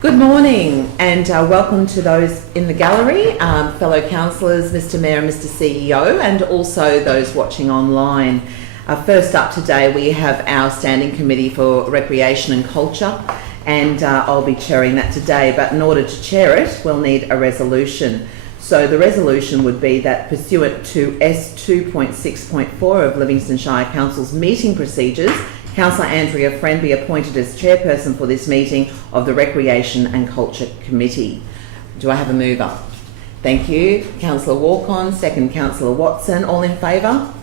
Good morning and welcome to those in the gallery, fellow councillors, Mr Mayor and Mr CEO, and also those watching online. First up today we have our Standing Committee for Recreation and Culture, and I'll be chairing that today, but in order to chair it we'll need a resolution. So the resolution would be that pursuant to S 2.6.4 of Livingstone Shire Council's meeting procedures, Councillor Andrea Friend be appointed as chairperson for this meeting of the Recreation and Culture Committee. Do I have a mover? Thank you. Councillor Walk-on, second Councillor Watson. All in favour?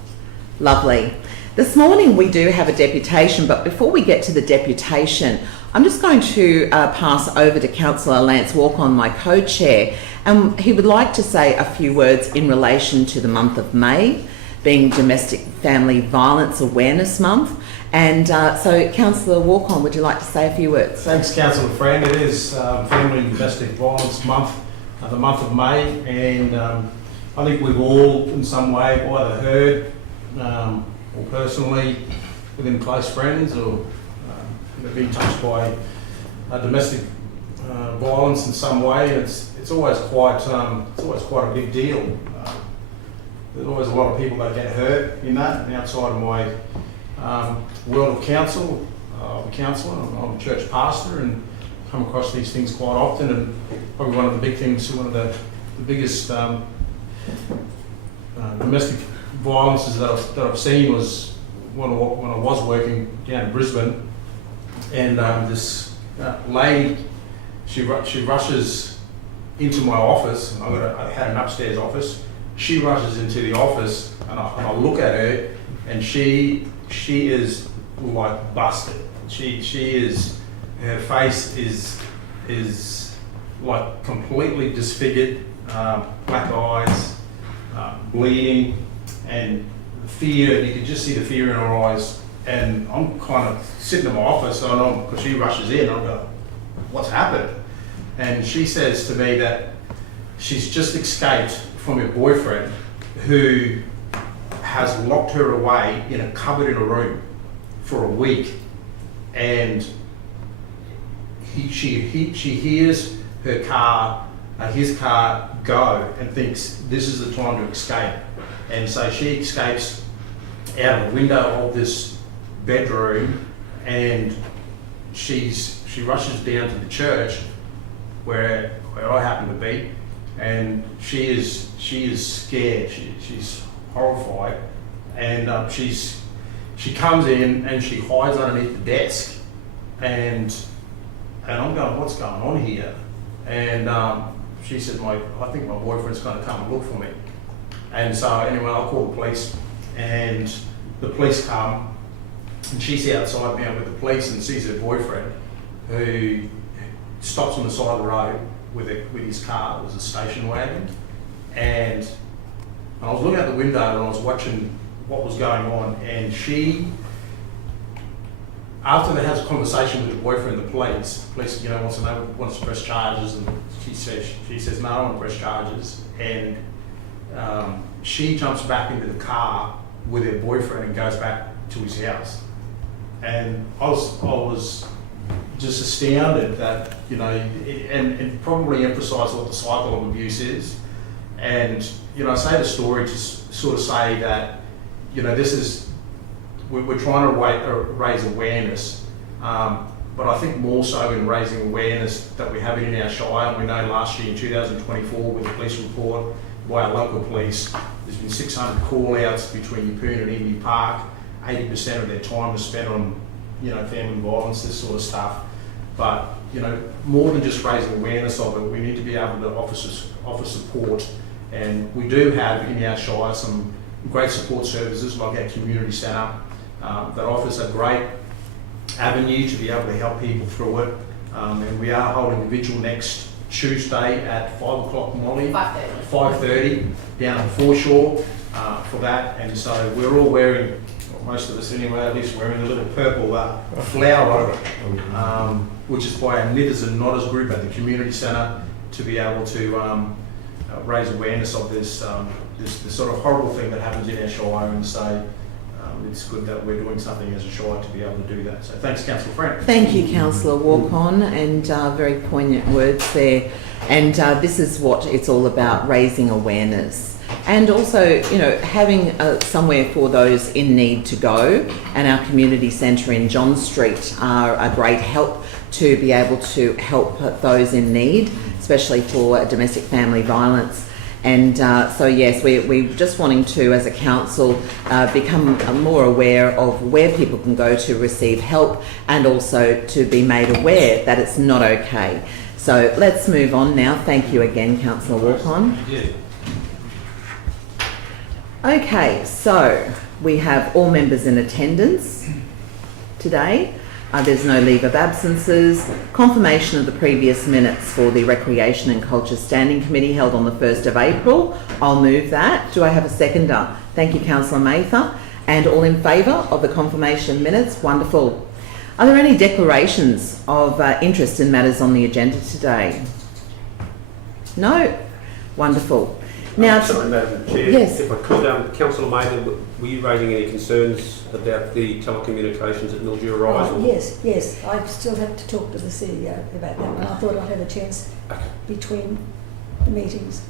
Lovely. This morning we do have a deputation, but before we get to the deputation, I'm just going to pass over to Councillor Lance Walk-on, my co-chair, and he would like to say a few words in relation to the month of May, being Domestic Family Violence Awareness Month. And so, Councillor Walk-on, would you like to say a few words? Thanks, Councillor Friend. It is Family and Domestic Violence Month, the month of May, and I think we've all, in some way, either heard or personally, within close friends, or been touched by domestic violence in some way. It's always quite a big deal. There's always a lot of people that get hurt in that. And outside of my world of council, I'm a councillor, I'm a church pastor, and come across these things quite often. And probably one of the big things, one of the biggest domestic violences that I've seen was when I was working down in Brisbane, and this lady, she rushes into my office. I had an upstairs office. She rushes into the office, and I look at her, and she is like busted. She is, her face is like completely disfigured, black eyes, bleeding, and fear. You could just see the fear in her eyes. And I'm kind of sitting in my office, because she rushes in. I'm going, what's happened? And she says to me that she's just escaped from her boyfriend, who has locked her away in a cupboard in a room for a week, and she hears her car, his car go, and thinks this is the time to escape. And so she escapes out of the window of this bedroom, and she rushes down to the church where I happen to be, and she is scared. She's horrified, and she comes in and she hides underneath the desk, and I'm going, what's going on here? And she said, I think my boyfriend's going to come and look for me. And so anyway, I'll call the police, and the police come, and she's outside now with the police and sees her boyfriend, who stops on the side of the road with his car. It was a station wagon, and I was looking out the window and I was watching what was going on, and she, after they had a conversation with the boyfriend, the police wants to press charges, and she says no, I don't want to press charges, and she jumps back into the car with her boyfriend and goes back to his house. And I was just astounded that, and probably emphasise what the cycle of abuse is. And, I say the story to sort of say that, we're trying to raise awareness, but I think more so in raising awareness that we have it in our Shire. And we know last year in 2024 with the police report by our local police, there's been 600 call-outs between Yeppoon and Emu Park. 80% of their time is spent on, family violence, this sort of stuff. But, more than just raising awareness of it, we need to be able to offer support. And we do have in our Shire some great support services like our community centre that offers a great avenue to be able to help people through it. And we are holding a vigil next Tuesday at 5 o'clock, Molly. 5:30 down at Foreshore for that. And so we're all wearing, most of us anyway, at least wearing a little purple flower over it, which is by our Knitters and Nodders group at the community centre, to be able to raise awareness of this sort of horrible thing that happens in our Shire. And so it's good that we're doing something as a Shire to be able to do that. So thanks, Councillor Frank. Thank you, Councillor Walk-on, and very poignant words there. And this is what it's all about, raising awareness. And also, you know, having somewhere for those in need to go, and our community centre in John Street are a great help to be able to help those in need, especially for domestic family violence. And so yes, we're just wanting to, as a council, become more aware of where people can go to receive help, and also to be made aware that it's not okay. So let's move on now. Thank you again, Councillor Walk-on. Okay, so we have all members in attendance today. There's no leave of absences. Confirmation of the previous minutes for the Recreation and Culture Standing Committee held on the 1st of April. I'll move that. Do I have a seconder? Thank you, Councillor Mather. And all in favour of the confirmation minutes? Wonderful. Are there any declarations of interest in matters on the agenda today? No? Wonderful. Now, sorry, Madam Chair, yes. If I could, Councillor Mather, were you raising any concerns about the telecommunications at Mildura Rise? Yes. I still have to talk to the CEO about that one. I thought I'd have a chance between the meetings.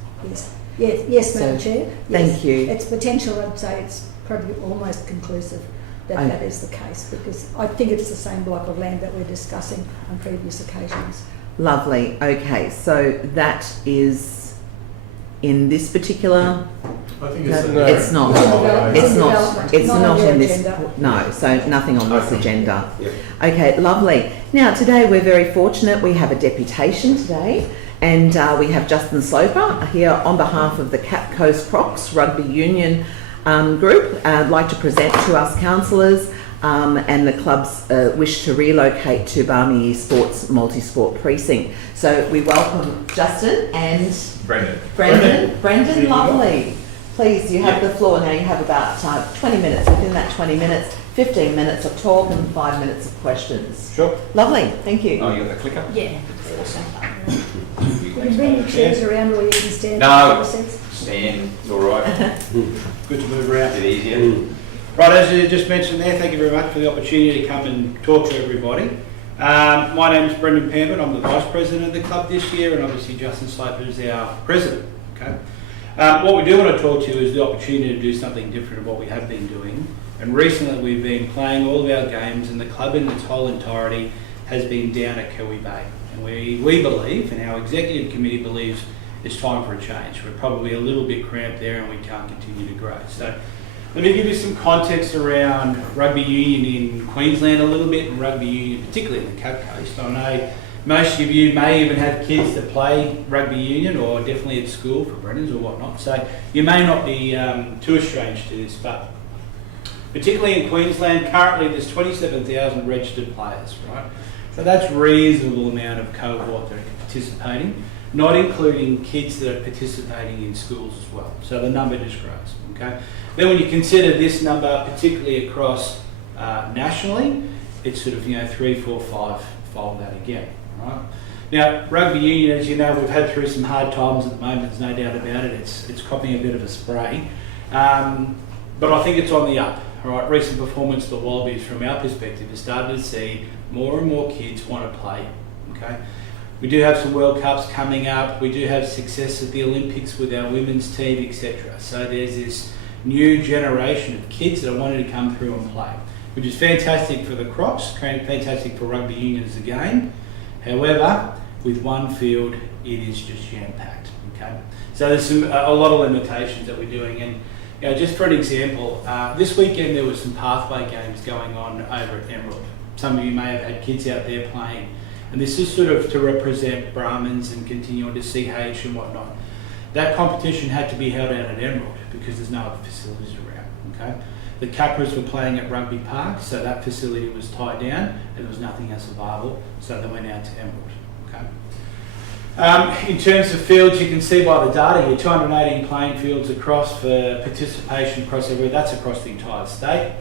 Yes, Madam Chair. Yes. Thank you. It's potential. I'd say it's probably almost conclusive that that is the case, because I think it's the same block of land that we're discussing on previous occasions. Lovely. Okay, so that is in this particular. I think it's not. It's not in this. No, so nothing on this agenda. Yep. Okay, lovely. Now today we're very fortunate. We have a deputation today, and we have Justin Sloper here on behalf of the Cap Coast Crocs Rugby Union group. I'd like to present to us councillors and the club's wish to relocate to Barmy Sports Multi-Sport Precinct. So we welcome Justin and Brendan, lovely. Please, you have the floor now. You have about 20 minutes. Within that 20 minutes, 15 minutes of talk and 5 minutes of questions. Sure. Lovely, thank you. Oh, you got the clicker? Yeah. Awesome. You can bring your chairs around where you can stand. No, stand, it's all right. Good to move around. A bit easier. Right, as you just mentioned there, thank you very much for the opportunity to come and talk to everybody. My name is Brendan Pambert. I'm the Vice President of the club this year, and obviously Justin Sloper is our President. Okay. What we do want to talk to you is the opportunity to do something different of what we have been doing. And recently we've been playing all of our games, and the club in its whole entirety has been down at Kerry Bay. And we believe, and our executive committee believes, it's time for a change. We're probably a little bit cramped there, and we can't continue to grow. So let me give you some context around rugby union in Queensland a little bit, and rugby union particularly in the Cape Coast. I know most of you may even have kids that play rugby union, or definitely at school for Brennans or whatnot. So you may not be too strange to this, but particularly in Queensland, currently there's 27,000 registered players, right? So that's a reasonable amount of cohort that are participating, not including kids that are participating in schools as well. So the number just grows, okay? Then when you consider this number, particularly across nationally, it's sort of, 3, 4, 5 fold that again, right? Now, rugby union, as you know, we've had through some hard times at the moment, there's no doubt about it. It's copping a bit of a spray. But I think it's on the up, all right? Recent performance of the Wallabies, from our perspective, has started to see more and more kids want to play, okay? We do have some World Cups coming up. We do have success at the Olympics with our women's team, etc. So there's this new generation of kids that are wanting to come through and play, which is fantastic for the Crocs, fantastic for rugby union as a game. However, with one field, it is just jam-packed, okay? So there's a lot of limitations that we're doing. And just for an example, this weekend there was some pathway games going on over at Emerald. Some of you may have had kids out there playing. And this is sort of to represent Brahmins and continuing to CH and whatnot. That competition had to be held out at Emerald because there's no other facilities around, okay? The Capras were playing at Rugby Park, so that facility was tied down and there was nothing else available, so they went out to Emerald, okay? In terms of fields, you can see by the data here, 218 playing fields across for participation across everywhere. That's across the entire state.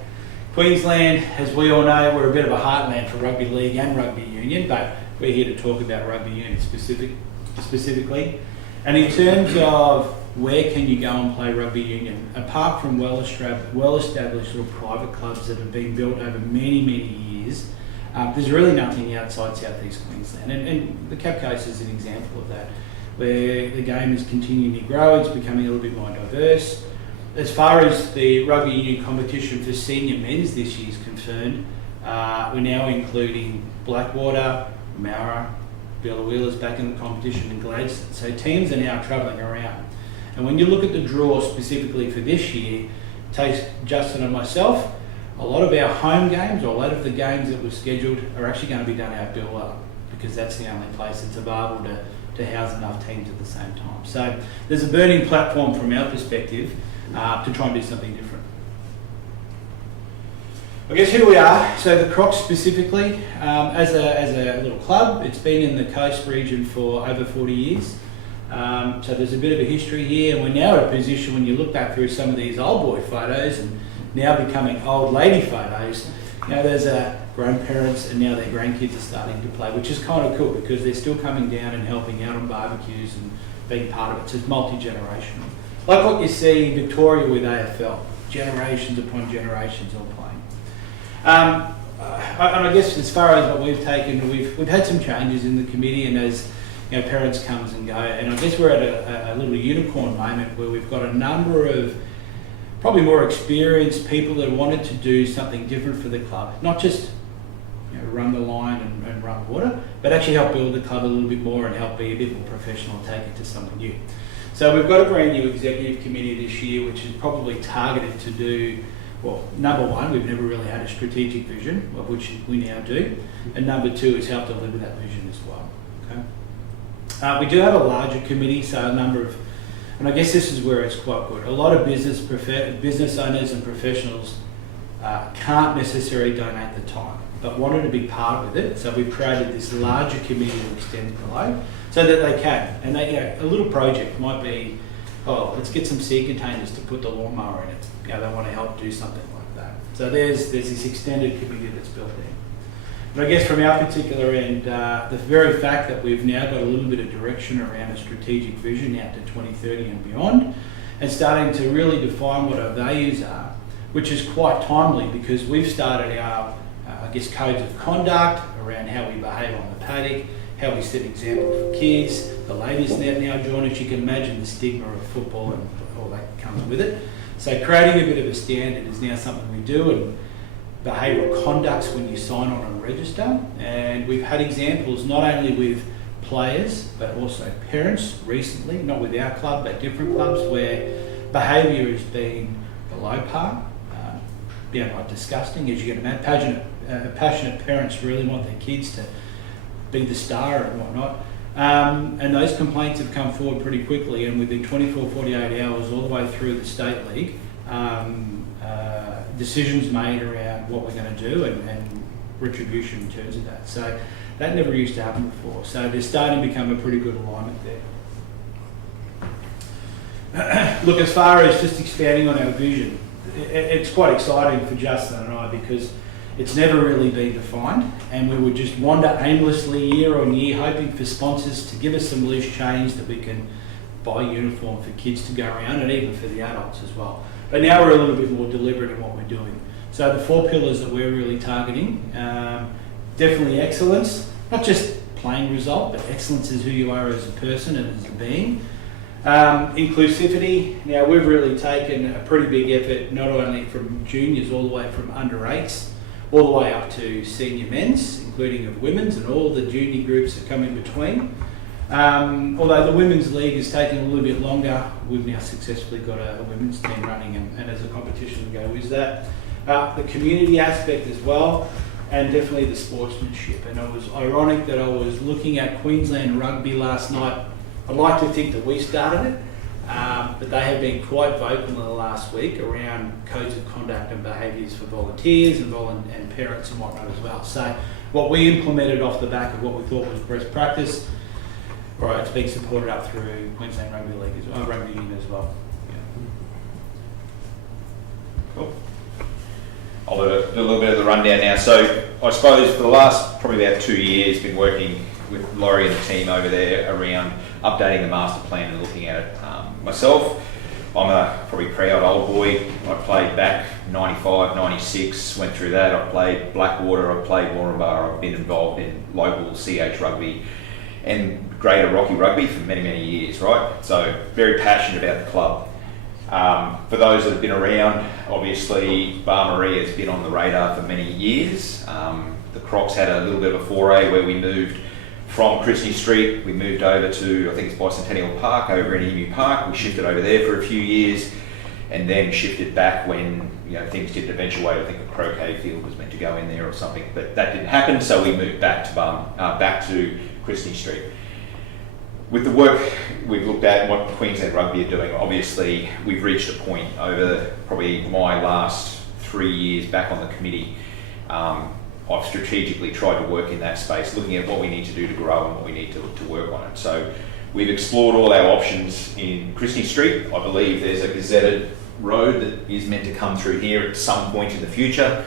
Queensland, as we all know, we're a bit of a heartland for rugby league and rugby union, but we're here to talk about rugby union specifically. And in terms of where can you go and play rugby union? Apart from well-established little private clubs that have been built over many, many years, there's really nothing outside South East Queensland. And the Cap Coast is an example of that, where the game is continuing to grow, it's becoming a little bit more diverse. As far as the rugby union competition for senior men's this year is concerned, we're now including Blackwater, Mara, Bella Wheelers back in the competition, and Gladstone. So teams are now travelling around. And when you look at the draw specifically for this year, takes Justin and myself, a lot of our home games, or a lot of the games that were scheduled, are actually going to be done out Billa, because that's the only place that's available to house enough teams at the same time. So there's a burning platform from our perspective to try and do something different. I guess who we are. So the Crocs specifically, as a little club, it's been in the coast region for over 40 years. So there's a bit of a history here, and we're now at a position when you look back through some of these old boy photos and now becoming old lady photos, there's grandparents and now their grandkids are starting to play, which is kind of cool because they're still coming down and helping out on barbecues and being part of it. So it's multi-generational. Like what you see in Victoria with AFL, generations upon generations all playing. And I guess as far as what we've taken, we've had some changes in the committee, and as parents comes and go, and I guess we're at a little unicorn moment where we've got a number of probably more experienced people that wanted to do something different for the club, not just run the line and run water, but actually help build the club a little bit more and help be a bit more professional and take it to something new. So we've got a brand new executive committee this year, which is probably targeted to do, well, number one, we've never really had a strategic vision, of which we now do, and number two is help deliver that vision as well. Okay. We do have a larger committee, so a number of, and I guess this is where it's quite good. A lot of business owners and professionals can't necessarily donate the time, but wanted to be part with it. So we've created this larger committee to extend below, so that they can. And they, a little project might be, oh, let's get some seed containers to put the lawnmower in it. They want to help do something like that. So there's this extended committee that's built in. But I guess from our particular end, the very fact that we've now got a little bit of direction around a strategic vision out to 2030 and beyond, and starting to really define what our values are, which is quite timely because we've started our, codes of conduct around how we behave on the paddock, how we set example for kids. The ladies now join us. You can imagine the stigma of football and all that comes with it. So creating a bit of a standard is now something we do, and behavioural conducts when you sign on and register. And we've had examples not only with players but also parents recently, not with our club but different clubs, where behaviour has been below par, like disgusting, as you can imagine. Passionate parents really want their kids to be the star and whatnot. And those complaints have come forward pretty quickly, and within 24, 48 hours all the way through the state league, decisions made around what we're going to do and retribution in terms of that. So that never used to happen before. So there's starting to become a pretty good alignment there. Look, as far as just expanding on our vision, it's quite exciting for Justin and I because it's never really been defined, and we would just wander aimlessly year on year hoping for sponsors to give us some loose change that we can buy uniform for kids to go around, and even for the adults as well. But now we're a little bit more deliberate in what we're doing. So the 4 pillars that we're really targeting, definitely excellence, not just plain result, but excellence is who you are as a person and as a being. Inclusivity, now we've really taken a pretty big effort, not only from juniors all the way from under 8s, all the way up to senior men's, including of women's, and all the junior groups that come in between. Although the Women's League has taken a little bit longer, we've now successfully got a women's team running, and as a competition to go with that. The community aspect as well, and definitely the sportsmanship. And it was ironic that I was looking at Queensland Rugby last night. I'd like to think that we started it, but they have been quite vocal in the last week around codes of conduct and behaviours for volunteers and parents and whatnot as well. So what we implemented off the back of what we thought was best practice, right, it's being supported up through Queensland Rugby League as well, Rugby Union as well. Yeah. Cool. I'll do a little bit of the rundown now. So I suppose for the last probably about 2 years, been working with Laurie and the team over there around updating the master plan and looking at it Myself, I'm a probably proud old boy. I played back 95, 96, went through that. I played Blackwater, I played Moranbah, I've been involved in local CH rugby and Greater Rocky Rugby for many, many years, right? So very passionate about the club. For those that have been around, obviously Bar Marie has been on the radar for many years. The Crocs had a little bit of a foray where we moved from Christie Street, we moved over to, I think it's Bicentennial Park over in Emu Park. We shifted over there for a few years and then shifted back when things didn't eventuate. I think a croquet field was meant to go in there or something, but that didn't happen, so we moved back to Christie Street. With the work we've looked at and what Queensland Rugby are doing, obviously we've reached a point over probably my last 3 years back on the committee. I've strategically tried to work in that space, looking at what we need to do to grow and what we need to work on it. So we've explored all our options in Christie Street. I believe there's a gazetted road that is meant to come through here at some point in the future.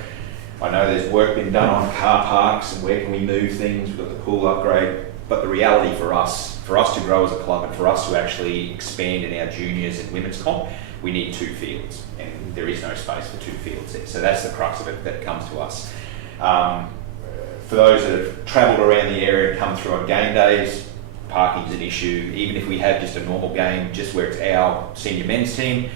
I know there's work been done on car parks and where can we move things. We've got the pool upgrade. But the reality for us to grow as a club and for us to actually expand in our juniors and women's comp, we need 2 fields, and there is no space for 2 fields there. So that's the crux of it that comes to us. For those that have travelled around the area and come through on game days, parking's an issue. Even if we have just a normal game, just where it's our senior men's team,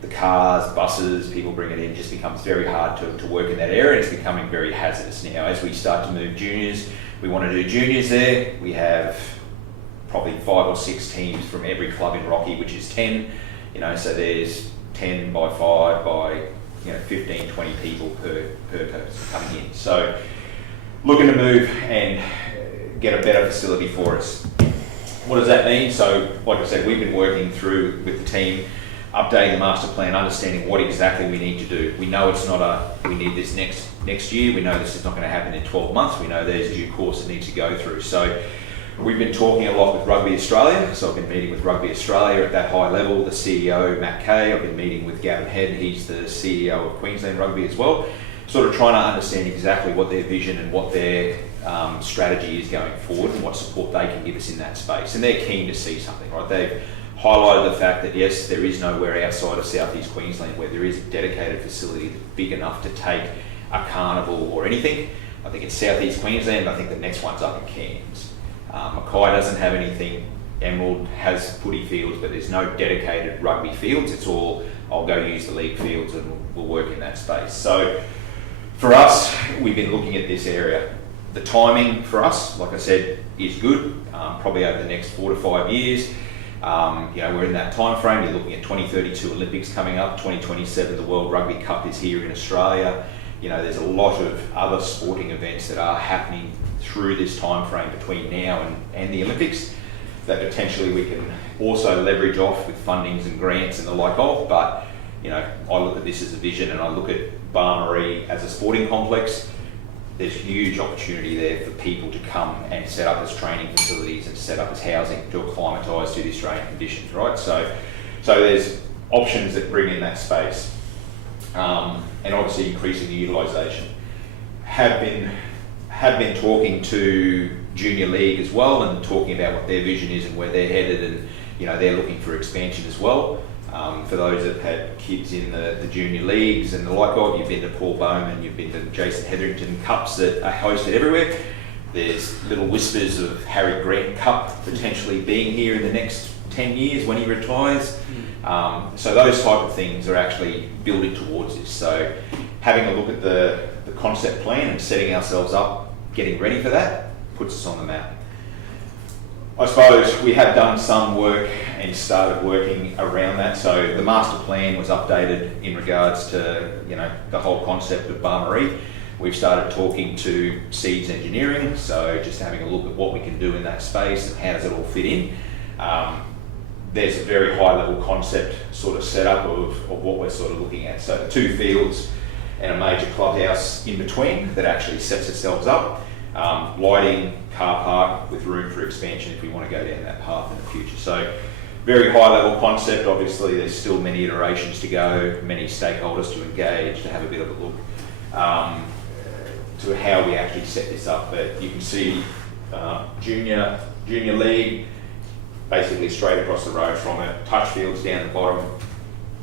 the cars, buses, people bring it in, just becomes very hard to work in that area. It's becoming very hazardous now. As we start to move juniors, we want to do juniors there. We have probably 5 or 6 teams from every club in Rocky, which is 10. So there's 10 by 5 by 15, 20 people per person coming in. So looking to move and get a better facility for us. What does that mean? So like I said, we've been working through with the team, updating the master plan, understanding what exactly we need to do. We know it's not we need this next year. We know this is not going to happen in 12 months. We know there's due course that needs to go through. So we've been talking a lot with Rugby Australia. So I've been meeting with Rugby Australia at that high level, the CEO, Matt Kay. I've been meeting with Gavin Head. He's the CEO of Queensland Rugby as well. Sort of trying to understand exactly what their vision and what their strategy is going forward and what support they can give us in that space. And they're keen to see something, right? They've highlighted the fact that yes, there is nowhere outside of Southeast Queensland where there is a dedicated facility that's big enough to take a carnival or anything. I think it's Southeast Queensland. I think the next one's up in Cairns. Mackay doesn't have anything. Emerald has footy fields, but there's no dedicated rugby fields. It's all, I'll go use the league fields and we'll work in that space. So for us, we've been looking at this area. The timing for us, like I said, is good. Probably over the next 4 to 5 years. We're in that time frame. You're looking at 2032 Olympics coming up, 2027 the World Rugby Cup is here in Australia. There's a lot of other sporting events that are happening through this time frame between now and the Olympics that potentially we can also leverage off with fundings and grants and the like of. But I look at this as a vision, and I look at Bar Marie as a sporting complex. There's huge opportunity there for people to come and set up as training facilities and set up as housing to acclimatise to the Australian conditions, right? So there's options that bring in that space, and obviously increasing the utilisation. Have been talking to Junior League as well and talking about what their vision is and where they're headed, and they're looking for expansion as well. For those that have had kids in the junior leagues and the like of, you've been to Paul Bowman, you've been to Jason Hetherington Cups that are hosted everywhere. There's little whispers of Harry Grant Cup potentially being here in the next 10 years when he retires. So those type of things are actually building towards this. So having a look at the concept plan and setting ourselves up, getting ready for that, puts us on the map. I suppose we have done some work and started working around that. So the master plan was updated in regards to the whole concept of Bar Marie. We've started talking to Seeds Engineering, so just having a look at what we can do in that space and how does it all fit in. There's a very high level concept sort of setup of what we're sort of looking at. So 2 fields and a major clubhouse in between that actually sets ourselves up. Lighting, car park with room for expansion if we want to go down that path in the future. So very high level concept. Obviously there's still many iterations to go, many stakeholders to engage, to have a bit of a look to how we actually set this up. But you can see junior league, basically straight across the road from it, touch fields down the bottom.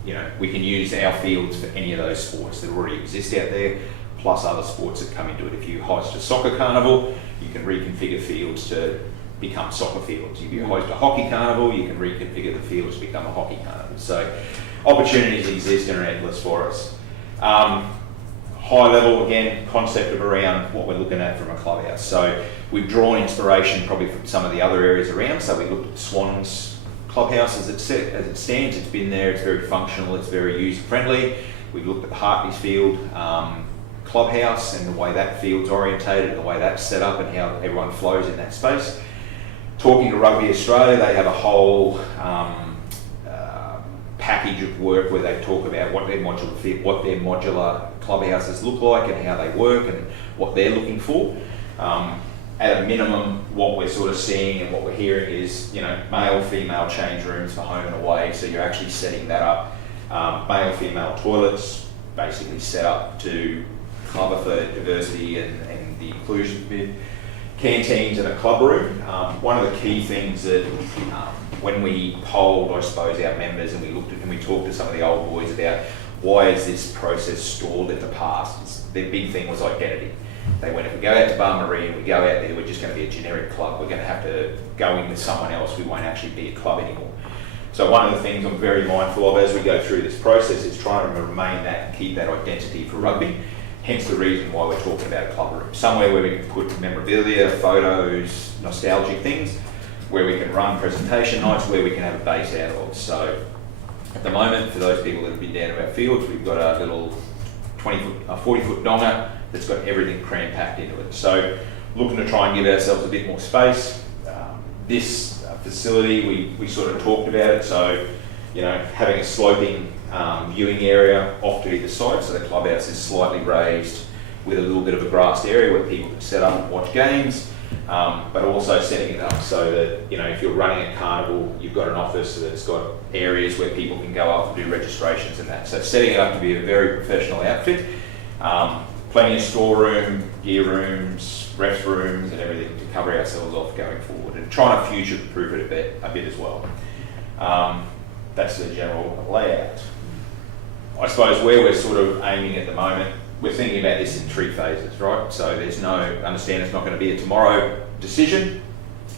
You know, we can use our fields for any of those sports that already exist out there, plus other sports that come into it. If you host a soccer carnival, you can reconfigure fields to become soccer fields. If you host a hockey carnival, you can reconfigure the fields to become a hockey carnival. So opportunities exist and are endless for us. High level, again, concept of around what we're looking at from a clubhouse. So we've drawn inspiration probably from some of the other areas around. So we looked at the Swans clubhouse as it stands. It's been there, it's very functional, it's very user friendly. We've looked at the Hartley's Field clubhouse and the way that field's orientated, the way that's set up and how everyone flows in that space. Talking to Rugby Australia, they have a whole package of work where they talk about what their modular clubhouses look like and how they work and what they're looking for. At a minimum, what we're sort of seeing and what we're hearing is, you know, male-female change rooms for home and away. So you're actually setting that up. Male-female toilets, basically set up to cover for diversity and the inclusion bit. Canteens and a club room. One of the key things that when we polled, I suppose, our members and we talked to some of the old boys about why is this process stalled in the past, their big thing was identity. They went, if we go out to Bar Marie and we go out there, we're just going to be a generic club. We're going to have to go in with someone else. We won't actually be a club anymore. So one of the things I'm very mindful of as we go through this process is trying to remain that and keep that identity for rugby. Hence the reason why we're talking about a club room. Somewhere where we can put memorabilia, photos, nostalgic things, where we can run presentation nights, where we can have a base out of. So at the moment, for those people that have been down to our fields, we've got a little 40-foot donger that's got everything cram-packed into it. So looking to try and give ourselves a bit more space. This facility, we sort of talked about it, so you know, having a sloping viewing area off to either side, so the clubhouse is slightly raised with a little bit of a grassed area where people can set up and watch games, but also setting it up so that, you know, if you're running a carnival, you've got an office that's got areas where people can go up and do registrations and that. So setting it up to be a very professional outfit. Plenty of storeroom, gear rooms, refs rooms and everything to cover ourselves off going forward, and trying to future-proof it a bit as well. That's the general layout. I suppose where we're sort of aiming at the moment, we're thinking about this in 3 phases, right? So there's understand it's not going to be a tomorrow decision.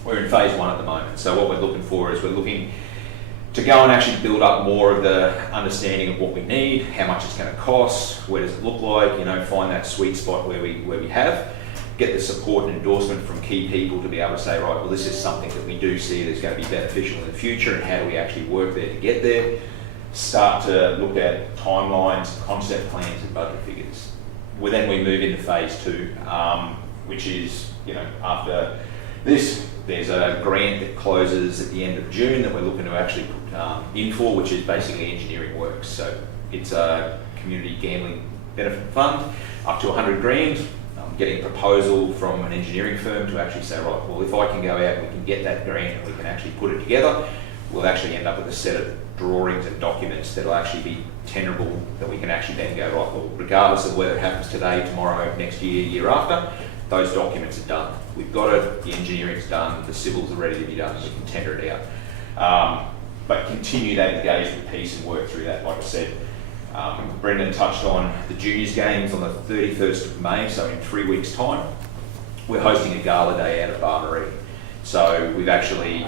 We're in phase 1 at the moment. So what we're looking for is we're looking to go and actually build up more of the understanding of what we need, how much it's going to cost, where does it look like, you know, find that sweet spot where we have, get the support and endorsement from key people to be able to say, right, well, this is something that we do see that's going to be beneficial in the future, and how do we actually work there to get there. Start to look at timelines, concept plans and budget figures. Well, then we move into phase 2, which is, you know, after this, there's a grant that closes at the end of June that we're looking to actually put in for, which is basically engineering works. So it's a community gambling benefit fund, up to 100 grand. Getting a proposal from an engineering firm to actually say, right, well, if I can go out and we can get that grant and we can actually put it together, we'll actually end up with a set of drawings and documents that'll actually be tenderable, that we can actually then go, right, well, regardless of whether it happens today, tomorrow, next year, year after, those documents are done. We've got it, the engineering's done, the civils are ready to be done, we can tender it out. But continue that engagement piece and work through that, like I said. Brendan touched on the juniors games on the 31st of May, so in 3 weeks' time. We're hosting a gala day out at Bar Marie. So we've actually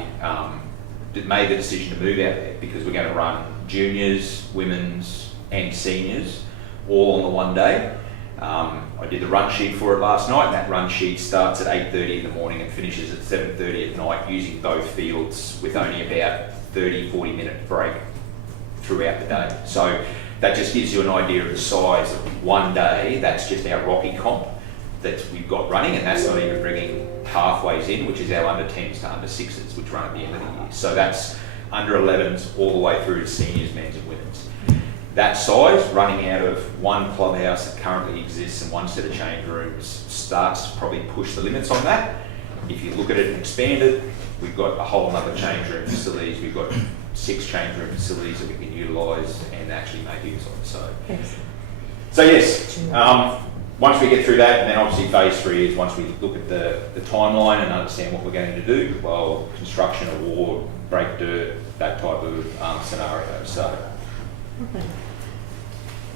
made the decision to move out there because we're going to run juniors, women's and seniors all on the one day. I did the run sheet for it last night, and that run sheet starts at 8:30 in the morning and finishes at 7:30 at night, using both fields with only about 30-40 minute break throughout the day. So that just gives you an idea of the size of one day. That's just our Rocky comp that we've got running, and that's not even bringing halfways in, which is our under 10s to under 6s, which run at the end of the year. So that's under 11s all the way through to seniors, men's and women's. That size, running out of one clubhouse that currently exists and one set of change rooms, starts to probably push the limits on that. If you look at it and expand it, we've got a whole other change room facilities. We've got 6 change room facilities that we can utilise and actually make use of. So yes, once we get through that, and then obviously phase 3 is once we look at the timeline and understand what we're going to do, well, construction, award, break dirt, that type of scenario. So. Okay.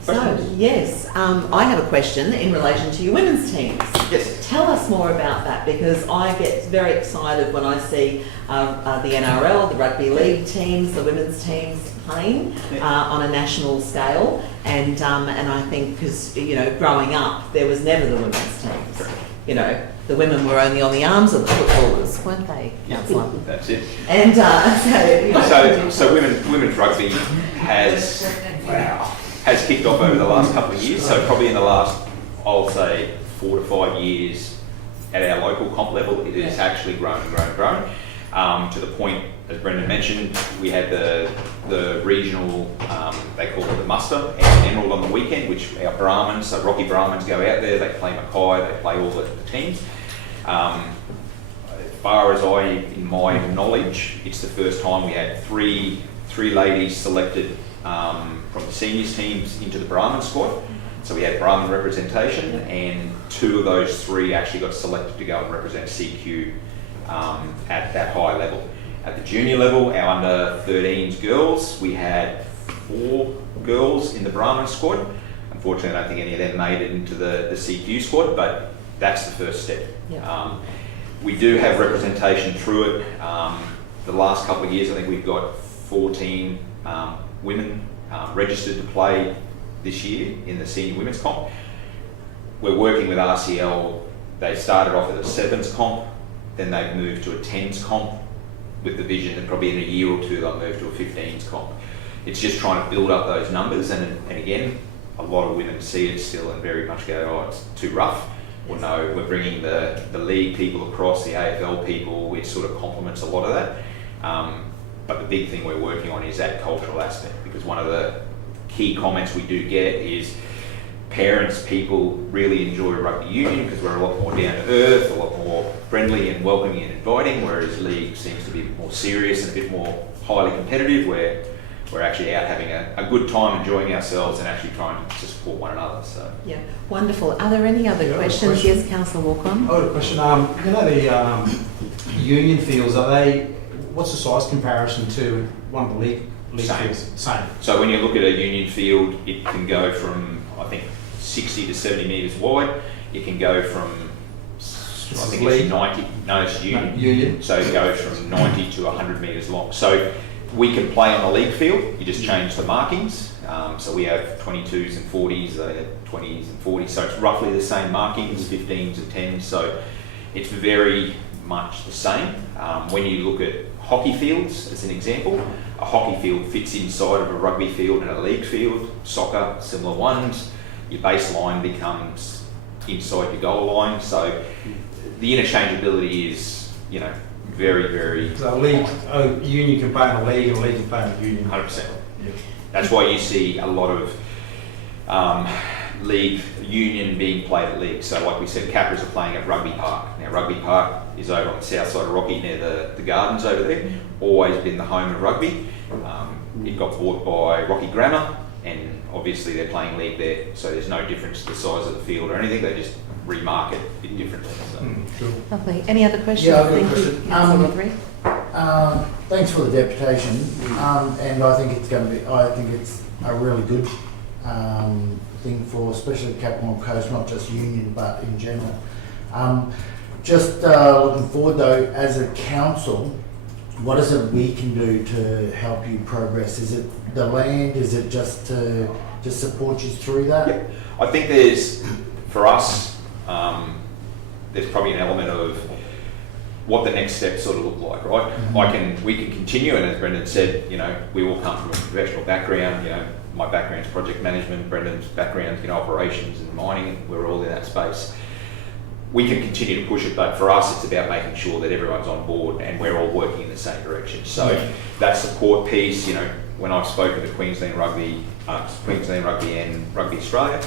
So, yes, I have a question in relation to your women's teams. Yes. Tell us more about that, because I get very excited when I see the NRL, the rugby league teams, the women's teams playing on a national scale, and I think because, you know, growing up there was never the women's teams. You know, the women were only on the arms of the footballers, weren't they, Councillor? That's it. And so women's rugby has kicked off over the last couple of years. So probably in the last, I'll say, 4 to 5 years at our local comp level, it has actually grown and grown to the point, as Brendan mentioned, we had the regional, they call it the muster, and Emerald on the weekend, which our Brahmins, so Rocky Brahmins go out there, they play Mackay, they play all the teams. As far as in my knowledge, it's the first time we had three ladies selected from the seniors teams into the Brahmin squad. So we had Brahmin representation, and 2 of those 3 actually got selected to go and represent CQ at that high level. At the junior level, our under 13s girls, we had 4 girls in the Brahmin squad. Unfortunately, I don't think any of them made it into the CQ squad, but that's the first step. Yeah. We do have representation through it. The last couple of years, I think we've got 14 women registered to play this year in the senior women's comp. We're working with RCL. They started off at a 7s comp, then they've moved to a 10s comp with the vision that probably in a year or 2 they'll move to a 15s comp. It's just trying to build up those numbers, and again, a lot of women see it still and very much go, oh, it's too rough. Or no, we're bringing the league people across, the AFL people, which sort of complements a lot of that. But the big thing we're working on is that cultural aspect, because one of the key comments we do get is parents, people really enjoy rugby union because we're a lot more down to earth, a lot more friendly and welcoming and inviting, whereas league seems to be more serious and a bit more highly competitive, where we're actually out having a good time, enjoying ourselves and actually trying to support one another. So yeah, wonderful. Are there any other questions? Yes, Councillor Walcon. I have a question. You know, the union fields, what's the size comparison to one of the league fields? Same. So when you look at a union field, it can go from, I think, 60 to 70 metres wide. It can go from, I think it's 90, no, it's union. So it goes from 90 to 100 metres long. So we can play on a league field, you just change the markings. So we have 22s and 40s, they have 20s and 40s, so it's roughly the same markings, 15s and 10s, so it's very much the same. When you look at hockey fields, as an example, a hockey field fits inside of a rugby field and a league field, soccer, similar ones. Your baseline becomes inside your goal line, so the interchangeability is, you know, very, very... So union can play in a league and a league can play in a union. 100%. Yeah. That's why you see a lot of league union being played at league. So like we said, Capras are playing at Rugby Park. Now Rugby Park is over on the south side of Rocky near the gardens over there. Always been the home of rugby. It got bought by Rocky Grammar, and obviously they're playing league there, so there's no difference to the size of the field or anything. They just remarket it differently. So. Sure. Lovely. Any other questions? Yeah, I've got a question. Councillor Rodri. Thanks for the deputation, and I think it's a really good thing for especially Capricorn Coast, not just union but in general. Just looking forward though, as a council, what is it we can do to help you progress? Is it the land? Is it just to support you through that? Yeah. I think there's, for us, there's probably an element of what the next steps sort of look like, right? Mm-hmm. We can continue, and as Brendan said, you know, we all come from a professional background. You know, my background's project management, Brendan's background's operations and mining. We're all in that space. We can continue to push it, but for us, it's about making sure that everyone's on board and we're all working in the same direction. So that support piece, you know, when I've spoken to Queensland Rugby and Rugby Australia,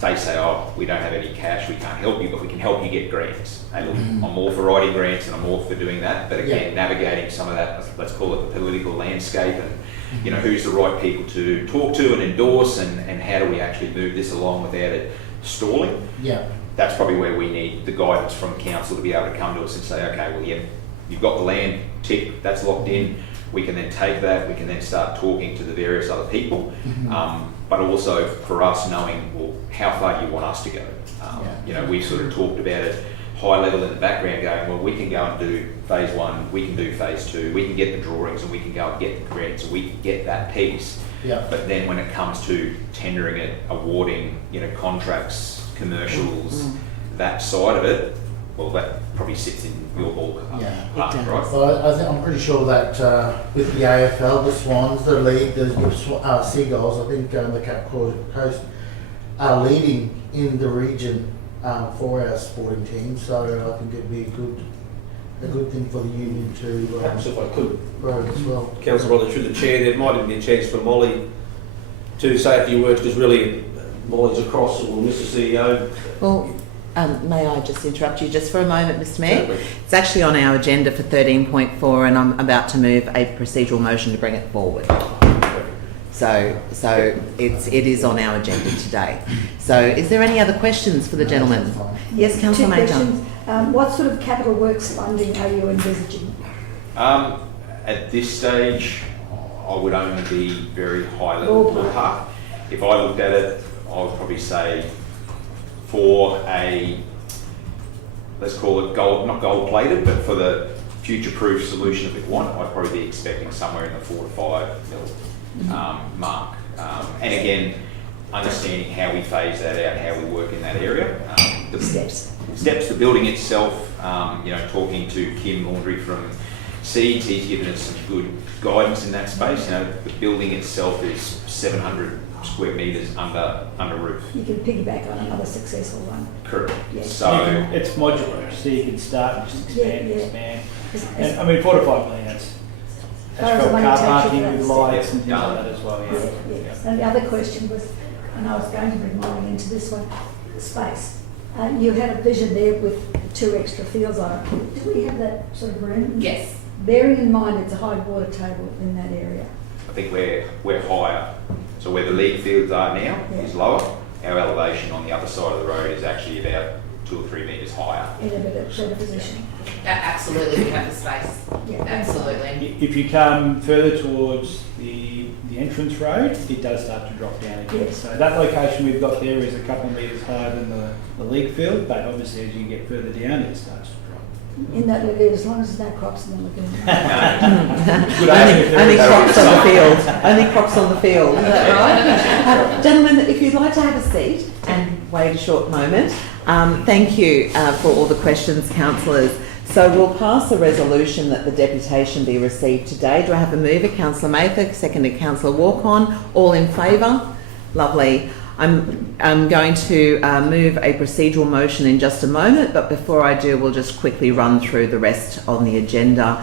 they say, oh, we don't have any cash, we can't help you, but we can help you get grants. And look, I'm all for writing grants and I'm all for doing that, but again, navigating some of that, let's call it the political landscape, and you know, who's the right people to talk to and endorse, and how do we actually move this along without it stalling. Yeah. That's probably where we need the guidance from council to be able to come to us and say, okay, well, yeah, you've got the land, tick, that's locked in. We can then take that, we can then start talking to the various other people, but also for us knowing, well, how far do you want us to go? You know, we sort of talked about it high level in the background going, well, we can go and do phase 1, we can do phase 2, we can get the drawings and we can go and get the grants and we can get that piece. Yeah. But then when it comes to tendering it, awarding, you know, contracts, commercials, that side of it, well, that probably sits in your ballpark, Yeah. right? Well, I'm pretty sure that with the AFL, the Swans, the league, the Seagulls, I think the Cape Coast are leading in the region for our sporting team. So I think it'd be a good thing for the union to Perhaps if I could, grow as well. Councillor Rother, through the chair, there might even be a chance for Molly to say a few words, because really Molly's across, or Mr CEO. Well, may I just interrupt you just for a moment, Mr Mayor? Certainly. It's actually on our agenda for 13.4 and I'm about to move a procedural motion to bring it forward. So it is on our agenda today. So is there any other questions for the gentleman? Yes, Councillor Two Major. questions. What sort of capital works funding are you envisaging? At this stage, I would only be very high level ballpark. If I looked at it, I would probably say for a, let's call it gold, not gold plated, but for the future proof solution if we want, I'd probably be expecting somewhere in the 4 to 5 mil mark. And again, understanding how we phase that out, how we work in that area. The steps, the building itself, you know, talking to Kim Laundry from Seeds, he's given us some good guidance in that space. You know, the building itself is 700 square metres under roof. You can piggyback on another successful one. Correct. Yes. So It's modular, so you can start and just expand, Yeah. expand. It's- And I mean, 4 to 5 million, that's far as the for money car takes you parking for with that. lights and things like that as well, yeah. Yes. And the other question was, and I was going to bring Molly into this one, space. You had a vision there with 2 extra fields on it. Do we have that sort of room? Yes. Bearing in mind it's a high water table in that area. I think we're higher. So where the league fields are now is lower. Our elevation on the other side of the road is actually about 2 or 3 metres higher. In a better position. Absolutely, we have the space. Yeah. Absolutely. If you come further towards the entrance road, it does start to drop down again. Yes. So that location we've got there is a couple of metres higher than the league field, but obviously as you get further down, it starts to drop. In that lagoon, as long as there's no crops in the lagoon. Only crops on the field. Only crops on the field. Is that right? Gentlemen, if you'd like to have a seat and wait a short moment. Thank you for all the questions, councillors. So we'll pass a resolution that the deputation be received today. Do I have a mover? Councillor Mather, seconded Councillor Walk-on. All in favour? Lovely. I'm going to move a procedural motion in just a moment, but before I do, we'll just quickly run through the rest on the agenda.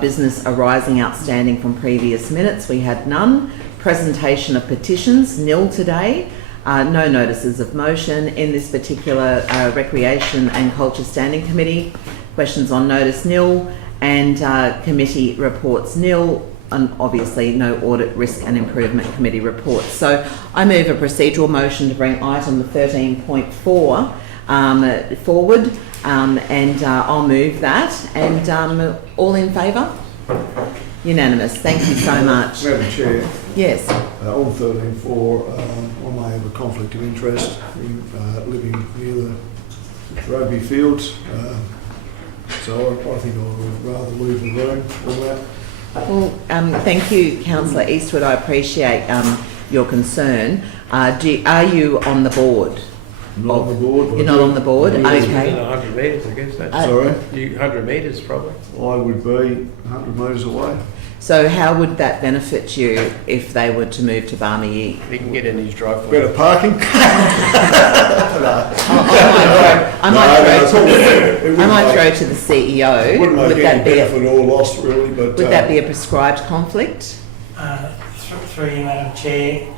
Business arising outstanding from previous minutes, we had none. Presentation of petitions, nil today. No notices of motion in this particular Recreation and Culture Standing Committee. Questions on notice, nil. And committee reports, nil. And obviously no audit, risk and improvement committee reports. So I move a procedural motion to bring item 13.4 forward, and I'll move that. And all in favour? Unanimous. Thank you so much. Madam Chair, Yes. on 13.4, I may have a conflict of interest in living near the rugby fields, so I think I would rather leave the room on that. Well, thank you, Councillor Eastwood. I appreciate your concern. Are you on the board? I'm not on the board. but You're not on the board? Yeah. Okay. 100 metres, I guess. That's Sorry? 100 metres probably. I would be 100 metres away. So how would that benefit you if they were to move to Barmy? He can get in his driveway. Better parking? I might throw to the CEO. It wouldn't make Would any that be benefit or loss really, but... would that be a prescribed conflict? Through you, Madam Chair,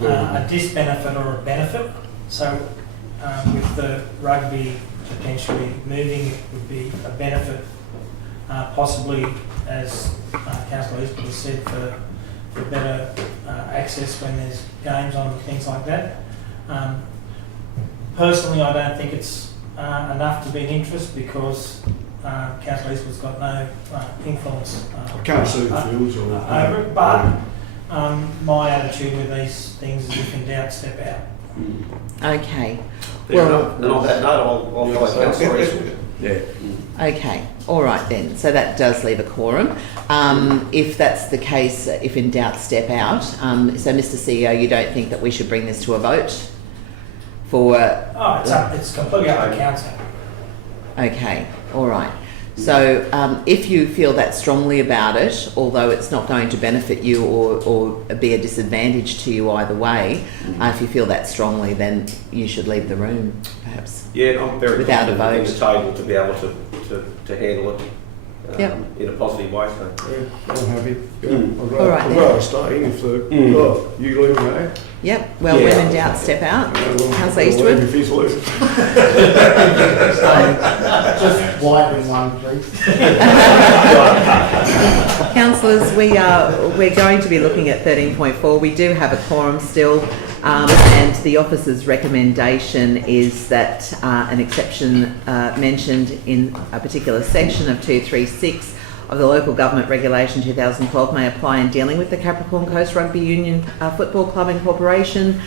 a disbenefit or a benefit. So with the rugby potentially moving, it would be a benefit, possibly, as Councillor Eastwood has said, for better access when there's games on and things like that. Personally, I don't think it's enough to be an interest because Councillor Eastwood's got no influence. I can't see the fields or... over it, but my attitude with these things is if in doubt, step out. Okay. Fair Well- enough. And on that note, I'll follow Councillor Eastwood. Yeah. Okay, all right then. So that does leave a quorum. If that's the case, if in doubt, step out. So, Mr. CEO, you don't think that we should bring this to a vote for? It's completely up to council. Okay, all right. So if you feel that strongly about it, although it's not going to benefit you or be a disadvantage to you either way, if you feel that strongly, then you should leave the room, perhaps. Yeah, I'm very Without a confident vote. in the table to be able to handle it Yep. in a positive way. So. Yeah, I'm happy. Yeah. All right I'd then. rather stay if you leave, eh? Yep, well, Yeah. when in doubt, step out. Councillor Leave Eastwood? if he's leaving. Just widen one, please. Councillors, we're going to be looking at 13.4. We do have a quorum still, and the officer's recommendation is that an exception mentioned in a particular section of 236 of the Local Government Regulation 2012 may apply in dealing with the Capricorn Coast Rugby Union Football Club Incorporation.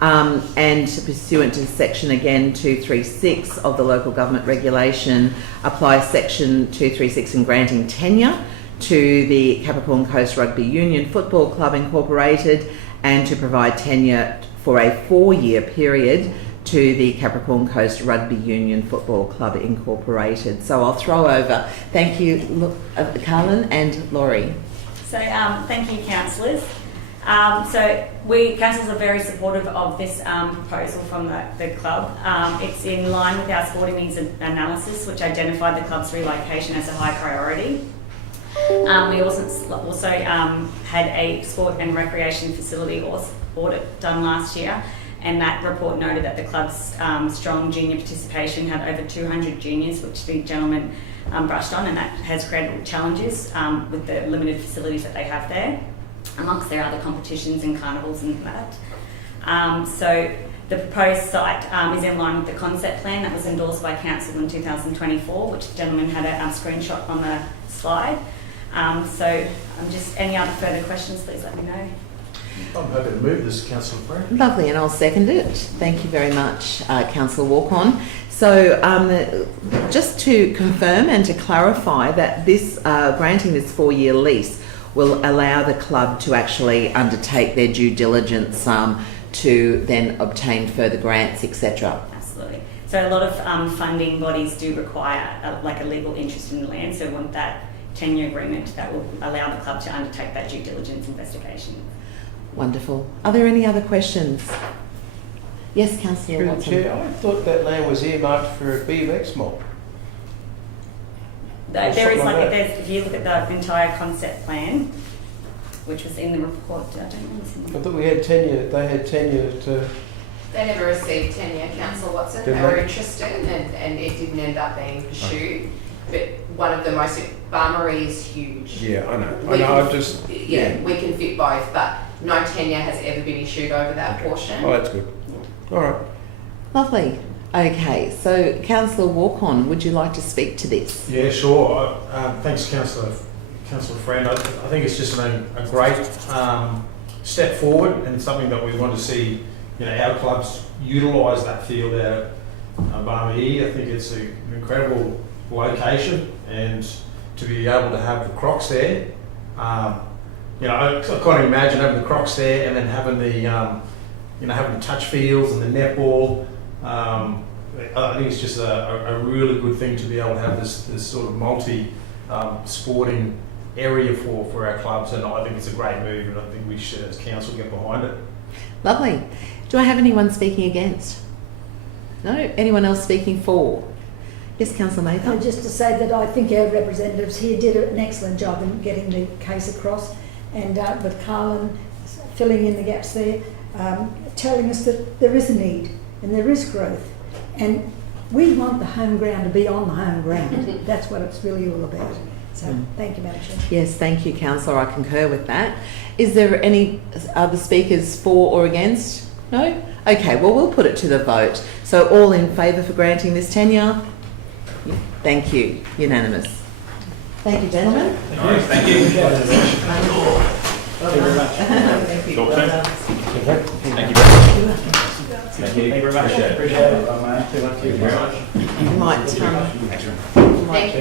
And pursuant to section again 236 of the Local Government Regulation, applies section 236 in granting tenure to the Capricorn Coast Rugby Union Football Club Incorporated, and to provide tenure for a 4-year period to the Capricorn Coast Rugby Union Football Club Incorporated. So I'll throw over. Thank you, Carlin and Laurie. So thank you, councillors. Councillors are very supportive of this proposal from the club. It's in line with our sporting needs analysis, which identified the club's relocation as a high priority. We also had a sport and recreation facility audit done last year, and that report noted that the club's strong junior participation had over 200 juniors, which the gentleman brushed on, and that has created challenges with the limited facilities that they have there, amongst their other competitions and carnivals and that. So the proposed site is in line with the concept plan that was endorsed by council in 2024, which the gentleman had a screenshot on the slide. Any other further questions, please let me know. I'm happy to move this, Councillor Friend. Lovely, and I'll second it. Thank you very much, Councillor Walk-on. So just to confirm and to clarify that this granting this 4-year lease will allow the club to actually undertake their due diligence to then obtain further grants, etc. Absolutely. So a lot of funding bodies do require a legal interest in the land, so we want that tenure agreement that will allow the club to undertake that due diligence investigation. Wonderful. Are there any other questions? Yes, Councillor Through the Watson. chair, I thought that land was earmarked for a BMX mob. There is something like that. if you look at the entire concept plan, which was in the report, I don't know what's in I the thought we had tenure. They had tenure to. They never received tenure, Councillor Watson. Didn't They were they? interested and it didn't end up being pursued. But one of the most, Barmarie is huge. Yeah, I know. We I can- just. we can fit both, but no tenure has ever been issued over that portion. Oh, that's good. All right. Lovely. Okay, so Councillor Walk-on, would you like to speak to this? Yeah, sure. Thanks, Councillor Friend. I think it's just a great step forward, and something that we want to see. Our clubs utilise that field out at Barmarie. I think it's an incredible location, and to be able to have the Crocs there. I can't imagine having the Crocs there and then having the having the touch fields and the netball. I think it's just a really good thing to be able to have this sort of multi sporting area for our clubs, and I think it's a great move, and I think we should, as council, get behind it. Lovely. Do I have anyone speaking against? No? Anyone else speaking for? Yes, Councillor Mather. Just to say that I think our representatives here did an excellent job in getting the case across, and with Carlin filling in the gaps there, telling us that there is a need and there is growth, and we want the home ground to be on the home ground. That's what it's really all about. So thank you, Madam Chair. Yes, thank you, Councillor. I concur with that. Is there any other speakers for or against? No? Okay, well, we'll put it to the vote. So all in favour for granting this tenure? Thank you. Unanimous. Thank you, gentlemen. Thank you. Thank you very much. Thank you. Talk Well soon. done. Thank you. Thank you very much. Appreciate it. Thank you very much. You might, Thank you.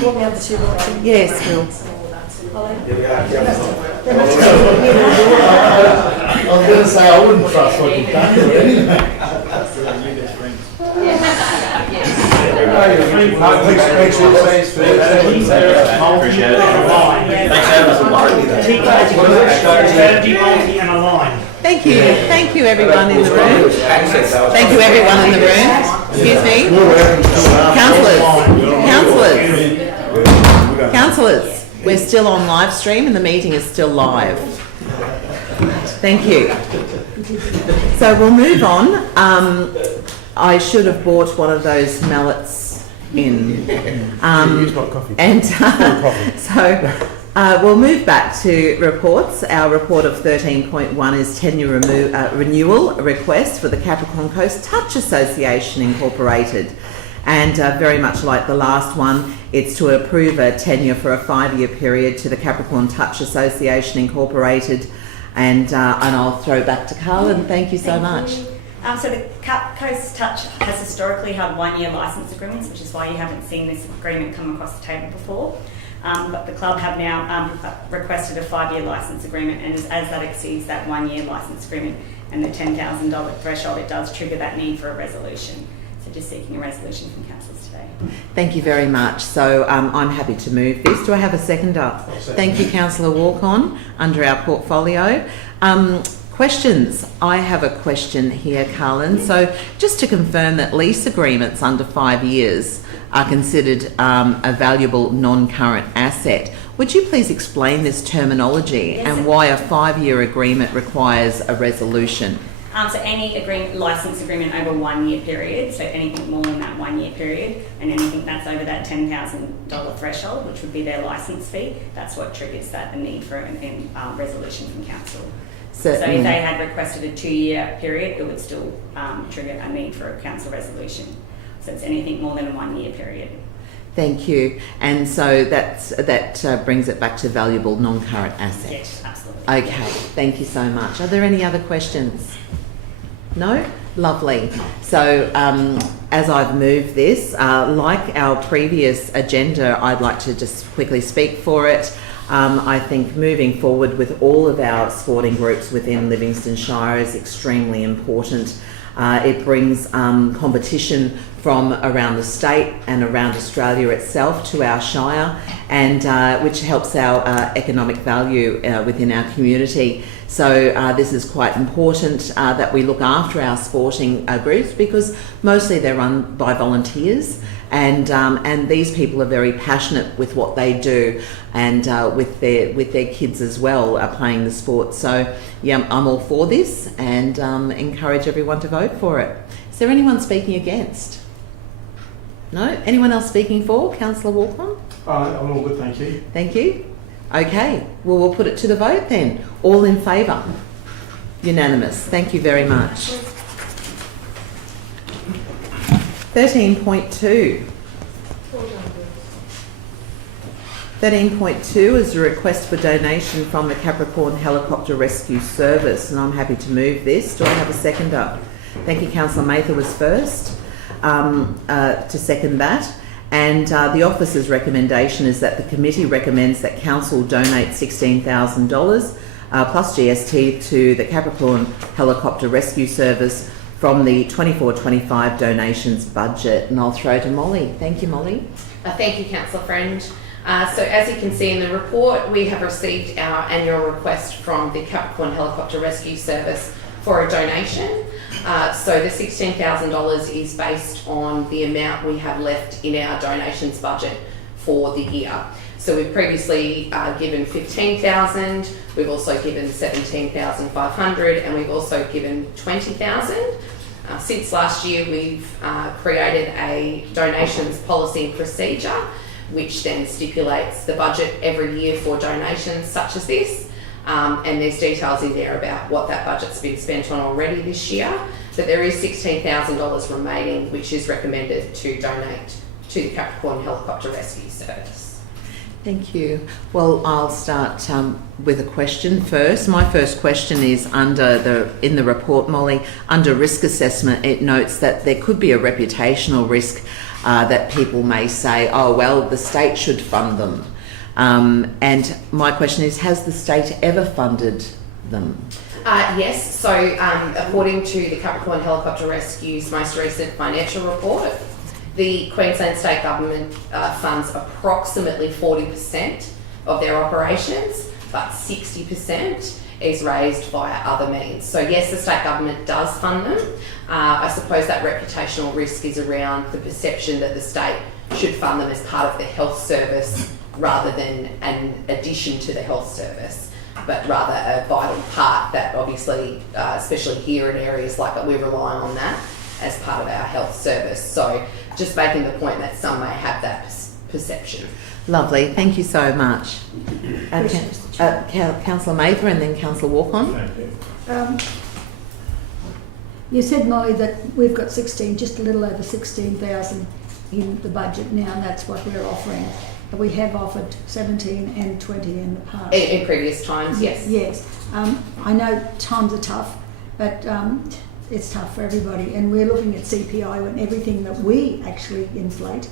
What the other two watching? yes, Phil. I was going to say, I wouldn't trust what you've done to it anyway. Appreciate it. Strategy, policy and align. Thank you. Thank you, everyone in the room. Thank you, everyone in the room. Excuse me. Councillors, we're still on live stream and the meeting is still live. Thank you. So we'll move on. I should have bought one of those mallets in. Use my coffee. And so we'll move back to reports. Our report of 13.1 is tenure renewal request for the Capricorn Coast Touch Association Incorporated. And very much like the last one, it's to approve a tenure for a 5-year period to the Capricorn Touch Association Incorporated. And I'll throw back to Carlin. Thank you so much. So the Coast Touch has historically had 1-year licence agreements, which is why you haven't seen this agreement come across the table before. But the club have now requested a 5-year licence agreement, and as that exceeds that 1-year licence agreement and the $10,000 threshold, it does trigger that need for a resolution. So just seeking a resolution from councillors today. Thank you very much. So I'm happy to move this. Do I have a seconder? Thank you, Councillor Walk-on, under our portfolio. Questions? I have a question here, Carlin. So just to confirm that lease agreements under 5 years are considered a valuable non-current asset. Would you please explain this terminology and why a 5-year agreement requires a resolution? So any license agreement over a 1-year period, so anything more than that 1-year period, and anything that's over that $10,000 threshold, which would be their license fee, that's what triggers that, the need for a resolution from council. So if they had requested a 2-year period, it would still trigger a need for a council resolution. So it's anything more than a 1-year period. Thank you. And so that brings it back to valuable non-current asset. Yes, absolutely. Okay, thank you so much. Are there any other questions? No? Lovely. So as I've moved this, like our previous agenda, I'd like to just quickly speak for it. I think moving forward with all of our sporting groups within Livingstone Shire is extremely important. It brings competition from around the state and around Australia itself to our Shire, and which helps our economic value within our community. So this is quite important that we look after our sporting groups, because mostly they're run by volunteers, and these people are very passionate with what they do, and with their kids as well playing the sport. So yeah, I'm all for this, and encourage everyone to vote for it. Is there anyone speaking against? No? Anyone else speaking for? Councillor Walk-on? I'm all good, thank you. Thank you. Okay, well, we'll put it to the vote then. All in favour? Unanimous. Thank you very much. 13.2. 13.2 is a request for donation from the Capricorn Helicopter Rescue Service, and I'm happy to move this. Do I have a seconder? Thank you. Councillor Mather was first to second that. And the officer's recommendation is that the committee recommends that council donate $16,000 plus GST to the Capricorn Helicopter Rescue Service from the 24-25 donations budget. And I'll throw to Molly. Thank you, Molly. Thank you, Councillor Friend. So as you can see in the report, we have received our annual request from the Capricorn Helicopter Rescue Service for a donation. So the $16,000 is based on the amount we have left in our donations budget for the year. So we've previously given $15,000, we've also given $17,500, and we've also given $20,000. Since last year, we've created a donations policy and procedure, which then stipulates the budget every year for donations such as this. and there's details in there about what that budget's been spent on already this year. But there is $16,000 remaining, which is recommended to donate to the Capricorn Helicopter Rescue Service. Thank you. Well, I'll start with a question first. My first question is in the report, Molly, under risk assessment, it notes that there could be a reputational risk that people may say, oh, well, the state should fund them. And my question is, has the state ever funded them? Yes, so according to the Capricorn Helicopter Rescue's most recent financial report, the Queensland State Government funds approximately 40% of their operations, but 60% is raised via other means. So yes, the state government does fund them. I suppose that reputational risk is around the perception that the state should fund them as part of the health service rather than an addition to the health service, but rather a vital part that obviously, especially here in areas like that, we rely on that as part of our health service. So just making the point that some may have that perception. Lovely, thank you so much. Councillor Mather and then Councillor Walk-on. You said, Molly, that we've got just a little over 16,000 in the budget now, and that's what we're offering. We have offered 17 and 20 in the past. In previous times, yes. Yes. I know times are tough, but it's tough for everybody, and we're looking at CPI and everything that we actually inflate.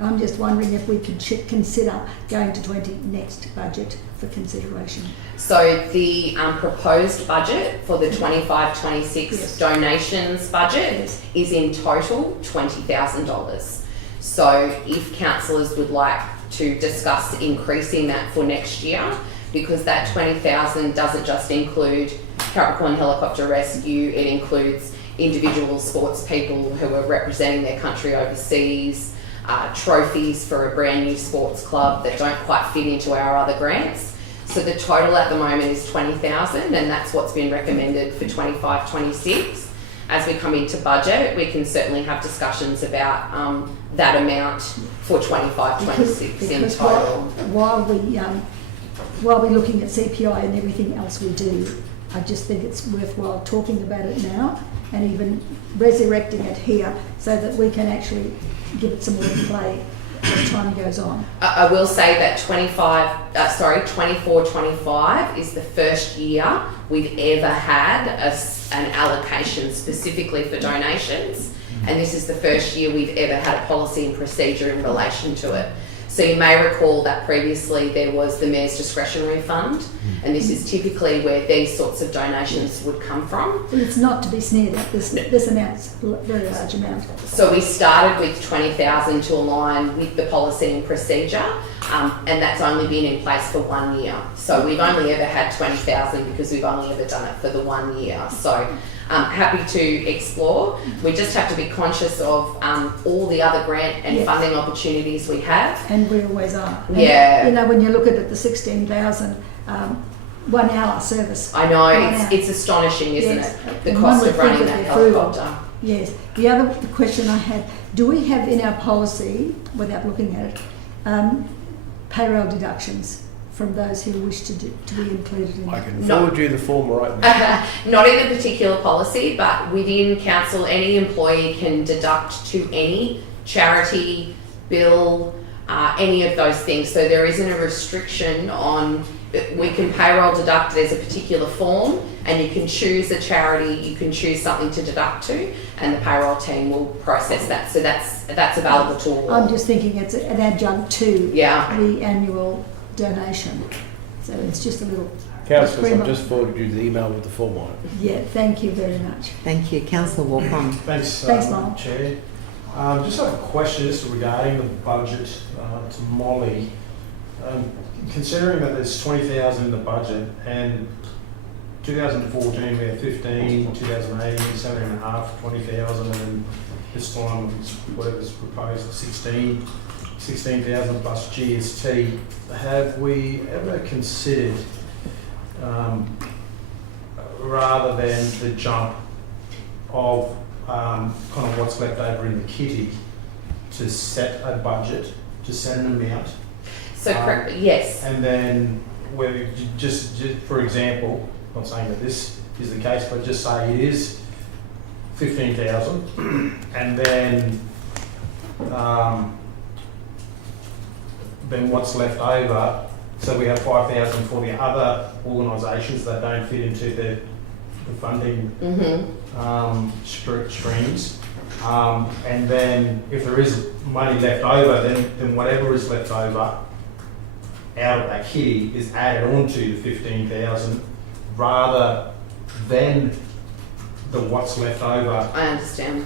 I'm just wondering if we could consider going to 20 next budget for consideration. So the proposed budget for the 25-26 donations budget is in total $20,000. So if councillors would like to discuss increasing that for next year, because that $20,000 doesn't just include Capricorn Helicopter Rescue, it includes individual sports people who are representing their country overseas, trophies for a brand new sports club that don't quite fit into our other grants. So the total at the moment is $20,000, and that's what's been recommended for 25-26. As we come into budget, we can certainly have discussions about that amount for 25-26 in total. While we're looking at CPI and everything else we do, I just think it's worthwhile talking about it now and even resurrecting it here so that we can actually give it some more play as time goes on. I will say that 24-25 is the first year we've ever had an allocation specifically for donations, and this is the first year we've ever had a policy and procedure in relation to it. So you may recall that previously there was the Mayor's Discretionary Fund, and this is typically where these sorts of donations would come from. Well, it's not to be sneered at, this amount's a very large amount. So we started with 20,000 to align with the policy and procedure, and that's only been in place for 1 year. So we've only ever had 20,000 because we've only ever done it for the 1 year. So happy to explore. We just have to be conscious of all the other grant and funding opportunities we have. And we always are. And yeah. You know, when you look at it, the 16,000, 1 hour service. I know, it's astonishing, isn't it? The cost of running that helicopter. Yes. The other question I had, do we have in our policy, without looking at it, payroll deductions from those who wish to be included in I can forward you the form right now. Not in a particular policy, but within council, any employee can deduct to any charity, bill, any of those things. So there isn't a restriction on, we can payroll deduct, there's a particular form, and you can choose a charity, you can choose something to deduct to, and the payroll team will process that. So that's available to all. I'm just thinking it's an adjunct to the annual donation. So it's just a little... Councillors, I've just forwarded you the email with the form on it. Yeah, thank you very much. Thank you. Councillor Walk-on. Thanks, Mark. Chair. Just have a question just regarding the budget to Molly. Considering that there's 20,000 in the budget, and 2014 we had 15, 2018 17.5, 20,000, and then this time whatever's proposed 16,000 plus GST. Have we ever considered, rather than the jump of kind of what's left over in the kitty, to set a budget, to set an amount? So correct, yes. And then where we just for example, not saying that this is the case, but just say it is 15,000, and then what's left over, so we have 5,000 for the other organisations that don't fit into the funding streams, and then if there is money left over, then whatever is left over out of that kitty is added on to the 15,000 rather than the what's left over. I understand.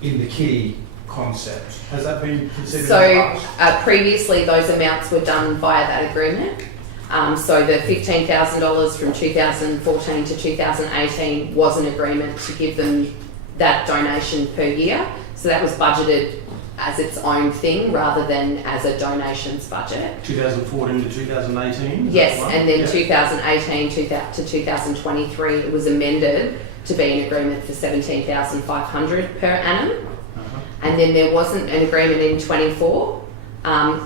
In the kitty concept. Has that been considered? So previously those amounts were done via that agreement. So the $15,000 from 2014 to 2018 was an agreement to give them that donation per year. So that was budgeted as its own thing rather than as a donations budget. 2014 to 2018? Yes, and then 2018 to 2023 it was amended to be an agreement for $17,500 per annum. And then there wasn't an agreement in 24.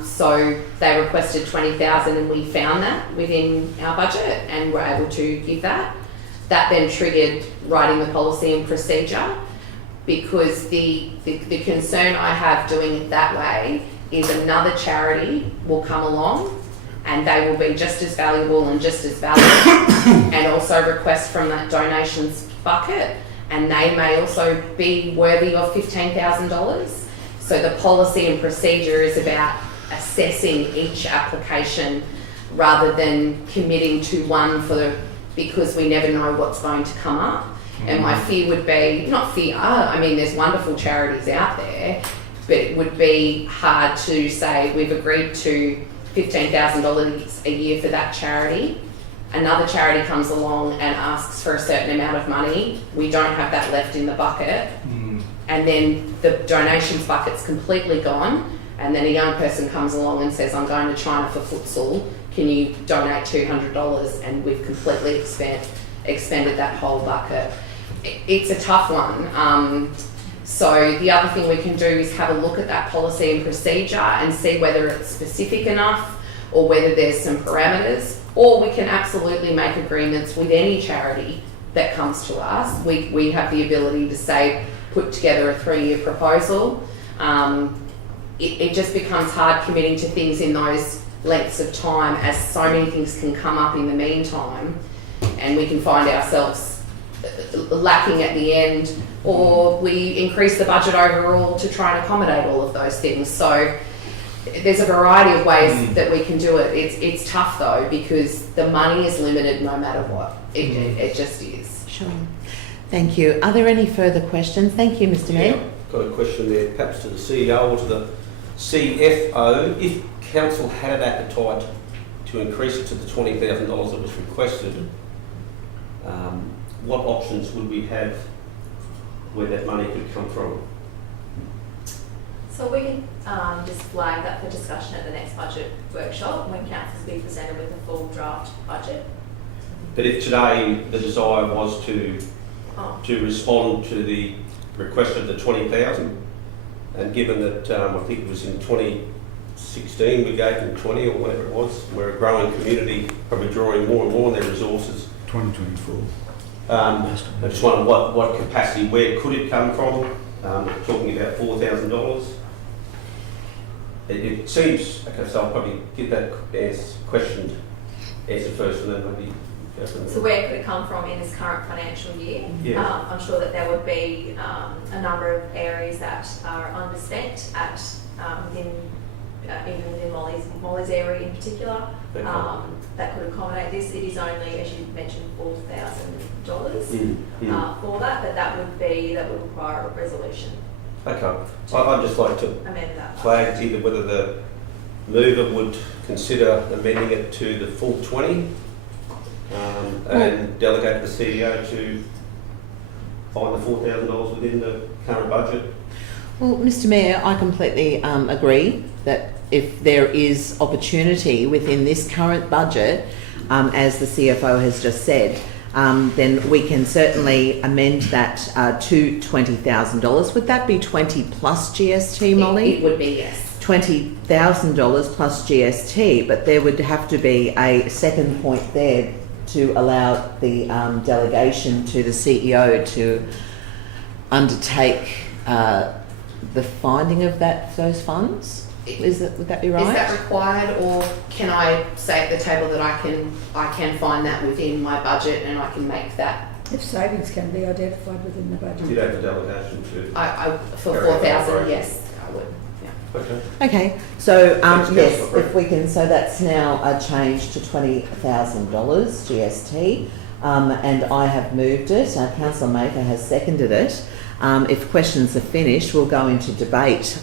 So they requested 20,000 and we found that within our budget and were able to give that. That then triggered writing the policy and procedure, because the concern I have doing it that way is another charity will come along and they will be just as valuable and just as valuable and also request from that donations bucket, and they may also be worthy of $15,000. So the policy and procedure is about assessing each application rather than committing to one because we never know what's going to come up. And my fear would be, not fear, I mean there's wonderful charities out there, but it would be hard to say we've agreed to $15,000 a year for that charity. Another charity comes along and asks for a certain amount of money. We don't have that left in the bucket. And then the donations bucket's completely gone. And then a young person comes along and says, I'm going to China for futsal. Can you donate $200? And we've completely expended that whole bucket. It's a tough one. So the other thing we can do is have a look at that policy and procedure and see whether it's specific enough or whether there's some parameters, or we can absolutely make agreements with any charity that comes to us. We have the ability to say, put together a 3-year proposal. It just becomes hard committing to things in those lengths of time, as so many things can come up in the meantime and we can find ourselves lacking at the end, or we increase the budget overall to try and accommodate all of those things. So there's a variety of ways that we can do it. It's tough though, because the money is limited no matter what. It just is. Sure. Thank you. Are there any further questions? Thank you, Mr. Mayor. I've got a question there, perhaps to the CEO or to the CFO. If council had an appetite to increase it to the $20,000 that was requested, what options would we have where that money could come from? So we can just flag that for discussion at the next budget workshop when council's be presented with a full draft budget. But if today the desire was to respond to the request of the 20,000, and given that I think it was in 2016 we gave them 20 or whatever it was, we're a growing community, probably drawing more and more on their resources. 2024. I just wonder what capacity, where could it come from? Talking about $4,000. It seems, okay, so I'll probably get that question answered first and then maybe go from there. So where could it come from in this current financial year? Yeah. I'm sure that there would be a number of areas that are underspent at even within Molly's area in particular, that could accommodate this. It is only, as you mentioned, $4,000 for that, but that would require a resolution. Okay. I'd just like to amend that flag either whether the mover would consider amending it to the full 20 and delegate the CEO to find the $4,000 within the current budget. Well, Mr. Mayor, I completely agree that if there is opportunity within this current budget, as the CFO has just said, then we can certainly amend that to $20,000. Would that be 20 plus GST, Molly? It would be, yes. $20,000 plus GST, but there would have to be a second point there to allow the delegation to the CEO to undertake the finding of those funds. Would that be right? Is that required, or can I say at the table that I can find that within my budget and I can make that? If savings can be identified within the budget. You'd have the delegation to. For carry out that 4,000, operation. yes, I would. Yeah. Okay. Okay, so Thanks, yes, Councillor if we can, so that's now a change to $20,000 GST, and I have moved it. Councillor Maker has seconded it. If questions are finished, we'll go into debate.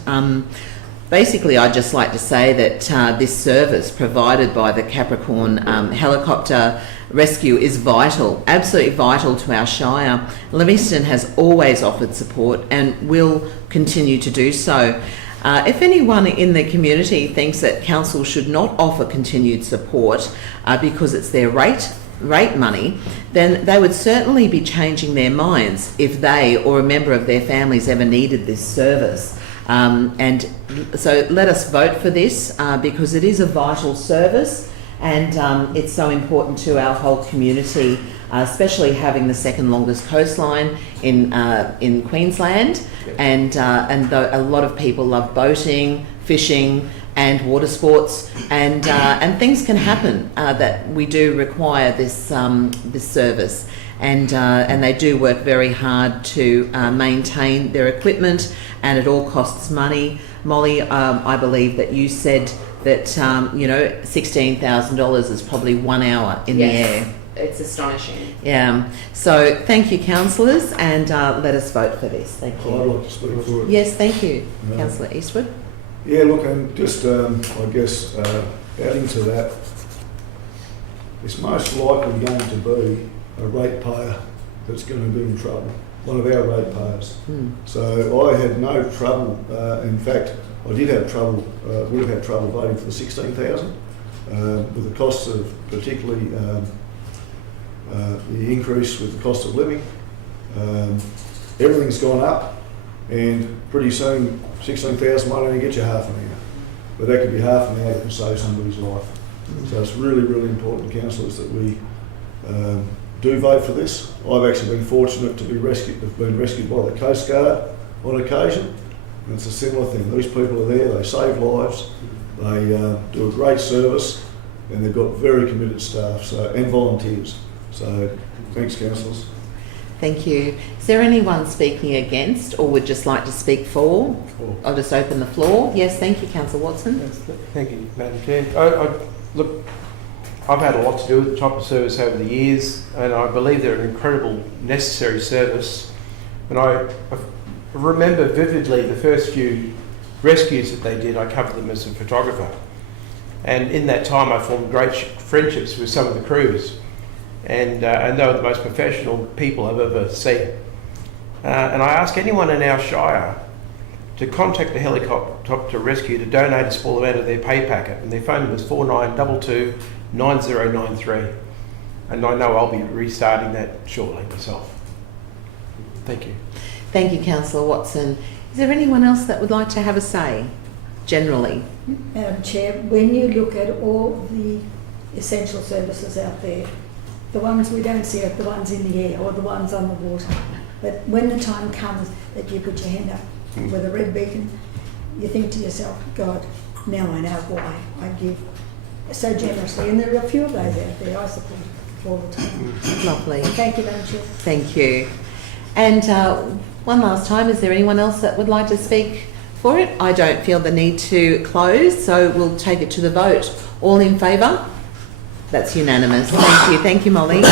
Basically, I'd just like to say that this service provided by the Capricorn helicopter rescue is vital, absolutely vital to our Shire. Livingstone has always offered support and will continue to do so. If anyone in the community thinks that council should not offer continued support because it's their rate money, then they would certainly be changing their minds if they or a member of their families ever needed this service. And so let us vote for this because it is a vital service, and it's so important to our whole community, especially having the second longest coastline in Queensland, and a lot of people love boating, fishing, and water sports, and things can happen that we do require this service, and they do work very hard to maintain their equipment, and it all costs money. Molly, I believe that you said that $16,000 is probably 1 hour in the air. It's astonishing. Yeah. So thank you, councillors, and let us vote for this. Thank you. I'd like to speak for it. Yes, thank you, Councillor Eastwood. Yeah, look, and just, I guess, adding to that, it's most likely going to be a ratepayer that's going to be in trouble, one of our ratepayers. So I had no trouble, in fact, I did have trouble, would have had trouble voting for the 16,000, with the costs of particularly the increase with the cost of living. Everything's gone up, and pretty soon 16,000 might only get you half an hour, but that could be half an hour that can save somebody's life. So it's really, really important, councillors, that we do vote for this. I've actually been fortunate to be rescued by the Coast Guard on occasion, and it's a similar thing. These people are there, they save lives, they do a great service, and they've got very committed staff and volunteers. So thanks, councillors. Thank you. Is there anyone speaking against or would just like to speak for? I'll just open the floor. Yes, thank you, Councillor Watson. Thank you, Madam Chair. Look, I've had a lot to do with the chopper service over the years, and I believe they're an incredible, necessary service. And I remember vividly the first few rescues that they did. I covered them as a photographer. And in that time, I formed great friendships with some of the crews. And they were the most professional people I've ever seen. And I ask anyone in our Shire to contact the helicopter rescue to donate a small amount of their pay packet, and their phone number is 4922 9093. And I know I'll be restarting that shortly myself. Thank you. Thank you, Councillor Watson. Is there anyone else that would like to have a say, generally? Madam Chair, when you look at all the essential services out there, the ones we don't see are the ones in the air or the ones on the water. But when the time comes that you put your hand up with a red beacon, you think to yourself, God, now I know why I give so generously. And there are a few of those out there I support all the time. Lovely. Thank you, Madam Chair. Thank you. And one last time, is there anyone else that would like to speak for it? I don't feel the need to close, so we'll take it to the vote. All in favour? That's unanimous. Thank you. Thank you, Molly.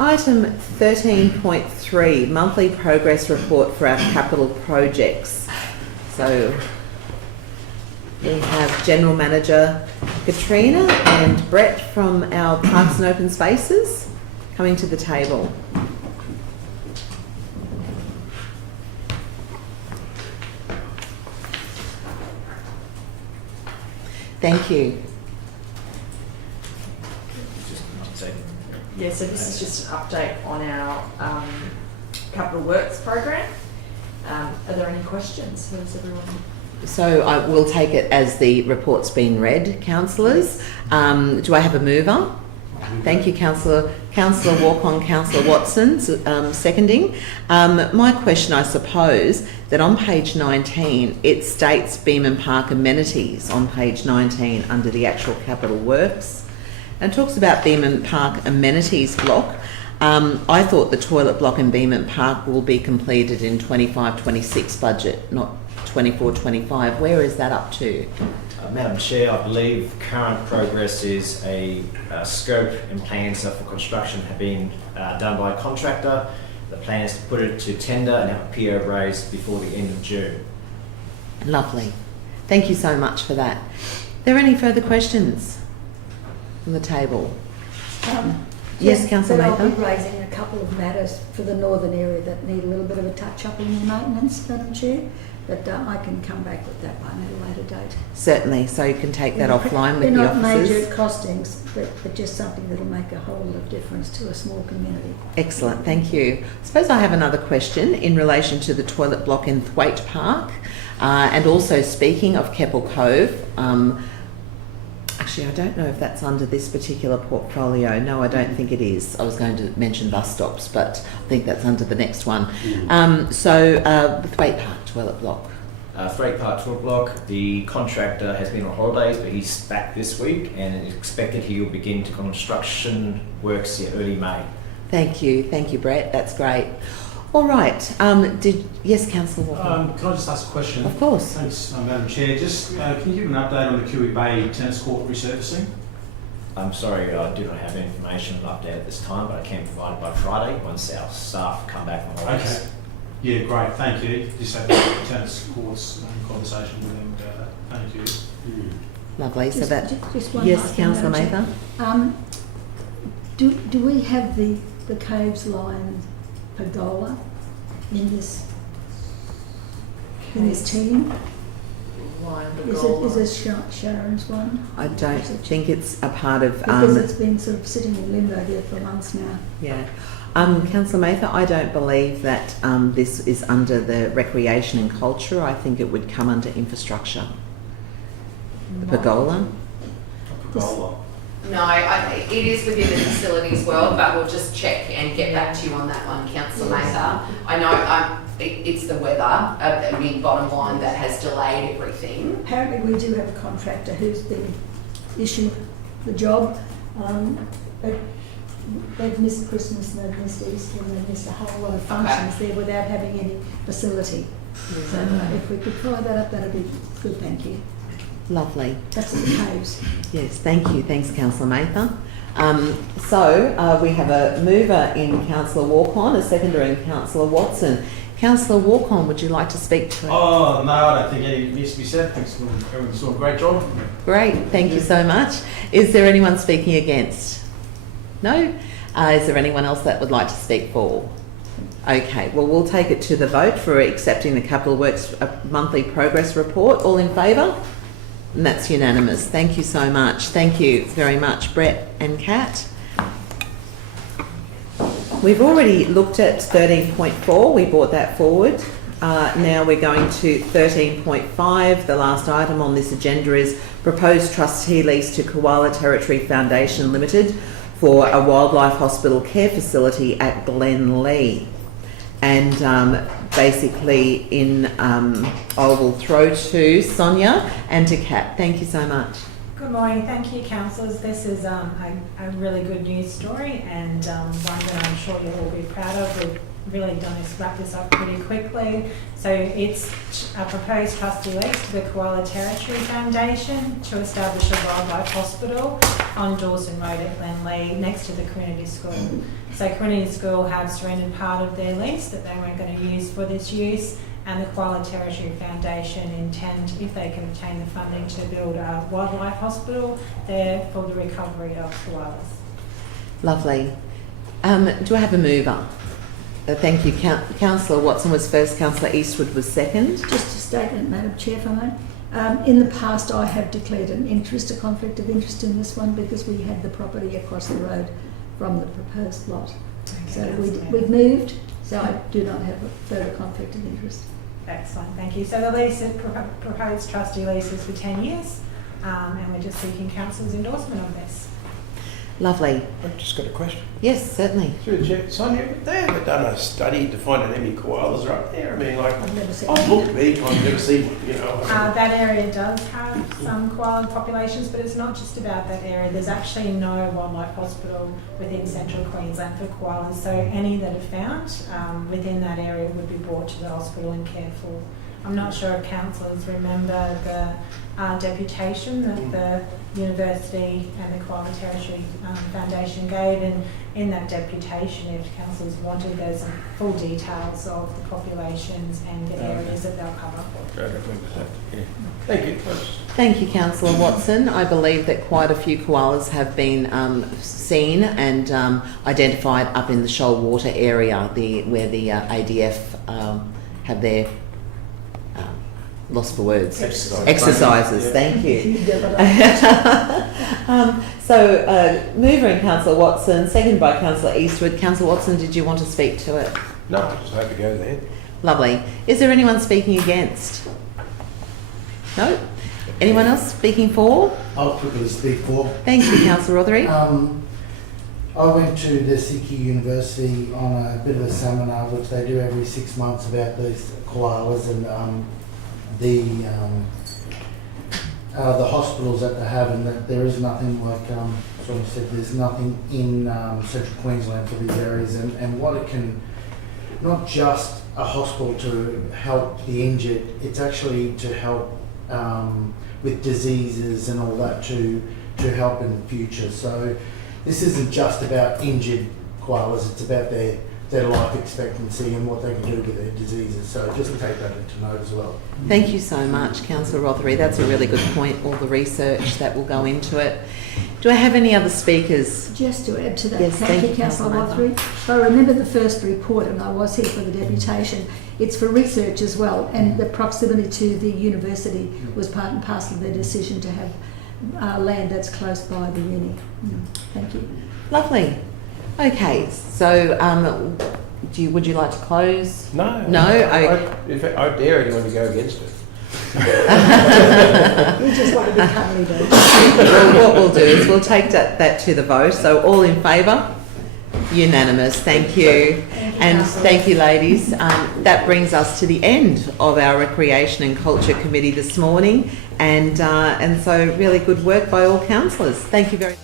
Item 13.3, monthly progress report for our capital projects. So we have General Manager Katrina and Brett from our Parks and Open Spaces coming to the table. Thank you. Yeah, so this is just an update on our capital works program. Are there any questions? Has everyone? So I will take it as the report's been read, councillors. Do I have a mover? Thank you, Councillor Walk-on, Councillor Watson, seconding. My question, I suppose, that on page 19, it states Beeman Park amenities on page 19 under the actual capital works. And it talks about Beeman Park amenities block. I thought the toilet block in Beeman Park will be completed in 25-26 budget, not 24-25. Where is that up to? Madam Chair, I believe current progress is a scope and plans for construction have been done by a contractor. The plan is to put it to tender and have a PO raised before the end of June. Lovely. Thank you so much for that. Are there any further questions from the table? Yes, Councillor I'll Mather. be raising a couple of matters for the northern area that need a little bit of a touch-up in the maintenance, Madam Chair. But I can come back with that one at a later date. Certainly, so you can take that offline with the They're not officers. major costings, but just something that will make a whole lot of difference to a small community. Excellent, thank you. I suppose I have another question in relation to the toilet block in Thwaite Park, and also speaking of Keppel Cove. Actually, I don't know if that's under this particular portfolio. No, I don't think it is. I was going to mention bus stops, but I think that's under the next one. The Thwaite Park toilet block. Thwaite Park toilet block, the contractor has been on holidays, but he's back this week and it's expected he will begin construction works in early May. Thank you, Brett. That's great. All right. Yes, Councillor Walker. Can I just ask a question? Of course. Thanks, Madam Chair. Just can you give an update on the Kiwi Bay tennis court resurfacing? I'm sorry, I do not have any information to update at this time, but I can provide it by Friday once our staff come back from holidays. Okay. Yeah, great. Thank you. Just had the tennis courts conversation with them about that. Thank you. Lovely. Just one yes, last thing, Councillor Madam Mather. Chair. Do we have the Caves Lion pergola in this team? Is it Sharon's one? I don't think it's a part of... Because it's been sort of sitting in limbo here for months now. Yeah. Councillor Mather, I don't believe that this is under the recreation and culture. I think it would come under infrastructure. The pergola? Pergola. No, it is within the facilities world, but we'll just check and get back to you on that one, Councillor Mather. I know it's the weather, bottom line, that has delayed everything. Apparently we do have a contractor who's been issued the job. They've missed Christmas and they've missed Easter and they've missed a whole lot of functions there without having any facility. So if we could follow that up, that'd be good, thank you. Lovely. That's the Caves. Yes, thank you. Thanks, Councillor Mather. We have a mover in Councillor Walk-on, a seconder in Councillor Watson. Councillor Walk-on, would you like to speak to it? Oh, no, I don't think anything needs to be said. Thanks for everyone's doing a great job. Great, thank you so much. Is there anyone speaking against? No? Is there anyone else that would like to speak for? Okay, well, we'll take it to the vote for accepting the Capital Works monthly progress report. All in favour? And that's unanimous. Thank you so much. Thank you very much, Brett and Kat. We've already looked at 13.4. We brought that forward. Now we're going to 13.5. The last item on this agenda is proposed trustee lease to Koala Territory Foundation Limited for a wildlife hospital care facility at Glenlee. And basically I will throw to Sonia and to Kat. Thank you so much. Good morning. Thank you, councillors. This is a really good news story and one that I'm sure you'll all be proud of. We've really done this, wrap this up pretty quickly. So it's a proposed trustee lease to the Koala Territory Foundation to establish a wildlife hospital on Dawson Road at Glenlee next to the community school. So community school have surrendered part of their lease that they weren't going to use for this use, and the Koala Territory Foundation intend, if they can obtain the funding, to build a wildlife hospital there for the recovery of koalas. Lovely. Do I have a mover? Thank you. Councillor Watson was first, Councillor Eastwood was second. Just a statement, Madam Chair, if I may. In the past, I have declared a conflict of interest in this one because we had the property across the road from the proposed lot. So we've moved, So I do not have a further conflict of interest. Excellent, thank you. So the lease, proposed trustee lease is for 10 years, and we're just seeking council's endorsement on this. Lovely. I've just got a question. Yes, certainly. Through the chair, Sonia, have they ever done a study to find out how many koalas are up there? I mean, like, I've never seen I've looked many times, never seen one, you know. That area does have some koala populations, but it's not just about that area. There's actually no wildlife hospital within central Queensland for koalas, so any that are found within that area would be brought to the hospital and cared for. I'm not sure if councillors remember the deputation that the university and the Koala Territory Foundation gave, and in that deputation, if councillors wanted, there's some full details of the populations and the areas that they'll cover. Yeah. Thank you. Thank you, Councillor Watson. I believe that quite a few koalas have been seen and identified up in the Shoalwater area, where the ADF have their lost for words. Exercises. Yeah. Thank you. Mover in Councillor Watson, seconded by Councillor Eastwood. Councillor Watson, did you want to speak to it? No, I just hope it goes ahead. Lovely. Is there anyone speaking against? No? Anyone else speaking for? I'll quickly speak for. Thank you, Councillor Rothery. I went to the Siki University on a bit of a seminar which they do every 6 months about these koalas and the hospitals that they have, and that there is nothing like Sonia said, there's nothing in central Queensland for these areas, and what it can, not just a hospital to help the injured, it's actually to help with diseases and all that to help in the future. So this isn't just about injured koalas, it's about their life expectancy and what they can do with their diseases. So just take that into note as well. Thank you so much, Councillor Rothery. That's a really good point, all the research that will go into it. Do I have any other speakers? Just to add to that, Yes, thank you, Councillor Rothery. I remember the first report, and I was here for the deputation. It's for research as well, and the proximity to the university was part and parcel of their decision to have land that's close by the uni. Thank you. Lovely. Okay, so would you like to close? No. No? In fact, I dare anyone to go against it. We just want to be cuddly, don't we? Well, what we'll do is we'll take that to the vote. So all in favour? Unanimous. Thank you. And thank you, ladies. That brings us to the end of our Recreation and Culture Committee this morning. And so really good work by all councillors. Thank you very much.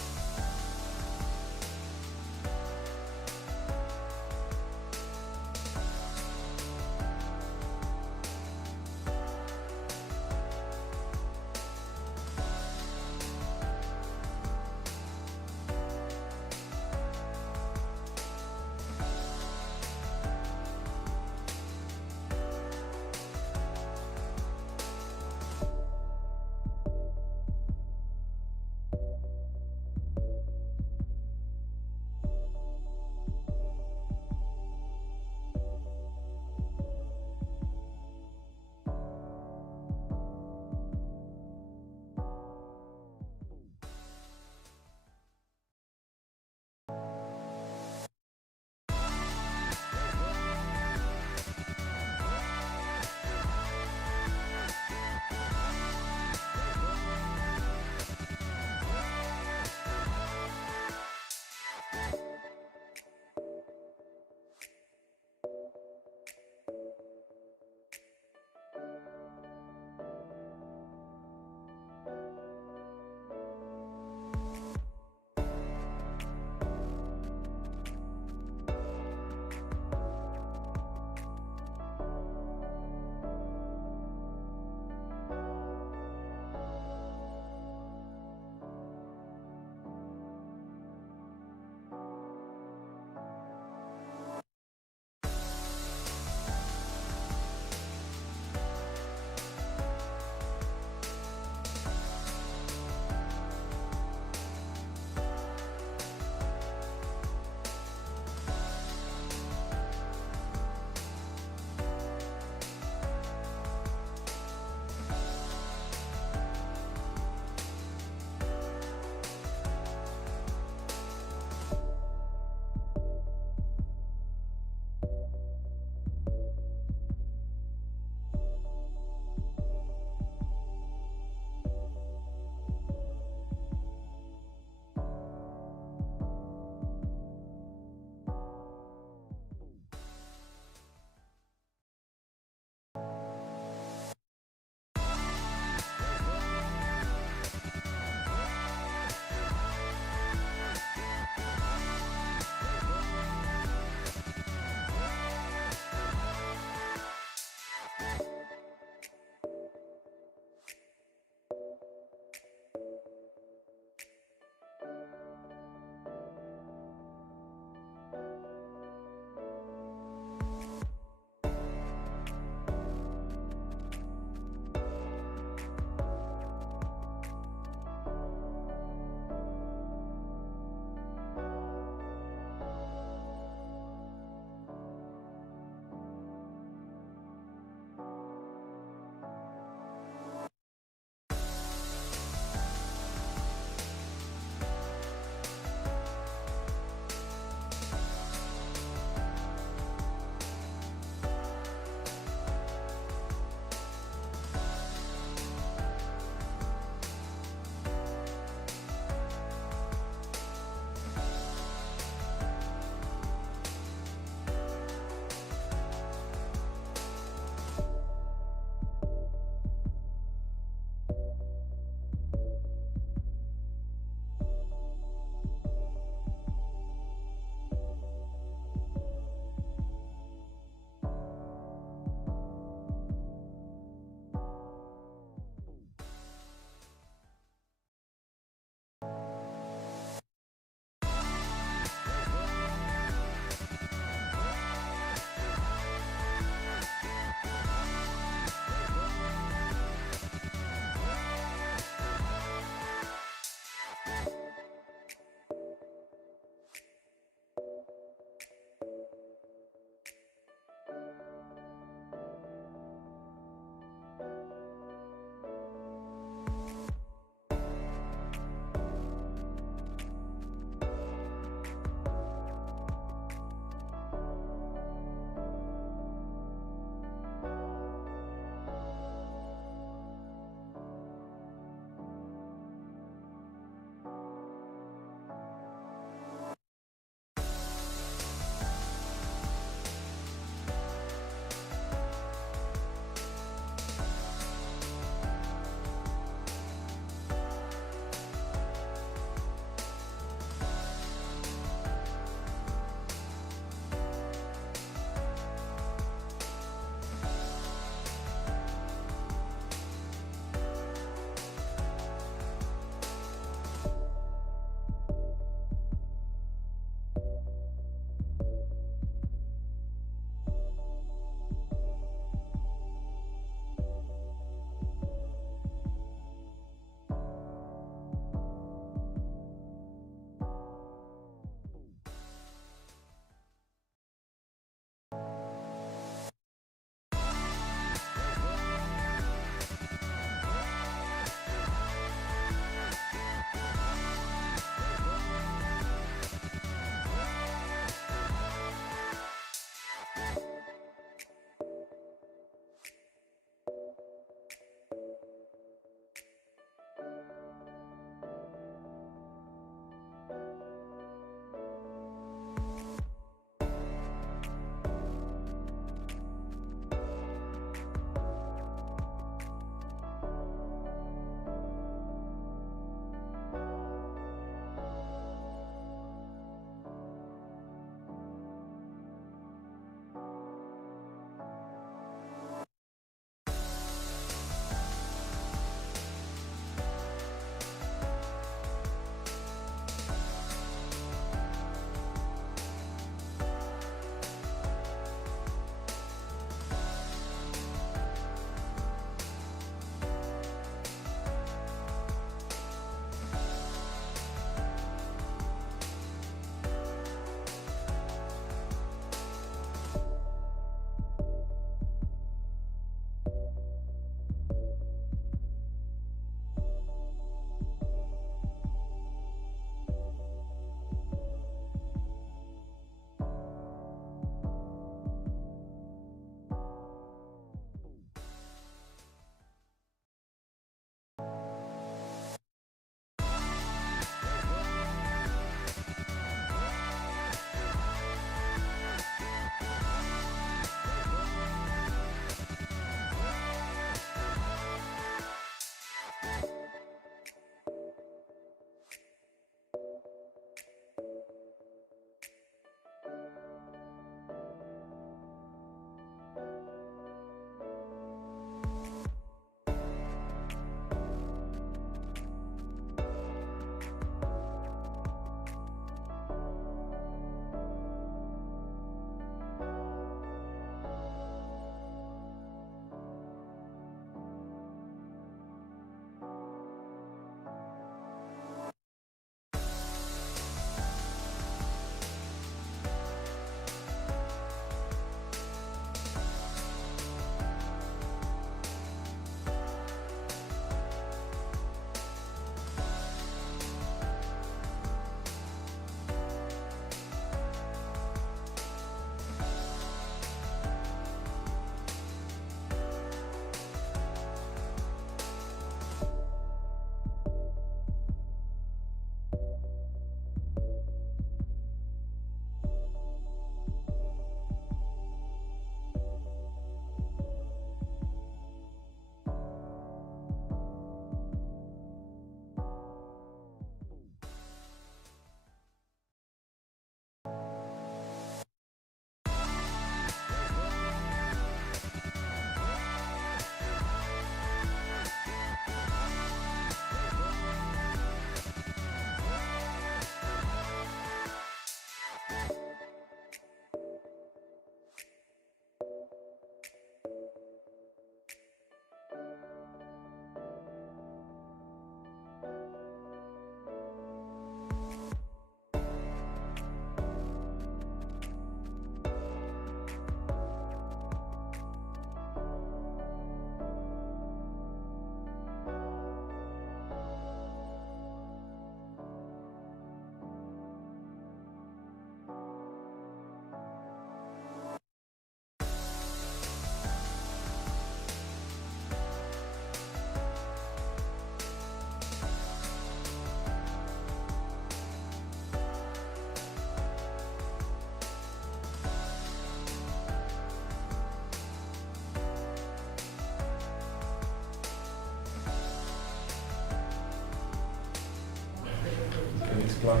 Good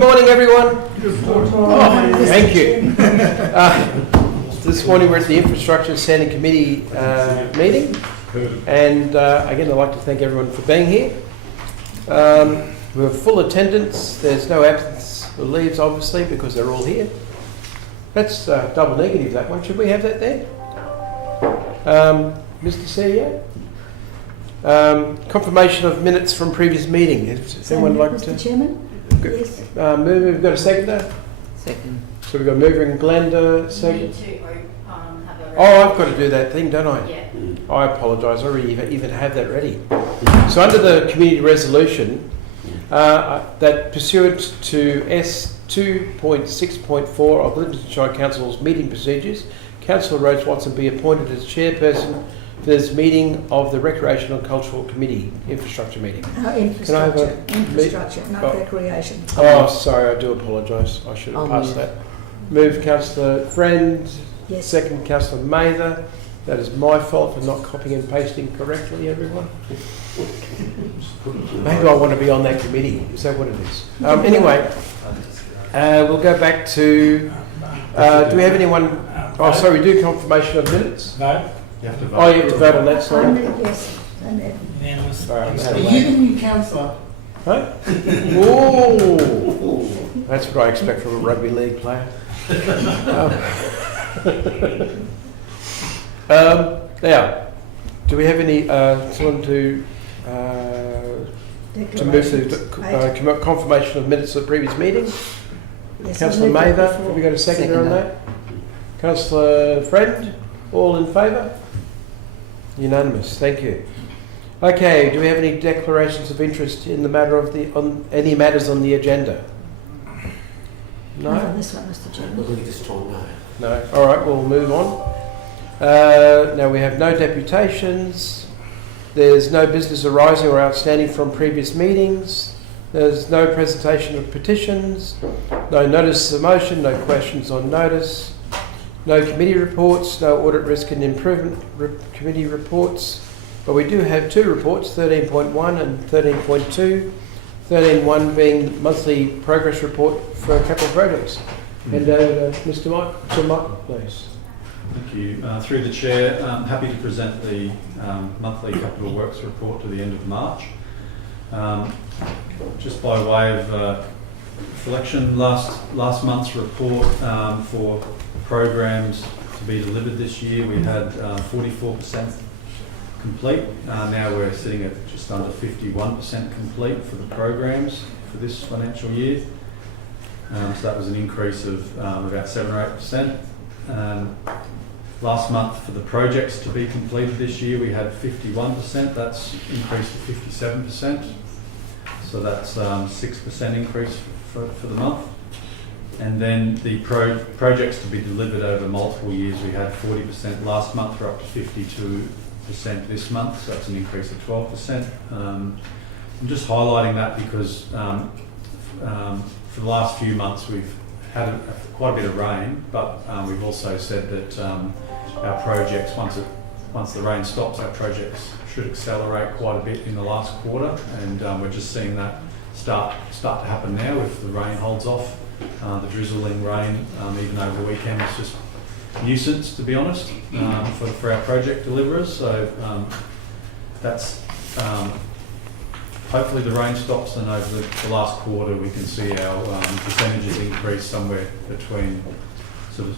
morning, everyone. Oh, thank you. This morning we're at the Infrastructure Standing Committee meeting, and again I'd like to thank everyone for being here. We have full attendance. There's no absence or leaves, obviously, because they're all here. That's double negative, that one. Should we have that there? Mr. CEO? Confirmation of minutes from previous meeting. Does anyone like to? Mr. Chairman? Yes. Move, we've got a seconder? Second. So we've got mover and Glenda, second. You need to have a... Oh, I've got to do that thing, don't I? Yeah. I apologise, I already even have that ready. So under the community resolution, that pursuant to S2.6.4 of Livingstone Shire Council's meeting procedures, Councillor Rose Watson be appointed as chairperson for this meeting of the Recreational and Cultural Committee infrastructure meeting. Infrastructure, not recreation. Oh, sorry, I do apologise. I should have passed that. Move Councillor Friend, Yes. second Councillor Mather. That is my fault for not copying and pasting correctly, everyone. Maybe I want to be on that committee. Is that what it is? Anyway, we'll go back to... do we have anyone... Oh, sorry, we do confirmation of minutes? No. You have to vote. Oh, you have to vote on that, sorry. Yes. Unanimous. All right, Are you the new councillor? huh? Ooh, that's what I expect from a rugby league player. Now, do we have any someone to move to confirmation of minutes of the previous meeting? Yes, Councillor Mather, have we got a seconder on that? Councillor Friend, all in favour? Unanimous, thank you. Okay, do we have any declarations of interest in the matter of any matters on the agenda? No? Not on this one, Mr. Chairman. This time, no. No. All right, we'll move on. Now we have no deputations. There's no business arising or outstanding from previous meetings. There's no presentation of petitions. No notice of motion. No questions on notice. No committee reports. No audit risk and improvement committee reports. But we do have two reports, 13.1 and 13.2. 13.1 being monthly progress report for capital projects. And over to Mr. Michael, please. Thank you. Through the Chair, I'm happy to present the monthly capital works report to the end of March. Just by way of reflection, last month's report for programs to be delivered this year, we had 44% complete. Now we're sitting at just under 51% complete for the programs for this financial year. So that was an increase of about 7 or 8%. Last month for the projects to be completed this year we had 51%, that's increased to 57%. So that's 6% increase for the month. And then the projects to be delivered over multiple years we had 40% last month, we're up to 52% this month, so that's an increase of 12%. I'm just highlighting that because for the last few months we've had quite a bit of rain, but we've also said that our projects, once the rain stops, our projects should accelerate quite a bit in the last quarter, and we're just seeing that start to happen now if the rain holds off. The drizzling rain, even over the weekend, was just nuisance, to be honest, for our project deliverers. So that's hopefully the rain stops, and over the last quarter we can see our percentages increase somewhere between sort of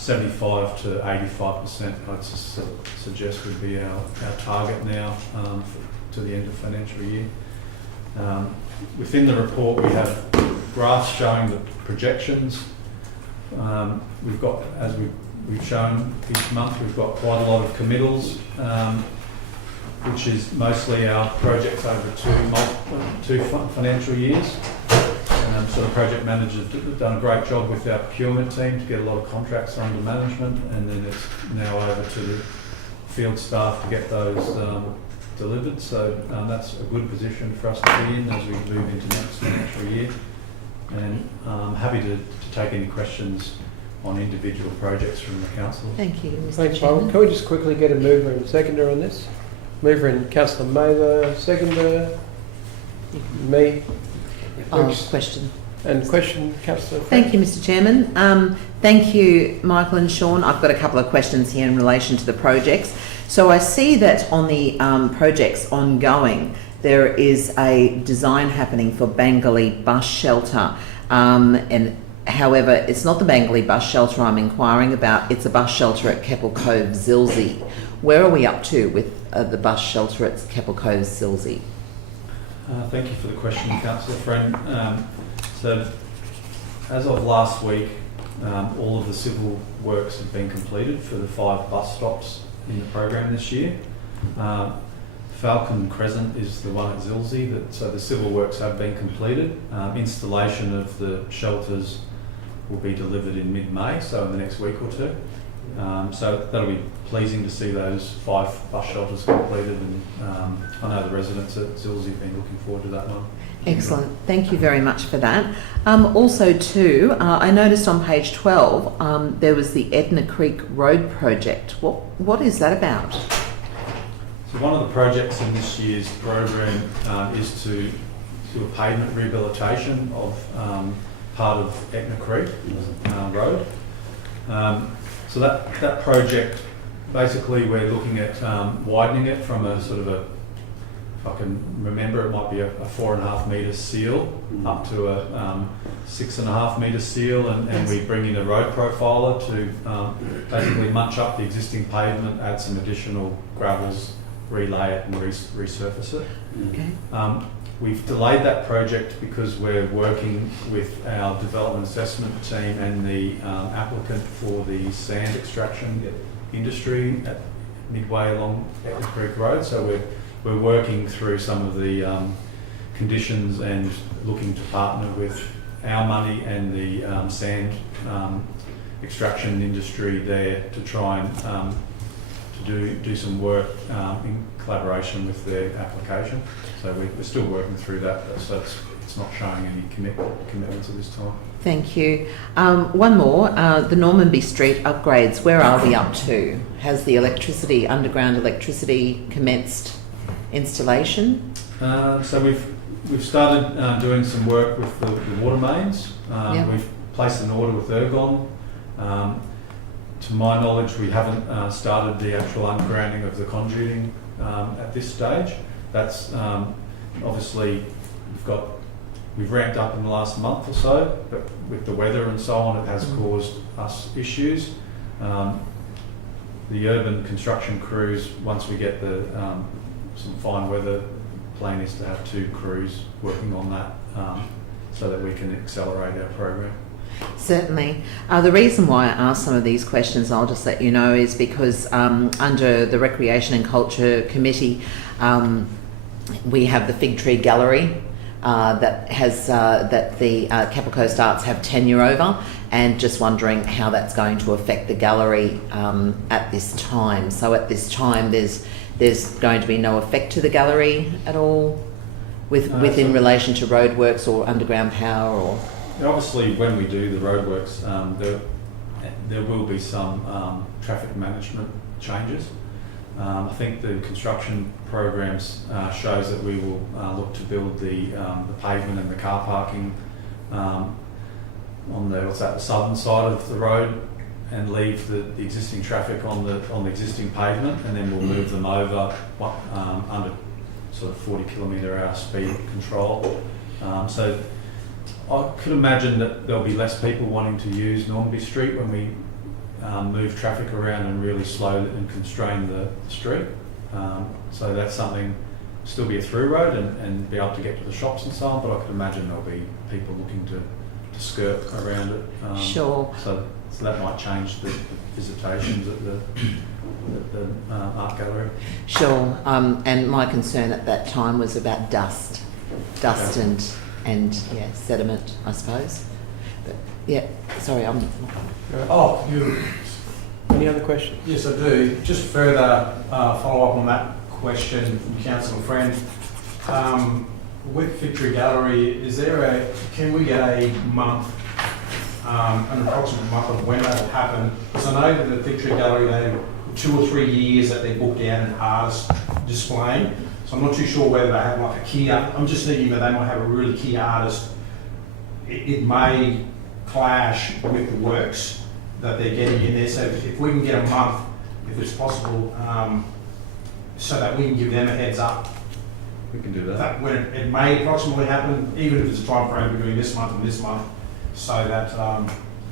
75 to 85%. I'd suggest would be our target now to the end of financial year. Within the report we have graphs showing the projections. We've got, as we've shown each month, we've got quite a lot of committals, which is mostly our projects over two financial years. So the project managers have done a great job with our procurement team to get a lot of contracts under management, and then it's now over to the field staff to get those delivered. So that's a good position for us to be in as we move into next financial year. And I'm happy to take any questions on individual projects from the council. Thank you, Mr. Thanks, Chairman. Michael. Can we just quickly get a mover and seconder on this? Mover and Councillor Mather, seconder. Me? Question. And question, Councillor? Thank you, Mr. Chairman. Thank you, Michael and Sean. I've got a couple of questions here in relation to the projects. So I see that on the projects ongoing, there is a design happening for Bangalore bus shelter. And however, it's not the Bangalore bus shelter I'm inquiring about. It's a bus shelter at Keppel Cove, Zilsey. Where are we up to with the bus shelter at Keppel Cove, Zilsey? Thank you for the question, Councillor Friend. So, as of last week, all of the civil works have been completed for the 5 bus stops in the program this year. Falcon Crescent is the one at Zilsey, so the civil works have been completed. Installation of the shelters will be delivered in mid-May, so in the next week or two. So that'll be pleasing to see those 5 bus shelters completed, and I know the residents at Zilsey have been looking forward to that one. Excellent. Thank you very much for that. Also too, I noticed on page 12 there was the Edna Creek Road project. What is that about? So one of the projects in this year's program is to do a pavement rehabilitation of part of Edna Creek Road. So that project, basically we're looking at widening it from a sort of a, if I can remember, it might be a 4.5 metre seal up to a 6.5 metre seal, and we bring in a road profiler to basically munch up the existing pavement, add some additional gravels, relay it and resurface it. Okay. We've delayed that project because we're working with our development assessment team and the applicant for the sand extraction industry at midway along Edna Creek Road. So we're working through some of the conditions and looking to partner with our money and the sand extraction industry there to try and to do some work in collaboration with their application. So we're still working through that, so it's not showing any commitments at this time. Thank you. One more, the Normanby Street upgrades, where are we up to? Has the underground electricity commenced installation? So we've started doing some work with the water mains. Yep. We've placed an order with Ergon. To my knowledge, we haven't started the actual undergrounding of the conduiting at this stage. That's obviously we've ramped up in the last month or so, but with the weather and so on, it has caused us issues. The urban construction crews, once we get some fine weather, plan is to have 2 crews working on that so that we can accelerate our program. Certainly. The reason why I ask some of these questions, I'll just let you know, is because under the Recreation and Culture Committee, we have the Fig Tree Gallery that the Keppel Coast Arts have tenure over, and just wondering how that's going to affect the gallery at this time. So at this time, there's going to be no effect to the gallery at all in relation to roadworks or underground power or... Obviously, when we do the roadworks, there will be some traffic management changes. I think the construction programs shows that we will look to build the pavement and the car parking on the southern side of the road, and leave the existing traffic on the existing pavement, and then we'll move them over under sort of 40 km/h speed control. So I could imagine that there'll be less people wanting to use Normanby Street when we move traffic around and really slow and constrain the street. So that's something, still be a through road and be able to get to the shops and so on, but I could imagine there'll be people looking to skirt around it. Sure. So that might change the visitations at the art gallery. Sure. And my concern at that time was about dust Okay. and sediment, I suppose. But yeah, sorry, I'm... Oh, you... Any other questions? Yes, I do. Just further follow up on that question from Councillor Friend. With Fig Tree Gallery, can we get a month, an approximate month of when that will happen? Because I know that the Fig Tree Gallery, they 2 or 3 years that they book down in artists displaying. So I'm not too sure whether they have like a key art. I'm just thinking that they might have a really key artist. It may clash with the works that they're getting in there. So if we can get a month, if it's possible, so that we can give them a heads up. We can do that. When it may approximately happen, even if it's a time frame between this month and this month, so that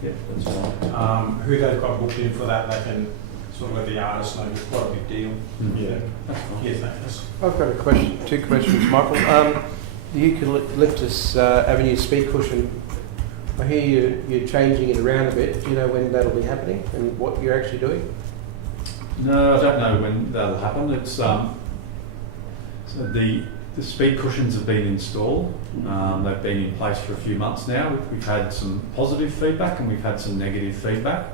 yeah, that's fine. who they've got booked in for that, they can sort of let the artist know. It's quite a big deal. Yeah, that's fine. Yes, thanks. I've got a question, 2 questions, Michael. The Eucalyptus Avenue speed cushion, I hear you're changing it around a bit. Do you know when that'll be happening and what you're actually doing? No, I don't know when that'll happen. It's so the speed cushions have been installed. They've been in place for a few months now. We've had some positive feedback and we've had some negative feedback.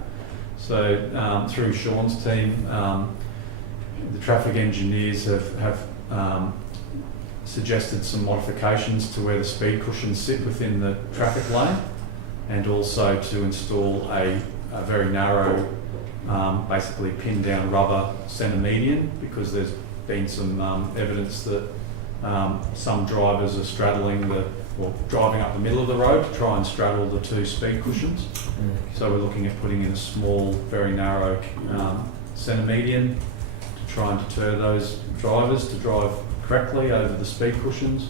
So through Sean's team, the traffic engineers have suggested some modifications to where the speed cushions sit within the traffic lane, and also to install a very narrow, basically pinned down rubber centre median, because there's been some evidence that some drivers are driving up the middle of the road to try and straddle the 2 speed cushions. So we're looking at putting in a small, very narrow centre median to try and deter those drivers to drive correctly over the speed cushions.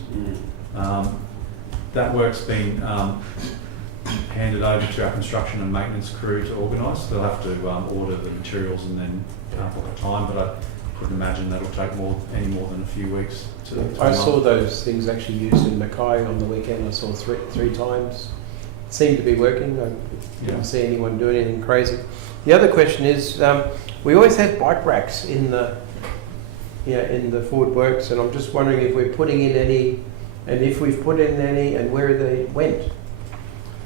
That work's been handed over to our construction and maintenance crew to organise. They'll have to order the materials and then book a time, but I couldn't imagine that'll take any more than a few weeks. I saw those things actually used in Mackay on the weekend. I saw three times. It seemed to be working. I didn't see anyone doing anything crazy. The other question is, we always have bike racks in the Forward Works, and I'm just wondering if we're putting in any, and if we've put in any, and where they went.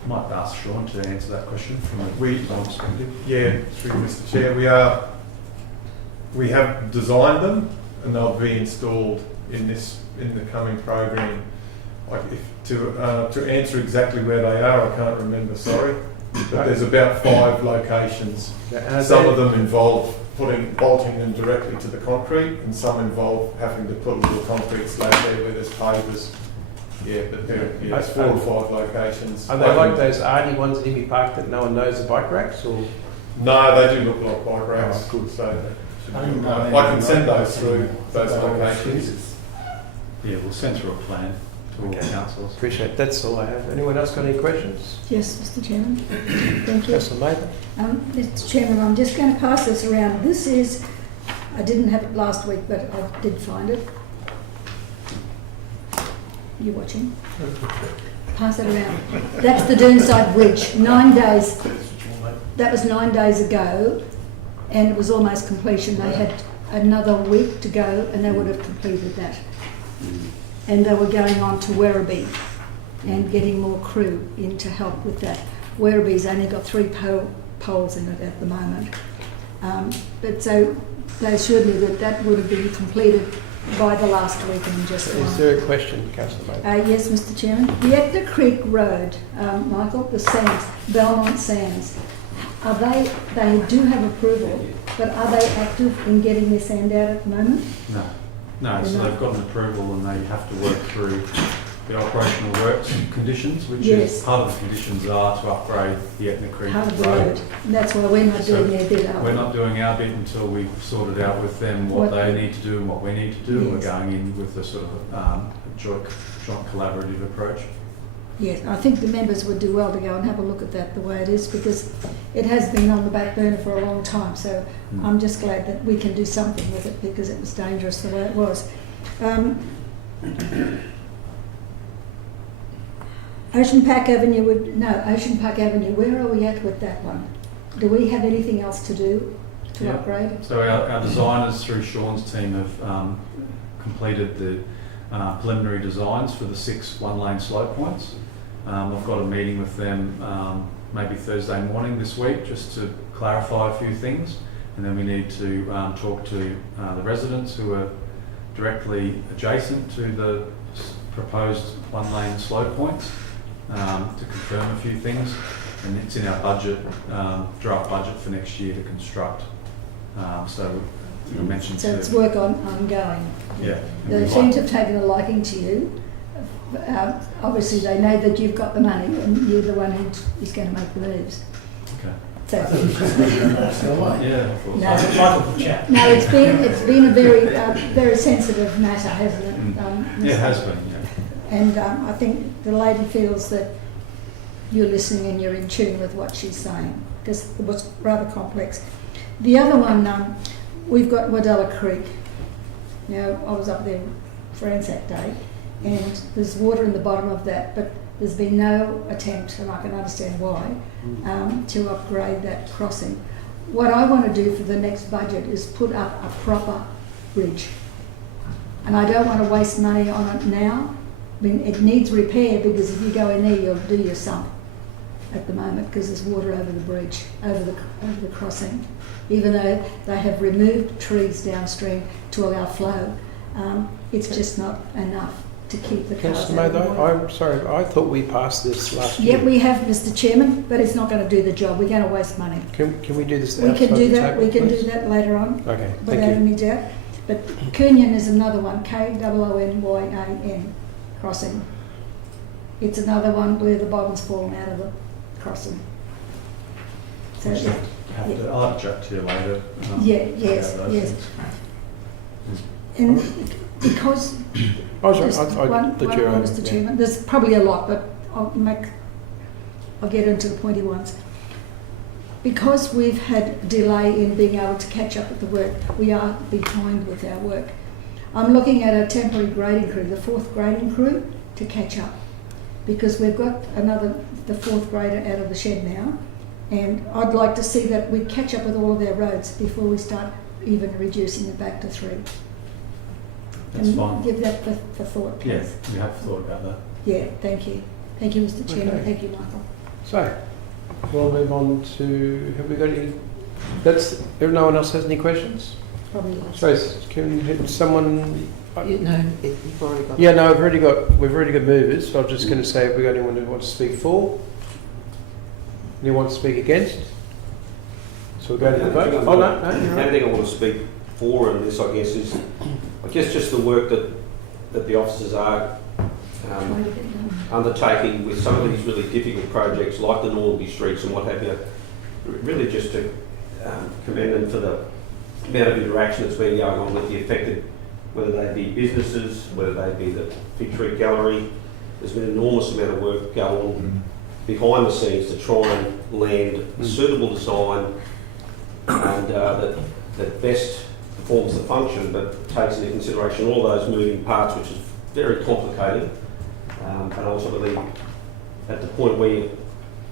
I might ask Sean to answer that question from a design perspective. Yeah, through Mr. Chair, we have designed them and they'll be installed in the coming program. Like to answer exactly where they are, I can't remember. Sorry, but there's about 5 locations. Some of them involve bolting them directly to the concrete, and some involve having to put a little concrete slab there where there's pavers. Yeah, but it's 4 or 5 locations. Are they like those arty ones at Ivy Park that no one knows are bike racks, or? No, they do look like bike racks. Oh, good. So I can send those through those locations. Yeah, we'll send through a plan to all councils. Appreciate it. That's all I have. Anyone else got any questions? Yes, Mr. Chairman. Thank you. Councillor Mather. Mr. Chairman, I'm just going to pass this around. This is, I didn't have it last week, but I did find it. You watching? Pass it around. That's the Doonside Bridge. 9 days. That was 9 days ago, and it was almost completion. They had another week to go, and they would have completed that. And they were going on to Werribee and getting more crew in to help with that. Werribee's only got 3 poles in it at the moment. But so they assured me that that would have been completed by the last week, and just Is there a question, Councillor Mather? yes, Mr. Chairman. The Etna Creek Road, Michael, the Sands, Belmont Sands, are they do have approval, but are they active in getting their sand out at the moment? No, so they've got an approval and they have to work through the operational works conditions, which is part of the conditions are to upgrade the Etna Creek Part of the road. And that's why we're not doing their bit, are we? We're not doing our bit until we've sorted out with them what they need to do and what we need to do. Yes. We're going in with a sort of joint collaborative approach. Yes, I think the members would do well to go and have a look at that the way it is, because it has been on the back burner for a long time. So I'm just glad that we can do something with it, because it was dangerous the way it was. Ocean Park Avenue, where are we at with that one? Do we have anything else to do to upgrade? So our designers through Sean's team have completed the preliminary designs for the 6 one-lane slope points. I've got a meeting with them maybe Thursday morning this week just to clarify a few things, and then we need to talk to the residents who are directly adjacent to the proposed one-lane slope points to confirm a few things, and it's in our budget, draft budget for next year to construct. So You mentioned So it's work ongoing. Yeah. They seem to have taken a liking to you. Obviously, they know that you've got the money and you're the one who's going to make the moves. Okay. So, Yeah, of course. no, it's been a very sensitive matter, hasn't it? Yeah, it has been. Yeah. And I think the lady feels that you're listening and you're in tune with what she's saying, because it was rather complex. The other one, we've got Wadella Creek. Now, I was up there for Anzac Day, and there's water in the bottom of that, but there's been no attempt, and I can understand why, to upgrade that crossing. What I want to do for the next budget is put up a proper bridge. And I don't want to waste money on it now. I mean, it needs repair, because if you go in there, you'll do your sump at the moment, because there's water over the bridge, over the crossing. Even though they have removed trees downstream to allow flow, it's just not enough to keep the cars Councillor out of the Mather, water. I'm sorry, I thought we passed this last year. Yeah, we have, Mr. Chairman, but it's not going to do the job. We're going to waste money. Can we do this We outside can do the that. table, We can please? do that later on. Okay, thank Without you. any doubt. But Koonyan is another one. Koonyan crossing. It's another one where the bottom's fallen out of the crossing. So I'll have to chat to you later. yes. And because Oh, sorry, just I one, thought you were over, Mr. yeah. Chairman, there's probably a lot, but I'll get into the pointy ones. Because we've had delay in being able to catch up with the work, we are behind with our work. I'm looking at a temporary grading crew, the 4th grading crew, to catch up, because we've got the 4th grader out of the shed now, and I'd like to see that we catch up with all of our roads before we start even reducing it back to 3. That's and fine. give that for thought, please. Yeah, we have thought about that. Yeah, thank you. Thank you, Mr. Chairman. Okay. Thank you, Michael. So, we'll move on to, have we got any, if no one else has any questions? Probably last. So, can someone... No, you've already got. Yeah, no, we've already got movers, so I'm just going to say, have we got anyone who wants to speak for? Anyone to speak against? So we'll go to the vote. Oh, no, you're The right. only thing I want to speak for in this, I guess, is just the work that the officers are undertaking with some of these really difficult projects like the Normanby Streets and what have you. Really just to commend them for the amount of interaction that's been going on with the affected, whether they be businesses, whether they be the Fig Tree Gallery. There's been an enormous amount of work going on behind the scenes to try and land a suitable design and that best performs the function, but takes into consideration all those moving parts, which is very complicated. And ultimately, at the point where you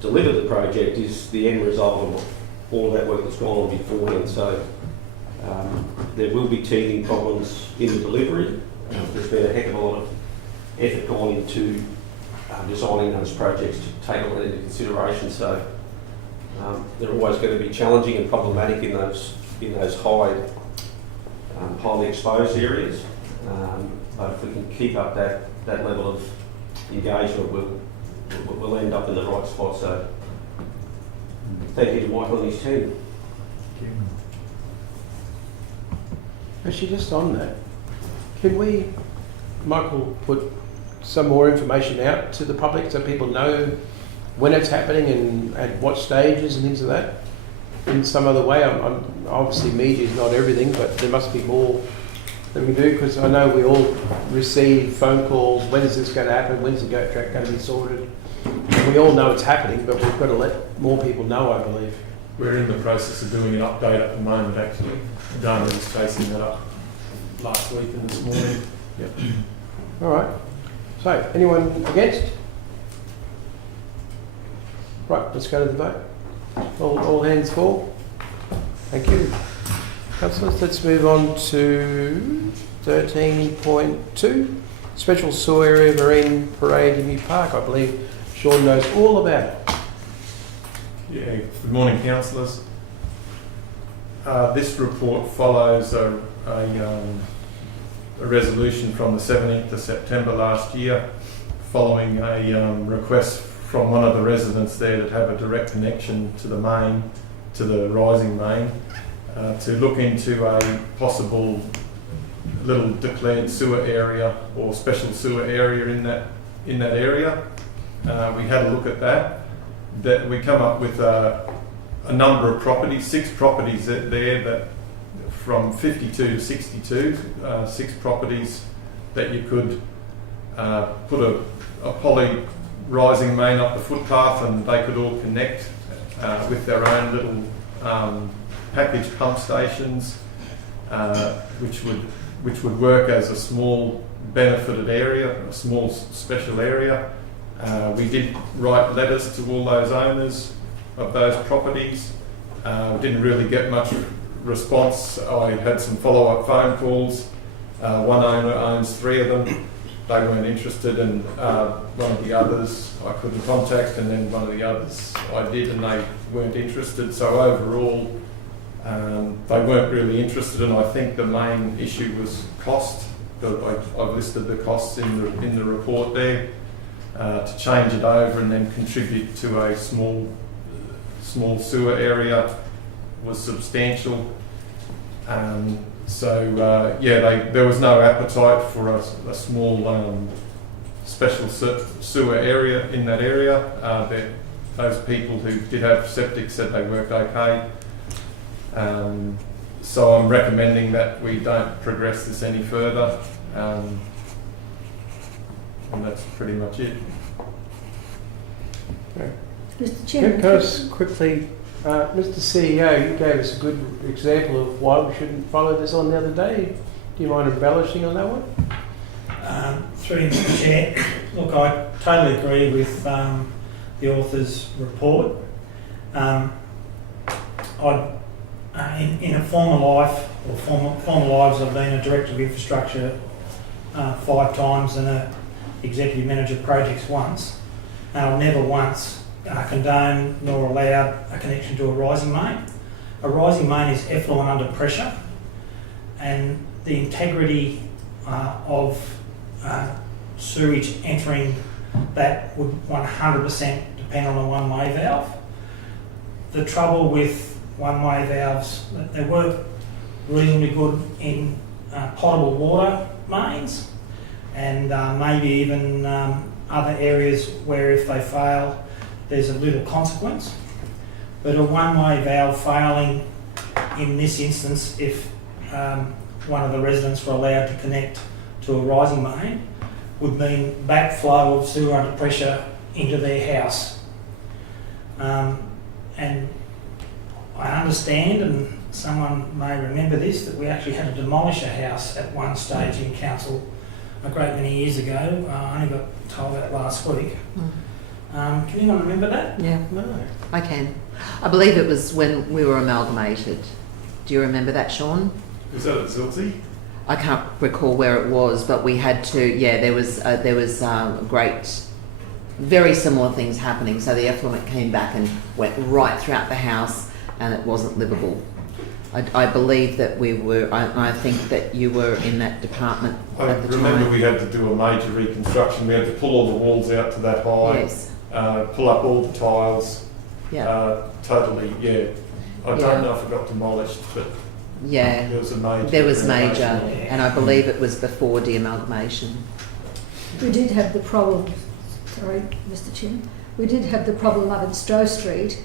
deliver the project, is the end result of all of that work that's gone on beforehand. So there will be teething problems in the delivery. There's been a heck of a lot of effort gone into designing those projects to take all that into consideration. So they're always going to be challenging and problematic in those highly exposed areas. But if we can keep up that level of engagement, we'll end up in the right spot. So thank you to Michael and his team. Actually, just on that, can we, Michael, put some more information out to the public so people know when it's happening and at what stages and things like that in some other way? I'm obviously media is not everything, but there must be more that we do, because I know we all receive phone calls, when is this going to happen, when's the goat track going to be sorted? And we all know it's happening, but we've got to let more people know, I believe. We're in the process of doing an update at the moment, actually. Dana was chasing that up last week and this morning. Yep. All right. So, anyone against? Right, let's go to the vote. All hands for? Thank you. Councillors, let's move on to 13.2. Special Sewer Area Marine Parade in New Park. I believe Sean knows all about it. Yeah, good morning, councillors. This report follows a resolution from the 17th of September last year, following a request from one of the residents there to have a direct connection to the main, to the rising main. to look into a possible little declared sewer area or special sewer area in that area. We had a look at that. That we come up with a number of properties, 6 properties there that from 52 to 62, 6 properties that you could put a poly rising main up the footpath, and they could all connect with their own little package pump stations, which would work as a small benefited area, a small special area. We did write letters to all those owners of those properties. Didn't really get much response. I had some follow-up phone calls. One owner owns 3 of them. They weren't interested, and one of the others I couldn't contact, and then one of the others I did, and they weren't interested. So overall, they weren't really interested, and I think the main issue was cost. I've listed the costs in the report there. To change it over and then contribute to a small sewer area was substantial. There was no appetite for a small special sewer area in that area. Those people who did have septic said they worked okay. So I'm recommending that we don't progress this any further. And that's pretty much it. Okay. Mr. Chairman. Can I just quickly, Mr. CEO, you gave us a good example of why we shouldn't follow this on the other day. Do you mind embellishing on that one? Through you, Mr. Chair. Look, I totally agree with the author's report. In a former life, or former lives, I've been a Director of Infrastructure 5 times and a Executive Manager of Projects once. And I've never once condoned nor allowed a connection to a rising main. A rising main is effluent under pressure, and the integrity of sewage entering that would 100% depend on a one-way valve. The trouble with one-way valves, they work reasonably good in potable water mains, and maybe even other areas where if they fail, there's a little consequence. But a one-way valve failing in this instance, if one of the residents were allowed to connect to a rising main, would mean backflow of sewer under pressure into their house. And I understand, and someone may remember this, that we actually had to demolish a house at one stage in council a great many years ago. I only got told that last week. Can anyone remember that? Yeah. No. I can. I believe it was when we were amalgamated. Do you remember that, Sean? Was that at Zilsey? I can't recall where it was, but we had to. Yeah, there was great, very similar things happening. So the effluent came back and went right throughout the house, and it wasn't livable. I believe that we were. I think that you were in that department at the time. I remember we had to do a major reconstruction. We had to pull all the walls out to that high. Yes. Pull up all the tiles. Yeah. Totally. Yeah. I don't know if it got demolished, but. Yeah, there was a major. There was major, and I believe it was before de-amalgamation. We did have the problem, sorry, Mr. Chairman, we did have the problem up at Stowe Street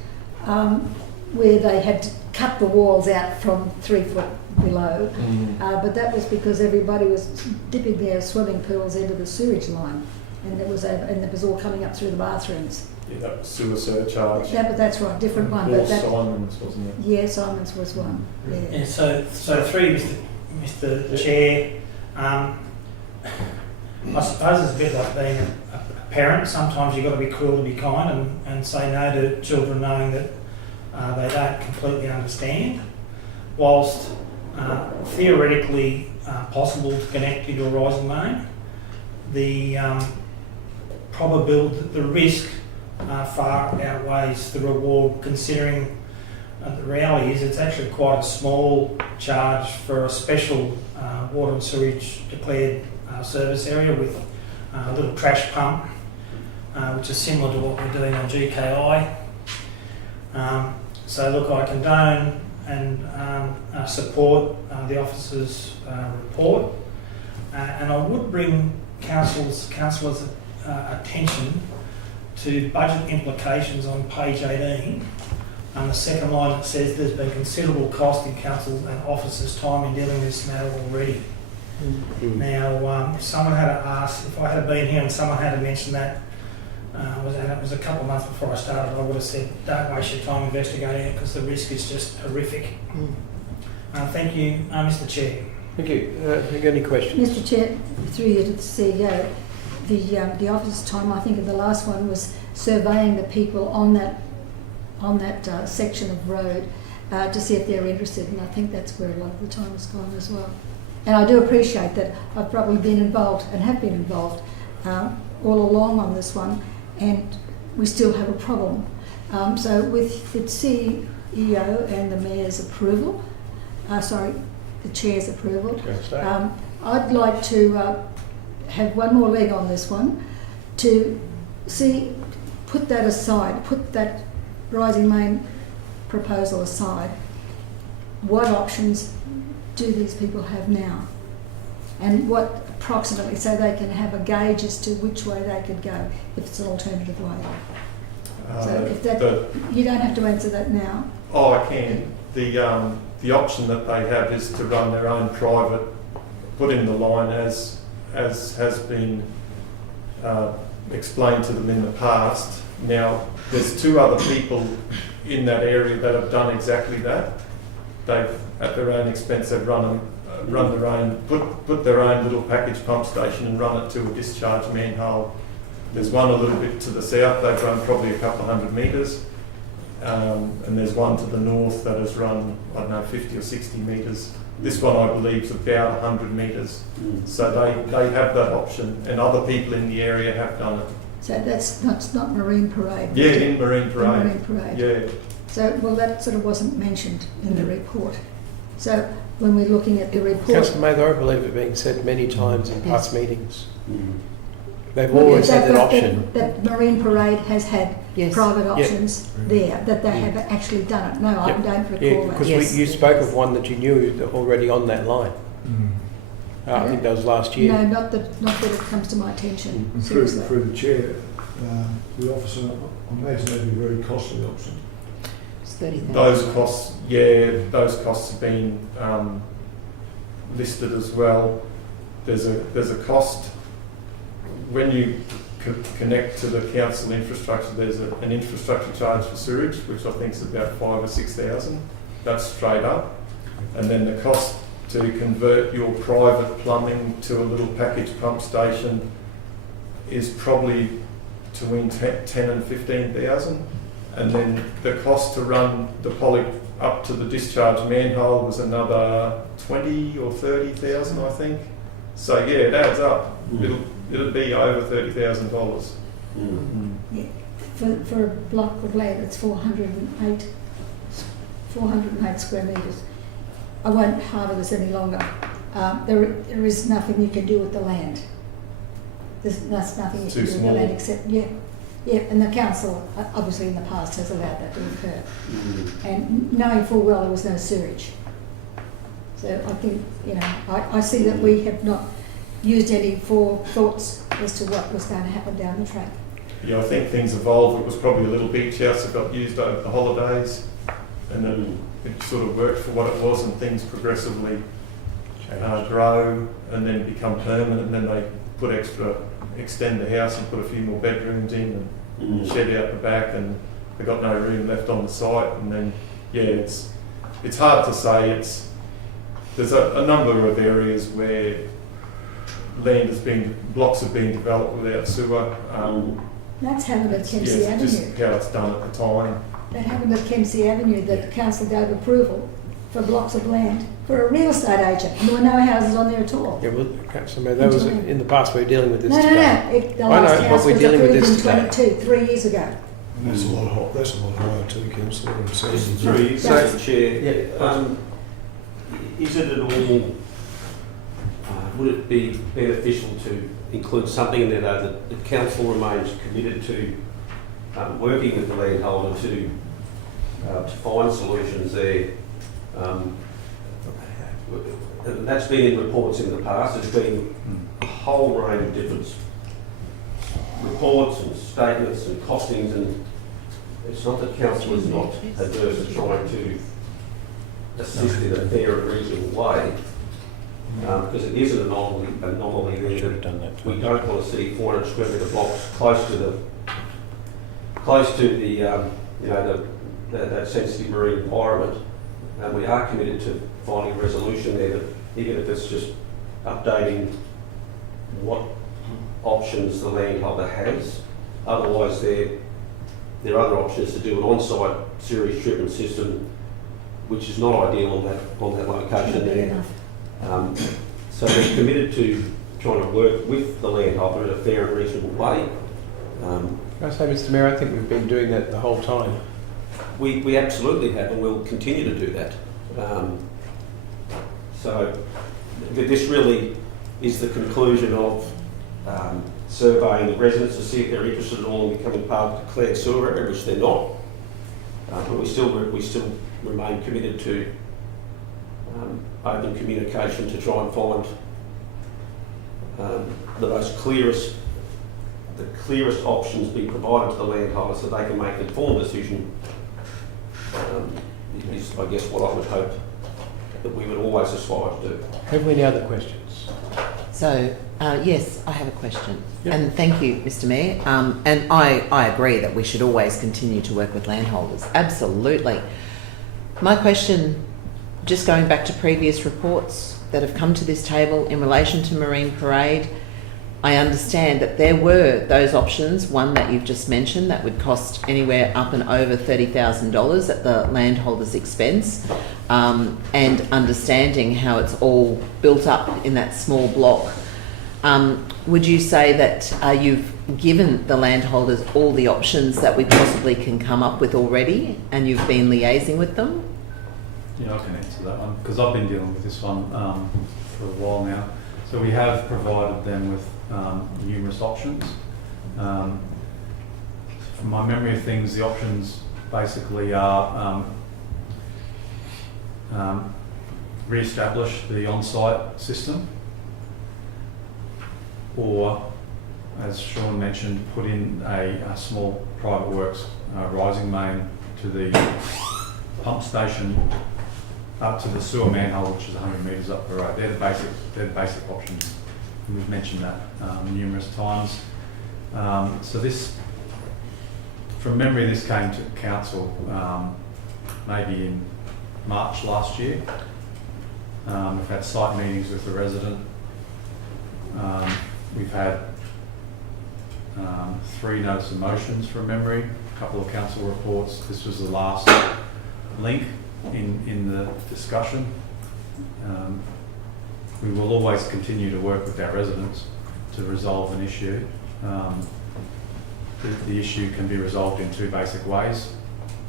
where they had to cut the walls out from 3 foot below, but that was because everybody was dipping their swimming pools into the sewage line, and it was all coming up through the bathrooms. Yeah, that was sewer surcharge. That's right, different one. Or but that, Simons, wasn't it? Yeah, Simons was one. Yeah. Yeah, so through you, Mr. Chair, I suppose it's a bit like being a parent. Sometimes you've got to be cruel to be kind and say no to children knowing that they don't completely understand. Whilst theoretically possible to connect into a rising main, the probability, the risk far outweighs the reward, considering the reality is it's actually quite a small charge for a special water and sewage declared service area with a little trash pump, which is similar to what we're doing on GKI. So look, I condone support the officer's report. And I would bring councillors' attention to budget implications on page 18. And the second line, it says there's been considerable cost in council and officers' time in dealing with this matter already. Now, someone had to ask, if I had been here and someone had to mention that, and it was a couple of months before I started, I would have said, don't waste your time investigating it because the risk is just horrific. Thank you, Mr. Chair. Thank you. Have you got any questions? Mr. Chair, through you to the CEO, the officer's time, I think, in the last one was surveying the people on that section of road to see if they're interested, and I think that's where a lot of the time has gone as well. And I do appreciate that I've probably been involved and have been involved all along on this one, and we still have a problem. So with the CEO and the Mayor's approval, the Chair's approval, I'd like to have one more leg on this one to put that aside, put that Rising Main proposal aside. What options do these people have now? And what approximately, so they can have a gauge as to which way they could go if it's an alternative way. So if that, you don't have to answer that now. Oh, I can. The option that they have is to run their own private, put in the line as has been explained to them in the past. Now, there's 2 other people in that area that have done exactly that. They've, at their own expense, they've run their own, put their own little package pump station and run it to a discharge manhole. There's one a little bit to the south. They've run probably a couple of 100 metres. And there's one to the north that has run, I don't know, 50 or 60 metres. This one, I believe, is about 100 metres. So they have that option, and other people in the area have done it. So that's not Marine Parade? Yeah, in Marine Parade. In Marine Parade. Yeah. So, well, that sort of wasn't mentioned in the report. So when we're looking at the report... Councillor Mather, I believe it being said many times in past meetings. They've Well, always yes, had that option. That Marine Parade has had private options there, that they have actually done it. No, I don't recall that. Because you spoke of one that you knew already on that line. I think that was last year. No, not that it comes to my attention. And through the chair, the officer, I imagine that'd be a very costly option. It's 30,000. Those costs have been listed as well. There's a cost when you connect to the council infrastructure. There's an infrastructure charge for sewage, which I think is about 5,000 or 6,000. That's straight up, and then the cost to convert your private plumbing to a little package pump station is probably between 10 and 15,000, and then the cost to run the poly up to the discharge manhole was another 20 or 30,000, I think. So yeah, it adds up. It'll be over $30,000. Yeah, for a block of land that's 408 square metres. I won't harbour this any longer. There is nothing you can do with the land. There's nothing you can do with the land except, and the council obviously in the past has allowed that to occur. And knowing full well there was no sewage. So I think, I see that we have not used any forethoughts as to what was going to happen down the track. Yeah, I think things evolved. It was probably a little beach house that got used over the holidays, and then it sort of worked for what it was, and things progressively grow and then become permanent, and then they extend the house and put a few more bedrooms in and shed out the back, and they got no room left on the site, and then it's hard to say. There's a number of areas where blocks have been developed without sewer. That's happened at Kempsey Avenue. Just how it's done at the time. That happened at Kempsey Avenue, that the council gave approval for blocks of land for a real estate agent, and there were no houses on there at all. Yeah, well, Councillor Mayor, that was in the past. We were dealing with this No. today. The last house was approved in 22, 3 years ago. And that's a lot higher too, Councillor. Chair. Is it at all, would it be beneficial to include something in there that the council remains committed to working with the landholder to find solutions there And that's been in reports in the past. There's been a whole range of different reports and statements and costings, and it's not that council is not averse to trying to assist in a fair and reasonable way, because it is an anomaly there that we don't want to see 400 square metre blocks close to the that sensitive marine environment, and we are committed to finding a resolution there, that even if it's just updating what options the landholder has. Otherwise, there are other options to do an on-site sewage treatment system, which is not ideal on that location there. So we're committed to trying to work with the landholder in a fair and reasonable way. Can I say, Mr. Mayor, I think we've been doing that the whole time. We absolutely have, and we'll continue to do that. So this really is the conclusion of surveying the residents to see if they're interested at all in becoming part of the declared sewer area, which they're not. But we still remain committed to open communication to try and find the clearest options be provided to the landholder so they can make an informed decision. Is, I guess, what I would hope that we would always aspire to do. Have we any other questions? So, yes, I have a question. Yep. And thank you, Mr. Mayor. And I agree that we should always continue to work with landholders. Absolutely. My question, just going back to previous reports that have come to this table in relation to Marine Parade, I understand that there were those options, one that you've just mentioned, that would cost anywhere up and over $30,000 at the landholder's expense, and understanding how it's all built up in that small block. Would you say that you've given the landholders all the options that we possibly can come up with already, and you've been liaising with them? Yeah, I can answer that one, because I've been dealing with this one for a while now. So we have provided them with numerous options. From my memory of things, the options basically are re-establish the on-site system, or, as Sean mentioned, put in a small private works rising main to the pump station up to the sewer manhole, which is 100 metres up the road. They're the basic options. And we've mentioned that numerous times. So this, from memory, this came to council maybe in March last year. We've had site meetings with the resident. We've had 3 notice of motions from memory, a couple of council reports. This was the last link in the discussion. We will always continue to work with our residents to resolve an issue. The issue can be resolved in 2 basic ways,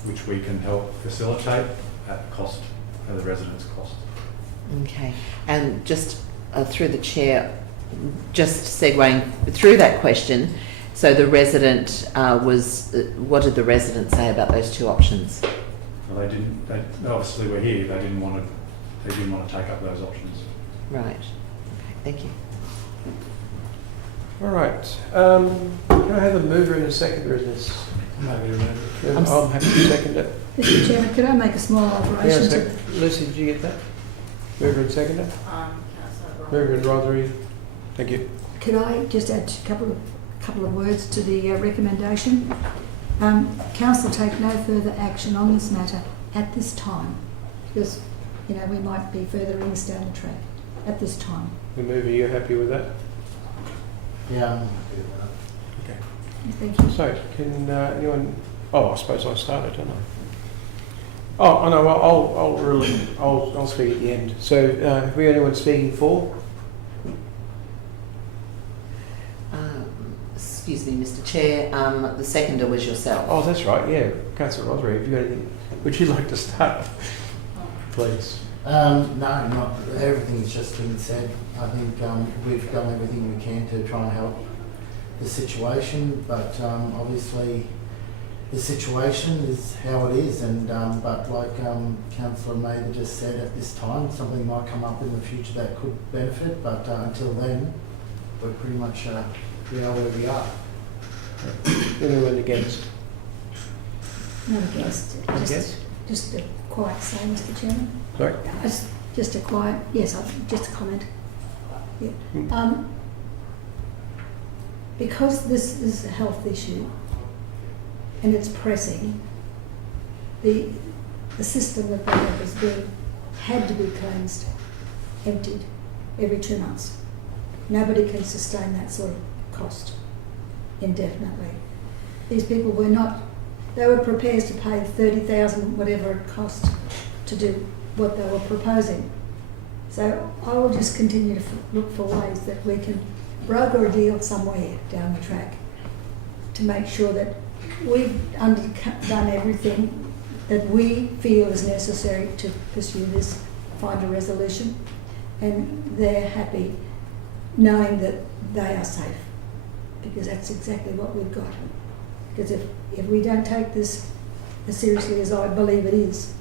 which we can help facilitate at cost, at the residents' cost. Okay, and just through the chair, just segueing through that question, so the resident what did the resident say about those 2 options? Well, they obviously were here, they didn't want to take up those options. Right, okay, thank you. All right. Can I have a mover and a seconder in this? I'm happy to move it. I'm happy to second it. Mr. Chairman, could I make a small alteration? Lucy, did you get that? Mover and seconder? Mover and Rothery. Thank you. Could I just add a couple of words to the recommendation? Council take no further action on this matter at this time, because we might be further rings down the track at this time. The mover, you happy with that? Yeah, I'm happy with that. Okay. Thank you. So, can anyone? Oh, I suppose I started, don't I? Oh, no. I'll speak at the end. So, have we anyone speaking for? Excuse me, Mr. Chair. The seconder was yourself. Oh, that's right. Yeah, Councillor Rothery. Have you got anything? Would you like to start, please? No, not everything's just been said. I think we've done everything we can to try and help the situation, but obviously the situation is how it is, and but like Councillor Mather just said, at this time something might come up in the future that could benefit, but until then we're pretty much we are where we are. Anyone against? Not against. Just a quiet say, Mr. Chairman. Sorry? Just a quiet, yes, just a comment. Yeah. Because this is a health issue and it's pressing, the system that they have had to be cleansed, emptied every 2 months. Nobody can sustain that sort of cost indefinitely. These people they were prepared to pay $30,000, whatever it cost, to do what they were proposing. So I will just continue to look for ways that we can broker a deal somewhere down the track to make sure that we've done everything that we feel is necessary to pursue this, find a resolution, and they're happy knowing that they are safe, because that's exactly what we've got. Because if we don't take this as seriously as I believe it is,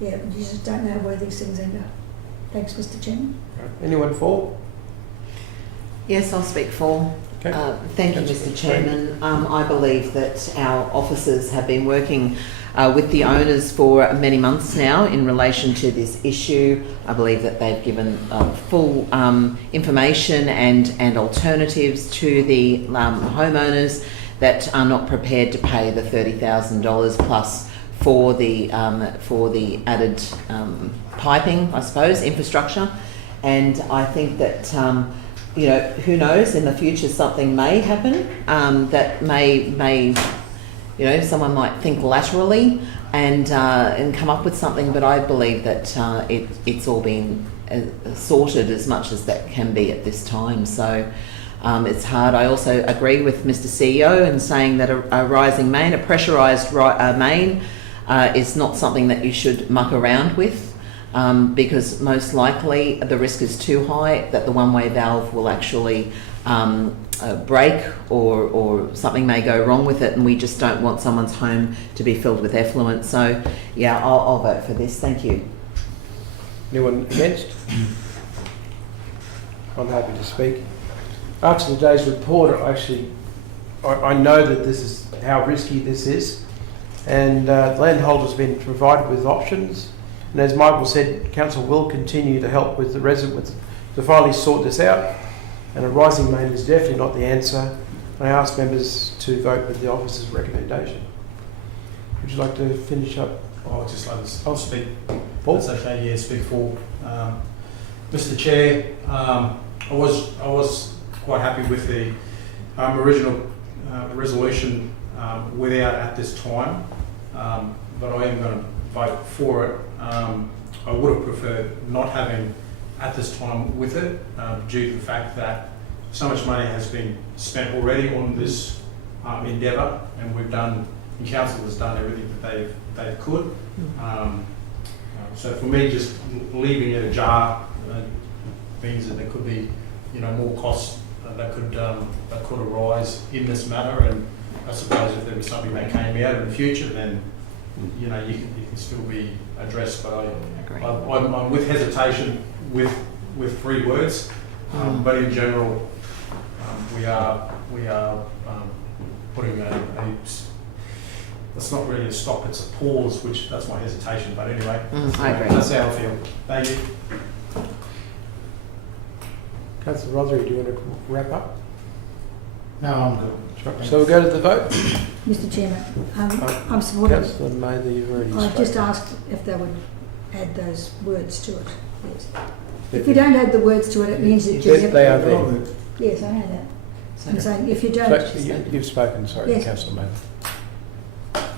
you just don't know where these things end up. Thanks, Mr. Chairman. Anyone for? Yes, I'll speak for. Okay. Thank you, Mr. Chairman. I believe that our officers have been working with the owners for many months now in relation to this issue. I believe that they've given full information and alternatives to the homeowners that are not prepared to pay the $30,000 plus for the added piping, I suppose, infrastructure. And I think that who knows, in the future something may happen that may someone might think laterally and come up with something, but I believe that it's all been sorted as much as that can be at this time. So it's hard. I also agree with Mr. CEO in saying that a rising main, a pressurised main, is not something that you should muck around with. Because most likely the risk is too high that the one-way valve will actually break or something may go wrong with it, and we just don't want someone's home to be filled with effluent. So yeah, I'll vote for this. Thank you. Anyone against? I'm happy to speak. After today's report, I know that this is how risky this is, and landholders have been provided with options. And as Michael said, Council will continue to help with the residents to finally sort this out. And a rising main is definitely not the answer. I ask members to vote with the officer's recommendation. Would you like to finish up? I'll just like to speak. Paul? That's okay. Yeah, speak for Mr. Chair. I was quite happy with the original resolution without at this time, but I am going to vote for it. I would have preferred not having at this time with it, due to the fact that so much money has been spent already on this endeavour, and Council has done everything that they could. So for me, just leaving it ajar means that there could be, more costs that could arise in this matter. And I suppose if there was something that came out in the future, then you can still be addressed. But I'm with hesitation with 3 words, but in general, we are putting it's not really a stop, it's a pause, which that's my hesitation. But anyway, I agree. That's how I feel. Thank you. Councillor Rothery, do you want to wrap up? No, I'm good. Sure. So we'll go to the vote. Mr. Chairman, I'm supporting. Councillor Mather, you've already I just asked if they would add those words to it. Yes. If you don't add the words to it, it means that you're... They are there. Yes, I know that. I'm saying if you don't... So you've spoken, sorry, yes. Councillor Mather.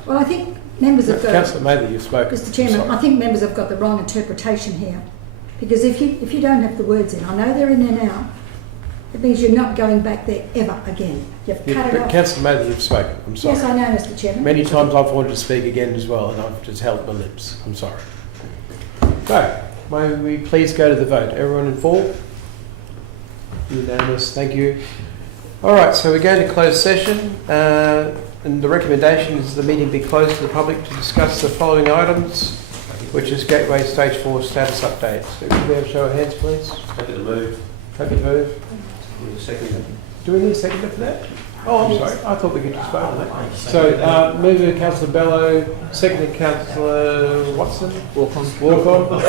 Well, I think members have got... Councillor Mather, you've spoken. Mr. Chairman, I think members have got the wrong interpretation here. Because if you don't have the words in, I know they're in there now, it means you're not going back there ever again. You've cut it off. Councillor Mather, you've spoken. I'm sorry. Yes, I know, Mr. Chairman. Many times I've wanted to speak again as well, and I've just held my lips. I'm sorry. So, may we please go to the vote? Everyone in full? Unanimous. Thank you. All right, so we're going to close session, and the recommendation is the meeting be closed to the public to discuss the following items, which is Gateway Stage 4 status update. So could we have a show of hands, please? Happy to move. Happy to move. Second. Do we need a seconder for that? Oh, I'm sorry. I thought we could just vote on that. So, mover Councillor Bello, seconded Councillor Watson. Walk on.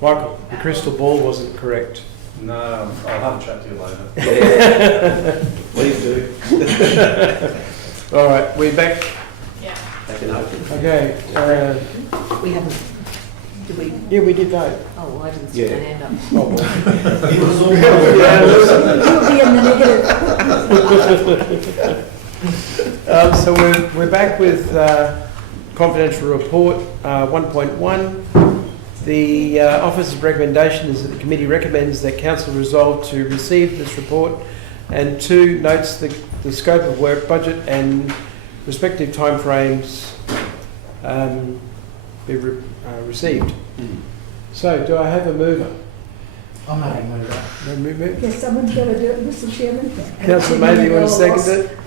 Michael, the crystal ball wasn't correct. No, I'll have a chat to you later. Please do. All right, we're back. Yeah. Back in open. Okay. We haven't, did we? Yeah, we did vote. Oh, well, I didn't stick my hand up. Oh, well. It was all You'll be in the negative. So we're back with confidential report 1.1. The officer's recommendation is that the committee recommends that council resolve to receive this report, and 2, notes the scope of work, budget and respective timeframes be received. So do I have a mover? I'm not going to move that. No move. Yes, someone's got to do it, Mr Chairman. Councillor Maybe, you want to second it?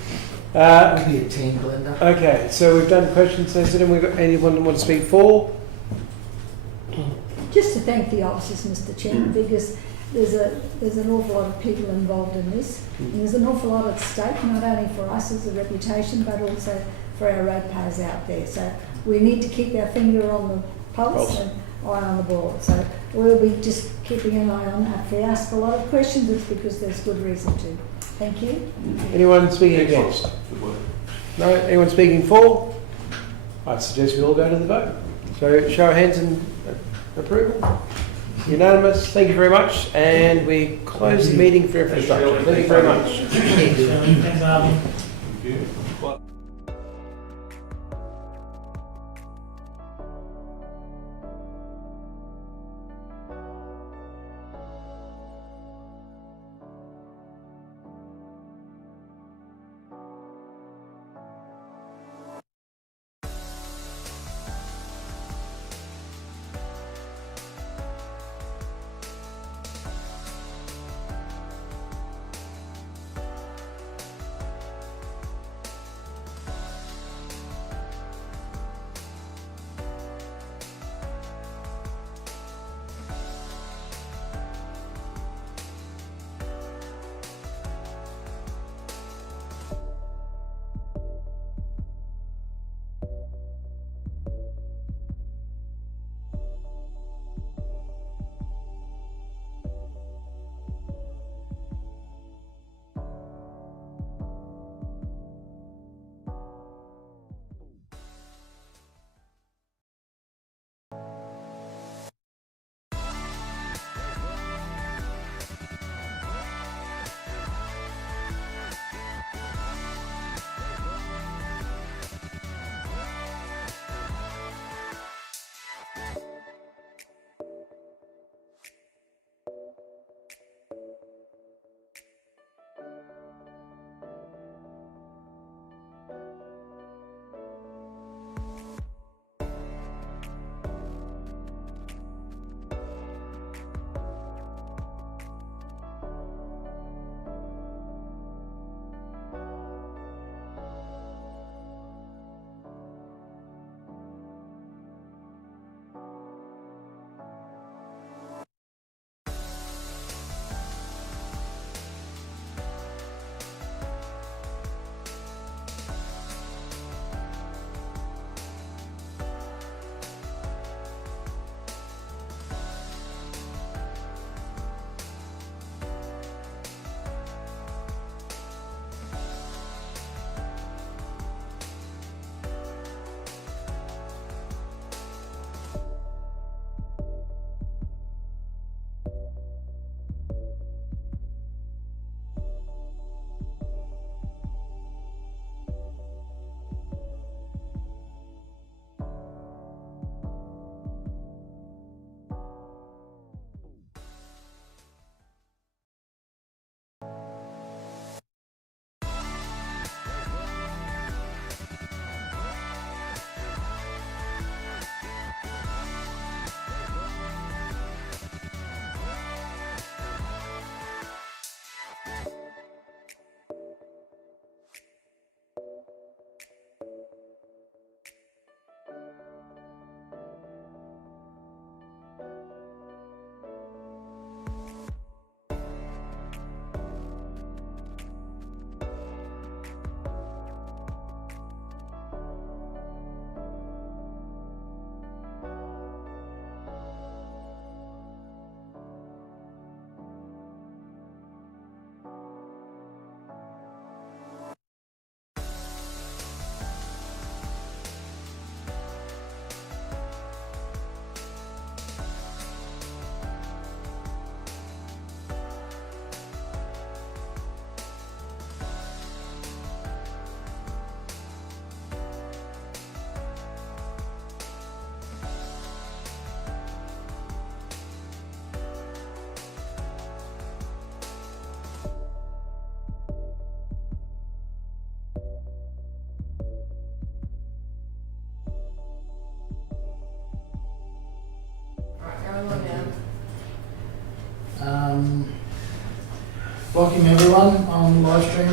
It'll be a team, Glenda. Okay, so we've done questions. Has anyone want to speak for? Just to thank the officers, Mr Chairman, because there's an awful lot of people involved in this. And there's an awful lot at stake, not only for us as a reputation, but also for our ratepayers out there. So we need to keep our finger on the pulse and eye on the ball. So we'll be just keeping an eye on that. If we ask a lot of questions, it's because there's good reason to. Thank you. Anyone speaking against? No? Anyone speaking for? I'd suggest we all go to the vote. So show of hands and approval. Unanimous. Thank you very much. And we close the meeting for infrastructure. Thank you very much. Thanks, Arvin. Thank you.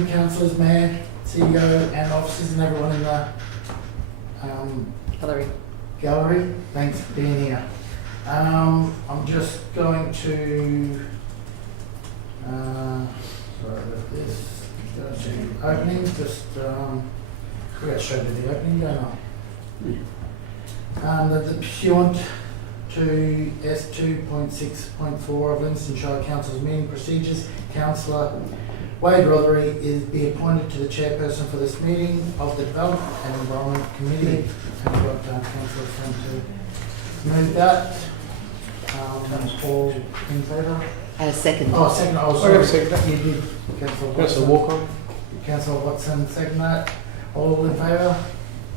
Chairman, councillors, Mayor, CEO and officers and everyone in the gallery. Thanks for being here. I'm just going to, sorry about this, go to opening, just, we got straight to the opening, don't I? The pursuant to S2.6.4 of Livingstone Shire Council's meeting procedures, Councillor Wade Rothery is be appointed to the chairperson for this meeting of the Development and Environment Committee. And we've got Councillor Friend to move that. All in favour? Second. Oh, second. Oh, sorry. Second. You did. Councillor Watson. Councillor Walker. Councillor Watson, second that. All in favour?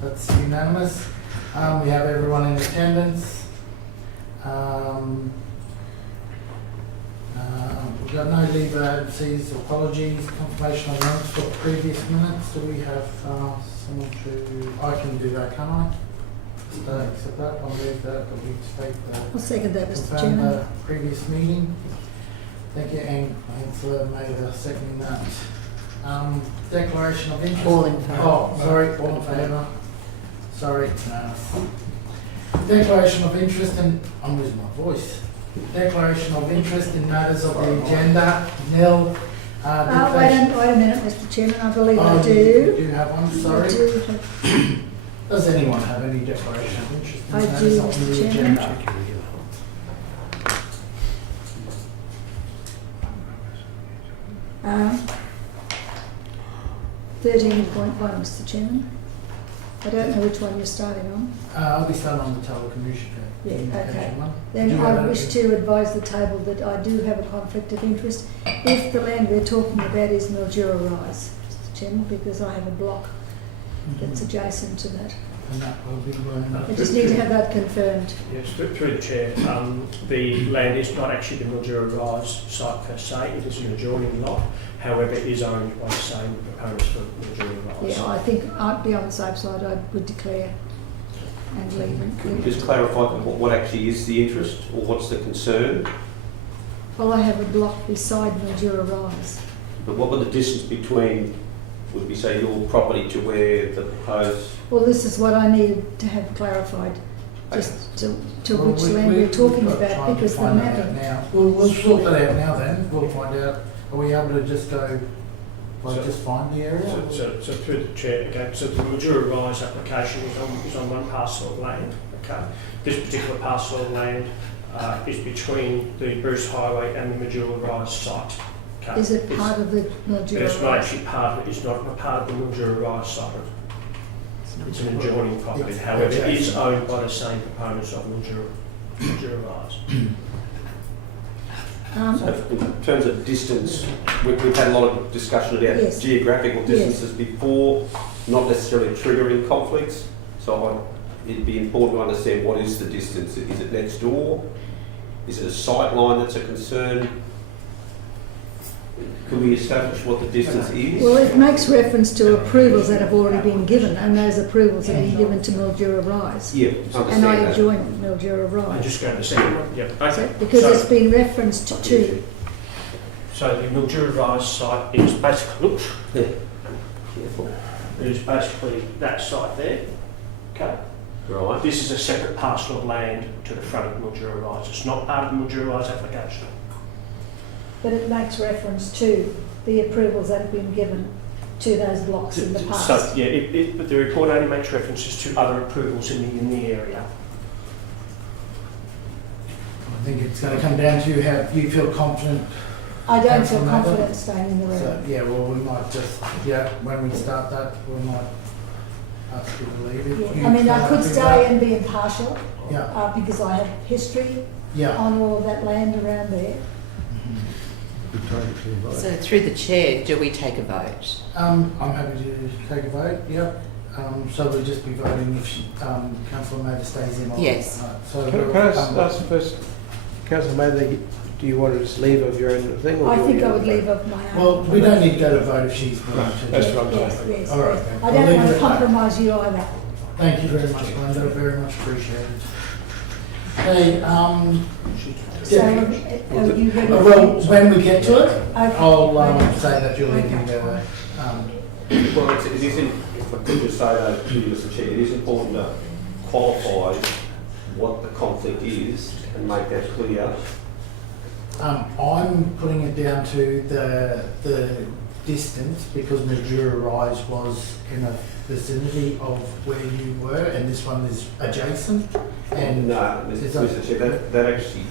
That's unanimous. We have everyone in attendance. We've got no leave of absences, apologies, confirmation of minutes for previous minutes. Do we have someone to... I can do that, can't I? Just accept that, I'll move that, we take the... I'll second that, Mr. confirm Chairman. the previous meeting. Thank you, and Councillor Mather seconding that. Declaration of interest. All in favour. Oh, sorry, all in favour. Sorry. Declaration of interest in... I'm losing my voice. Declaration of interest in matters of the agenda. Nil. Wait a minute, Mr. Chairman, I believe I do. You do have one, sorry. I do have, Does anyone have any declaration of interest in I matters do, of Mr. the Chairman. agenda? Um, 13.1, Mr. Chairman. I don't know which one you're starting on. I'll be starting on the telecommunication. Yeah, okay. one. Then Do you I have wish to advise the table that I do have a conflict of interest if the land we're talking about is Mildura Rise, Mr. Chairman, because I have a block that's adjacent to that. And that will be going I just need to have that confirmed. Yes, through the Chair. The land is not actually the Mildura Rise site per se, it is an adjoining lot. However, it is owned by the same proponents for Mildura Rise. Yeah, I think I'd be on the safe side, I would declare and leave Could you it. just clarify what actually is the interest or what's the concern? Well, I have a block beside Mildura Rise. But what would the distance between, would we say, your property to where the proposed... Well, this is what I needed to have clarified, just to Well, which land we're talking we've got about, time to because the find that out mapping. now. We'll sort that out now then, we'll find out. Are we able to just go, just find the area? So through the Chair, okay, so the Mildura Rise application is on one parcel of land, okay. This particular parcel of land is between the Bruce Highway and the Mildura Rise site. Okay. Is it part of the Mildura Rise? It's not actually part of it, it's not a part of the Mildura Rise site. It's an adjoining property, however, it is owned by the same proponents of Mildura Rise. So in terms of distance, we've had a lot of discussion about Yes. geographical distances before, not necessarily triggering conflicts. So it'd be important to understand what is the distance. Is it next door? Is it a sight line that's a concern? Can we establish what the distance is? Well, it makes reference to approvals that have already been given, and those approvals have been given to Mildura Rise. Yeah, And I that. adjoin Mildura I'm Rise. just going to the second one, yeah. Okay. Because So- it's been referenced to. So the Mildura Rise site is basically, oops, Careful. it is basically that site there, okay? Right. This is a separate parcel of land to the front of Mildura Rise. It's not part of the Mildura Rise application. But it makes reference to the approvals that have been given to those blocks in the past. So, yeah, but the report only makes references to other approvals in the area. I think it's going to come down to how you feel confident. I don't feel Councillor Mather? confident staying in the room. So, yeah, well, we might just, when we start that, we might ask you to leave it. Yeah. I mean, I could stay and be impartial, Yeah. because I have history Yeah. on all of that land around there. So through the chair, do we take a vote? I'm happy to take a vote, yep. So we'll just be voting if Councillor Mather stays in. Yes. So Can I ask first, Councillor Mather, do you want to just leave of your own thing? Or I do you think I want would to leave of my own. Well, we don't need to go to vote if she's willing to. That's what I'm Yes, saying. yes, All right, yes. then. I We'll don't leave want it to at that. compromise you either. Thank you very much, Glenda, very much appreciated. Okay, So, are you ready? well, when we get to it, Okay. I'll say that you're leaving the Well, it is, if I could just say that to you, Mr. Chair, it is important to qualify what the conflict is and make that clear. I'm putting it down to the distance because Mildura Rise was in a vicinity of where you were, and this one is adjacent. And no, Mr. Chair, that actually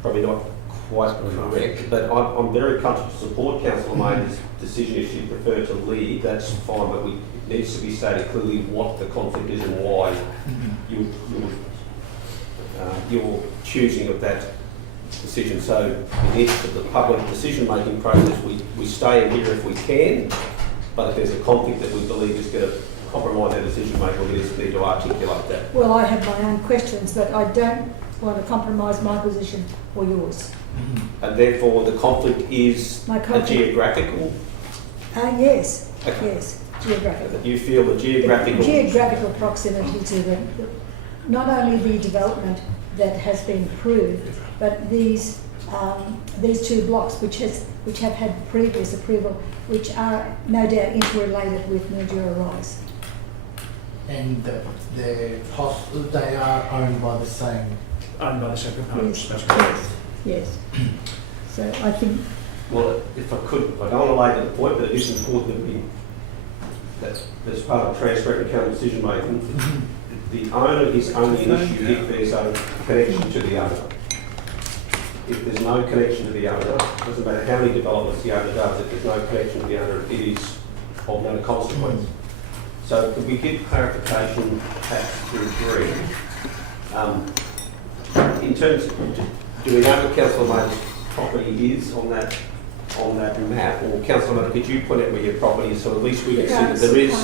probably not quite correct, but I'm very comfortable to support Councillor Mader's decision if she prefer to lead, that's fine, but it needs to be stated clearly what the conflict is and why you're choosing of that decision. So in the interest of the public decision-making process, we stay in here if we can, but if there's a conflict that we believe is going to compromise our decision-making, we just need to articulate that. Well, I have my own questions, but I don't want to compromise my position or yours. And therefore the conflict is a geographical? Yes, Okay. yes, geographical. You feel the geographical... Geographical proximity to not only the development that has been approved, but these two blocks which have had previous approval, which are no doubt interrelated with Mildura Rise. And they are owned by the same... Owned by the same components, Yes. that's correct. Yes. So I think... Well, if I could, I don't want to labour the point, but it is important that as part of transparent and accountable decision making, the owner is only an issue if there's a connection to the owner. If there's no connection to the owner, it doesn't matter how many developments the owner does, if there's no connection to the owner, it is of no consequence. So could we give clarification perhaps to agree? In terms of, do we know what Councillor Mader's property is on that map, or Councillor Mader, could you point out where your property is so at least we can see that there is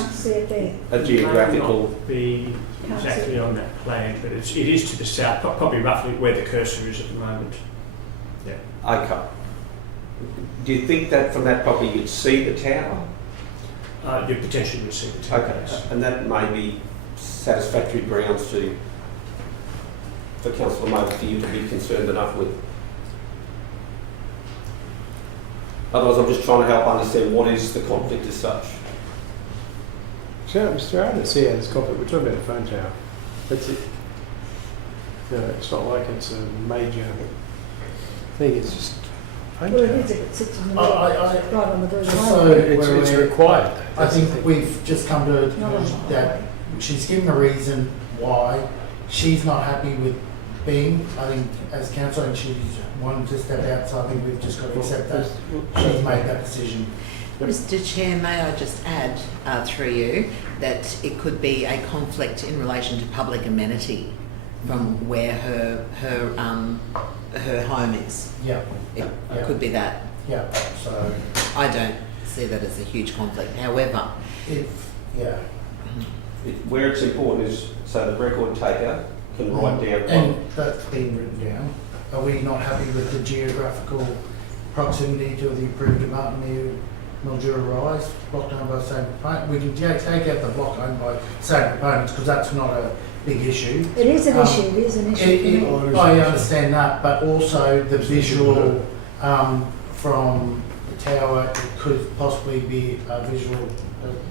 a geographical... It may not be exactly on that plan, but it is to the south, probably roughly where the cursor is at the moment. Yeah. Okay. Do you think that from that property you'd see the tower? You potentially would see the tower. Okay, and that may be satisfactory grounds for Councillor Mader for you to be concerned enough with. Otherwise, I'm just trying to help understand what is the conflict as such. So, Mr. I don't see how this conflict, we're talking about a phone tower. That's it. It's not like it's a major thing, it's just a phone Well, tower. it is if it sits in the middle, right on the verge So it's required. I think we've just come to a conclusion that she's given a reason why she's not happy with being, I think, as council, and she's wanted to step out, so I think we've just got to accept that she's made that decision. Mr. Chair, may I just add through you that it could be a conflict in relation to public amenity from where her home is. Yeah. It could be that. Yeah. So I don't see that as a huge conflict. However, Where it's important is so the record taker can write down. And that's been written down. Are we not happy with the geographical proximity to the approved development near Mildura Rise, block owned by the same proponent? We can take out the block owned by same proponents because that's not a big issue. It is an issue. It is an issue. I understand that, but also the visual from the tower, it could possibly be a visual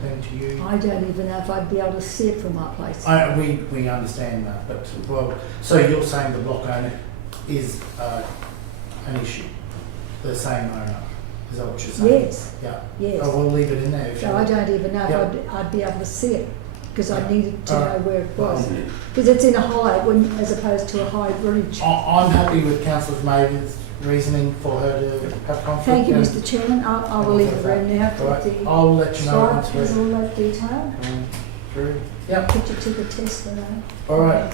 thing to you. I don't even know if I'd be able to see it from my place. We understand that, but so you're saying the block owner is an issue, the same owner, is that what you're saying? Yes. Yeah. Yes. Oh, we'll leave it in there. So I don't even know if I'd be able to see it because I needed to know where it was. Well, Because it's in a high as opposed to a high ridge. I'm happy with Councillor Mader's reasoning for her to have conflict. Thank you, Mr. Chairman. I will leave the room now. Right. I'll let you know Slide once has we're all that detail. through. Yep. Put you to the test for that. All right.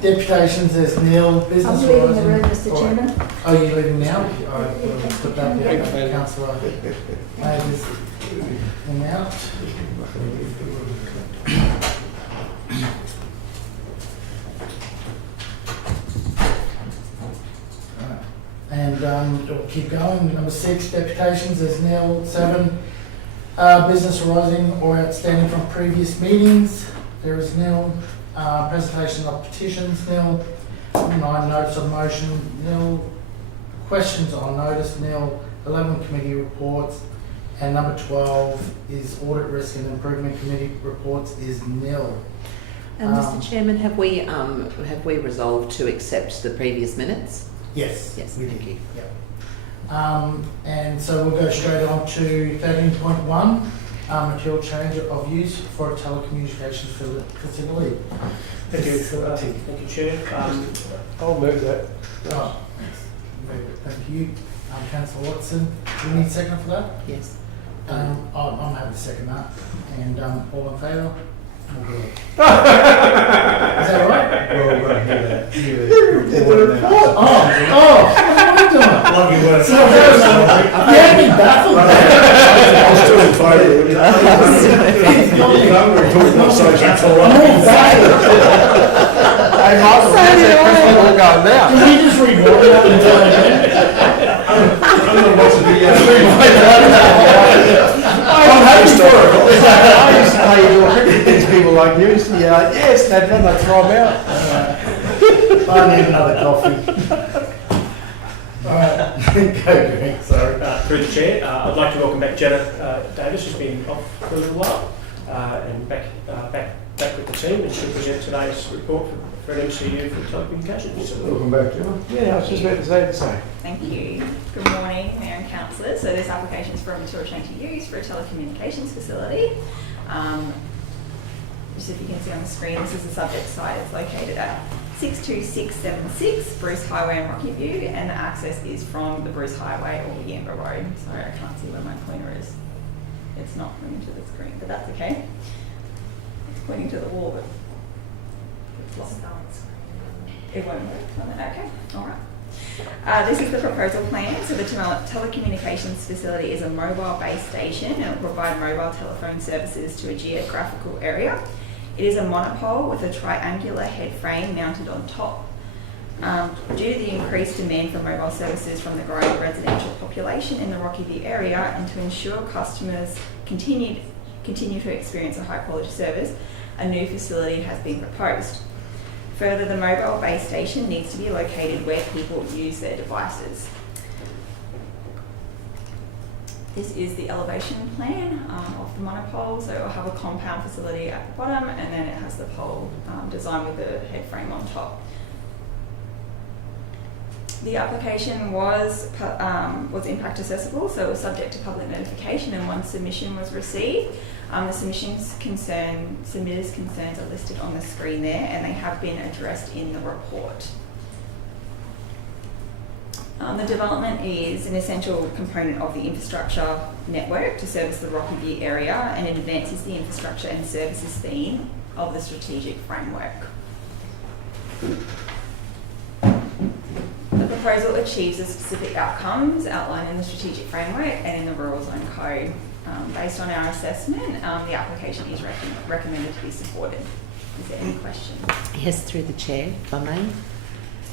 Deputations, there's Neil, business. I'm leaving the room, Mr. All right. Chairman. Oh, you're leaving now? All right, we'll put that down. Councillor Mader's in out. And we'll keep going. Number 6, deputations, there's Neil. 7, business arising or outstanding from previous meetings, there is Neil. Presentation of petitions, Neil. 9, notice of motion, Neil. Questions on notice, Neil. 11, committee reports. And number 12 is Audit Risk and Improvement Committee reports is nil. And Mr. Chairman, have we resolved to accept the previous minutes? Yes. Yes, we thank did. you. Yep. And so we'll go straight on to 13.1, material change of use for a telecommunications facility. Thank you, Chair. I'll move that. Oh, thank you. Councillor Watson, do you need a second for that? Yes. I'm happy to second that. And all in favour? Is that right? Well, we're going to hear that. Love your words. You had me baffled there. I'm still in favour. We're talking about social tolerance. Hey, Michael, how's that crystal ball going now? Can you just rewind that and tell it again? I'm going to watch the video. I'm happy for it. I used to play indoor cricket against people like you. Used to be like, yes, they'd run, they'd throw them out. I need another coffee. Alright, go Greg, sorry. Through the Chair, I'd like to welcome back Jenna Davis, who's been off for a little while, and back with the team, and she'll present today's report for an MCU for telecommunications. Welcome back, Gemma. Yeah, I was just about to say the same. Thank you. Good morning, Mayor and Councillors. So this application is for a material change of use for a telecommunications facility. Just if you can see on the screen, this is the subject site. It's located at 62676 Bruce Highway in Rocky View, and the access is from the Bruce Highway or Yamba Road. Sorry, I can't see where my pointer is. It's not pointing to the screen, but that's okay. It's pointing to the wall, but it's lost. It won't work. Okay, all right. This is the proposal plan. So the telecommunications facility is a mobile base station and will provide mobile telephone services to a geographical area. It is a monopole with a triangular head frame mounted on top. Due to the increased demand for mobile services from the growing residential population in the Rocky View area, and to ensure customers continue to experience a high quality service, a new facility has been proposed. Further, the mobile base station needs to be located where people use their devices. This is the elevation plan of the monopole. So it'll have a compound facility at the bottom, and then it has the pole designed with the head frame on top. The application was impact accessible, so it was subject to public notification, and one submission was received. The submitter's concerns are listed on the screen there, and they have been addressed in the report. The development is an essential component of the infrastructure network to service the Rocky View area, and it advances the infrastructure and services theme of the strategic framework. The proposal achieves the specific outcomes outlined in the strategic framework and in the Rural Zone Code. Based on our assessment, the application is recommended to be supported. Is there any questions? Yes, through the chair, if I may.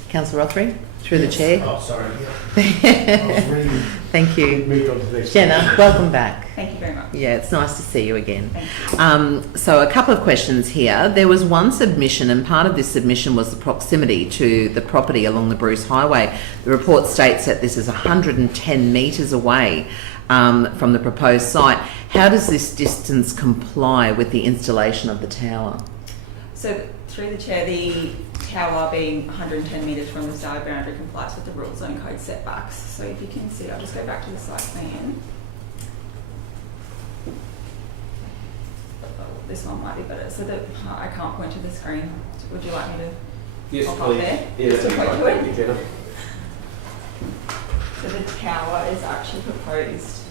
Councillor Rothery, through the chair. Oh, sorry. Yeah. I was reading. Thank you. Moved on to the next Jenna, welcome back. Thank you very much. Yeah, it's nice to see you again. Thank you. So a couple of questions here. There was one submission, and part of this submission was the proximity to the property along the Bruce Highway. The report states that this is 110 metres away from the proposed site. How does this distance comply with the installation of the tower? So through the chair, the tower being 110 metres from the side boundary complies with the Rural Zone Code setbacks. So if you can see, I'll just go back to the site plan. This one might be better. So I can't point to the screen. Would you like me to pop up there? Yeah, Just to point to thank it? you, Jenna. So the tower is actually proposed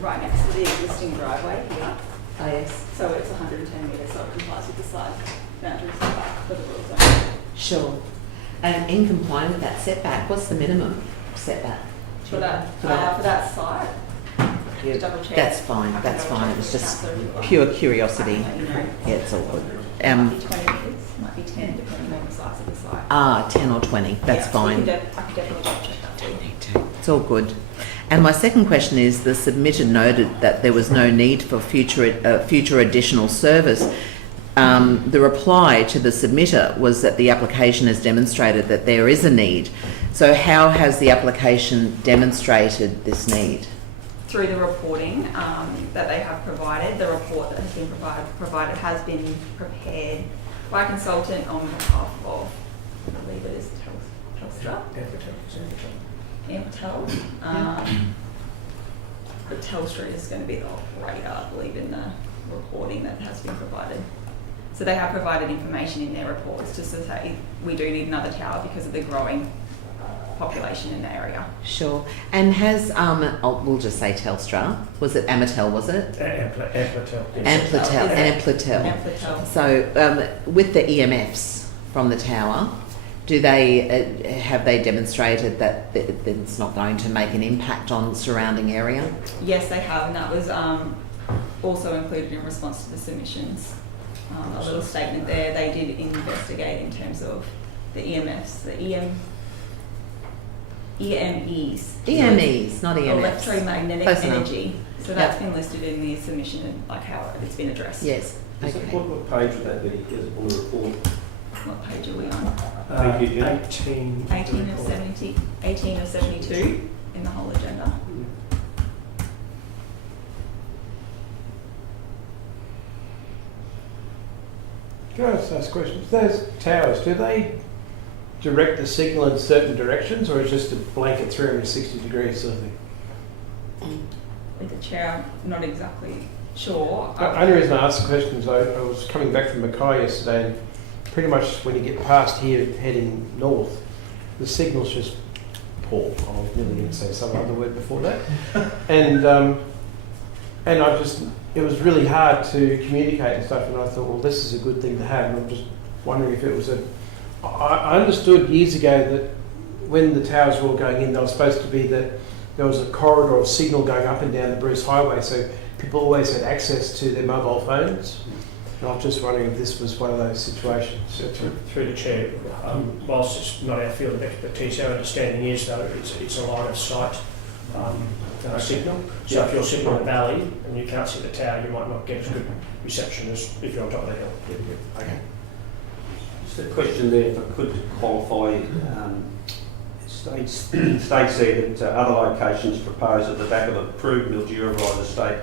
right next to the existing driveway here. Oh, yes. So it's 110 metres, so it complies with the side boundary setback for the Rural Zone. Sure. And in complying with that setback, what's the minimum setback? For that site? Yeah, Double check. that's fine. I can That's double fine. check It was with just Councillor if you like. pure curiosity. I can let you know. Yeah, it's all good. Might be 20 metres, might be 10, depending on the size of the site. 10 or 20. That's Yeah, fine. I can definitely double check that too. It's all good. And my second question is, the submitter noted that there was no need for future additional service. The reply to the submitter was that the application has demonstrated that there is a need. So how has the application demonstrated this need? through the reporting that they have provided, the report that has been provided has been prepared by a consultant on behalf of, I believe it is Telstra. Amplitel. But Telstra is going to be the operator, I believe, in the reporting that has been provided. So they have provided information in their reports just to say we do need another tower because of the growing population in the area. Sure. And has, we'll just say Telstra, was it Amatel, was it? Amplitel. So with the EMFs from the tower, do they, have they demonstrated that it's not going to make an impact on the surrounding area? Yes, they have, and that was also included in response to the submissions. A little statement there, they did investigate in terms of the EMFs, the EMEs. EMEs, not EMFs. Electromagnetic Close energy. enough. So that's been listed in the submission and like how it's been addressed. Yes. Okay. What page would that be on the report? What page are we on? 18 of 72 in the whole agenda. Can I just ask questions? Those towers, do they direct the signal in certain directions, or is it just a blanket 360 degrees sort of thing? With the chair, I'm not exactly sure. The only reason I asked the question is I was coming back from Mackay yesterday, and pretty much when you get past here heading north, the signal's just poor. I was nearly going to say some other word before that. And it was really hard to communicate and stuff, and I thought, well, this is a good thing to have, and I'm just wondering if it was I understood years ago that when the towers were all going in, they were supposed to be that there was a corridor of signal going up and down the Bruce Highway, so people always had access to their mobile phones. And I was just wondering if this was one of those situations. So through the chair, whilst it's not our field of expertise, our understanding is though it's a line of sight signal. So if you're sitting in the valley and you can't see the tower, you might not get as good reception as if you're on top of the hill. Okay. Just a question there, if I could qualify. States there that other locations proposed at the back of the approved Mildura Rise estate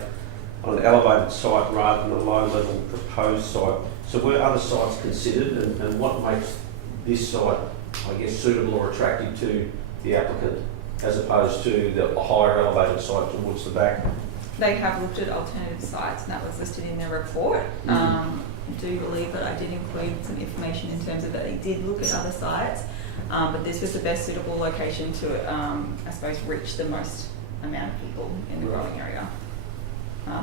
on an elevated site rather than a low-level proposed site. So were other sites considered, and what makes this site, I guess, suitable or attractive to the applicant as opposed to the higher elevated site towards the back? They have looked at alternative sites, and that was listed in their report. I do believe that I did include some information in terms of that they did look at other sites, but this was the best suitable location to, I suppose, reach the most amount of people in the growing area.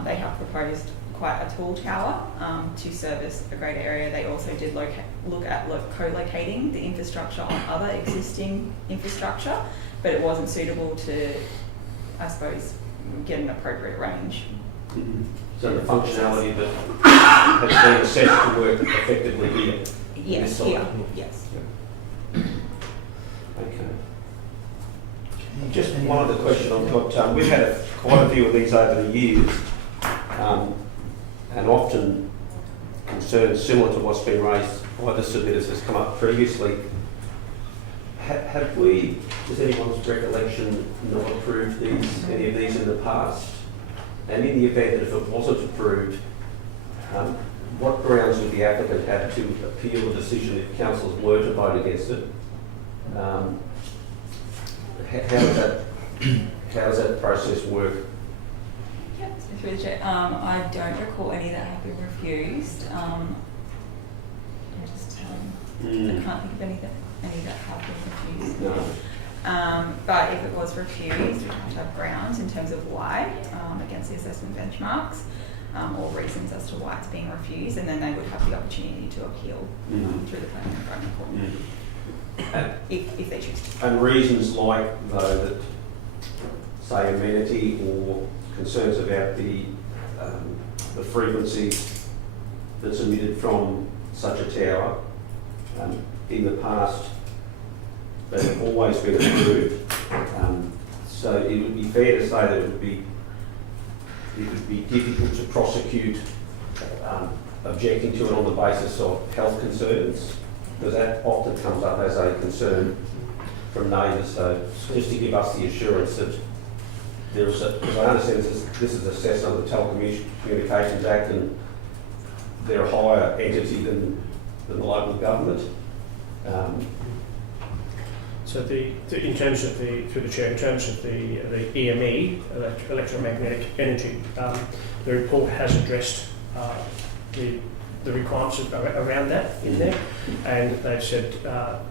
They have proposed quite a tall tower to service a greater area. They also did look at co-locating the infrastructure on other existing infrastructure, but it wasn't suitable to, I suppose, get an appropriate range. Mm-hmm. So the functionality that has been assessed to work effectively here? Yes, here, yes. Okay. Just one other question I've got. We've had quite a few of these over the years, and often concerns similar to what's been raised by the submitters has come up previously. Have we, does anyone's recollection, not approved any of these in the past? And in the event that if it wasn't approved, what grounds would the applicant have to appeal the decision if councils were to vote against it? How does that process work? Yep, so through the chair, I don't recall any that have been refused. I'm just I can't think of any that have been refused. No. But if it was refused, we'd have to have grounds in terms of why against the assessment benchmarks, or reasons as to why it's being refused, and then they would have the opportunity to appeal through the Planning and Environment Court. If they choose to. And reasons like, though, that, say, amenity or concerns about the frequencies that's emitted from such a tower in the past, they have always been approved. So it would be fair to say that it would be difficult to prosecute objecting to it on the basis of health concerns, because that often comes up as a concern from neighbours. So just to give us the assurance that there is because I understand this is assessed under the Telecommunications Act, and they're a higher entity than the local government. So in terms of through the chair, in terms of the EME, electromagnetic energy, the report has addressed the requirements around that in there, and they've said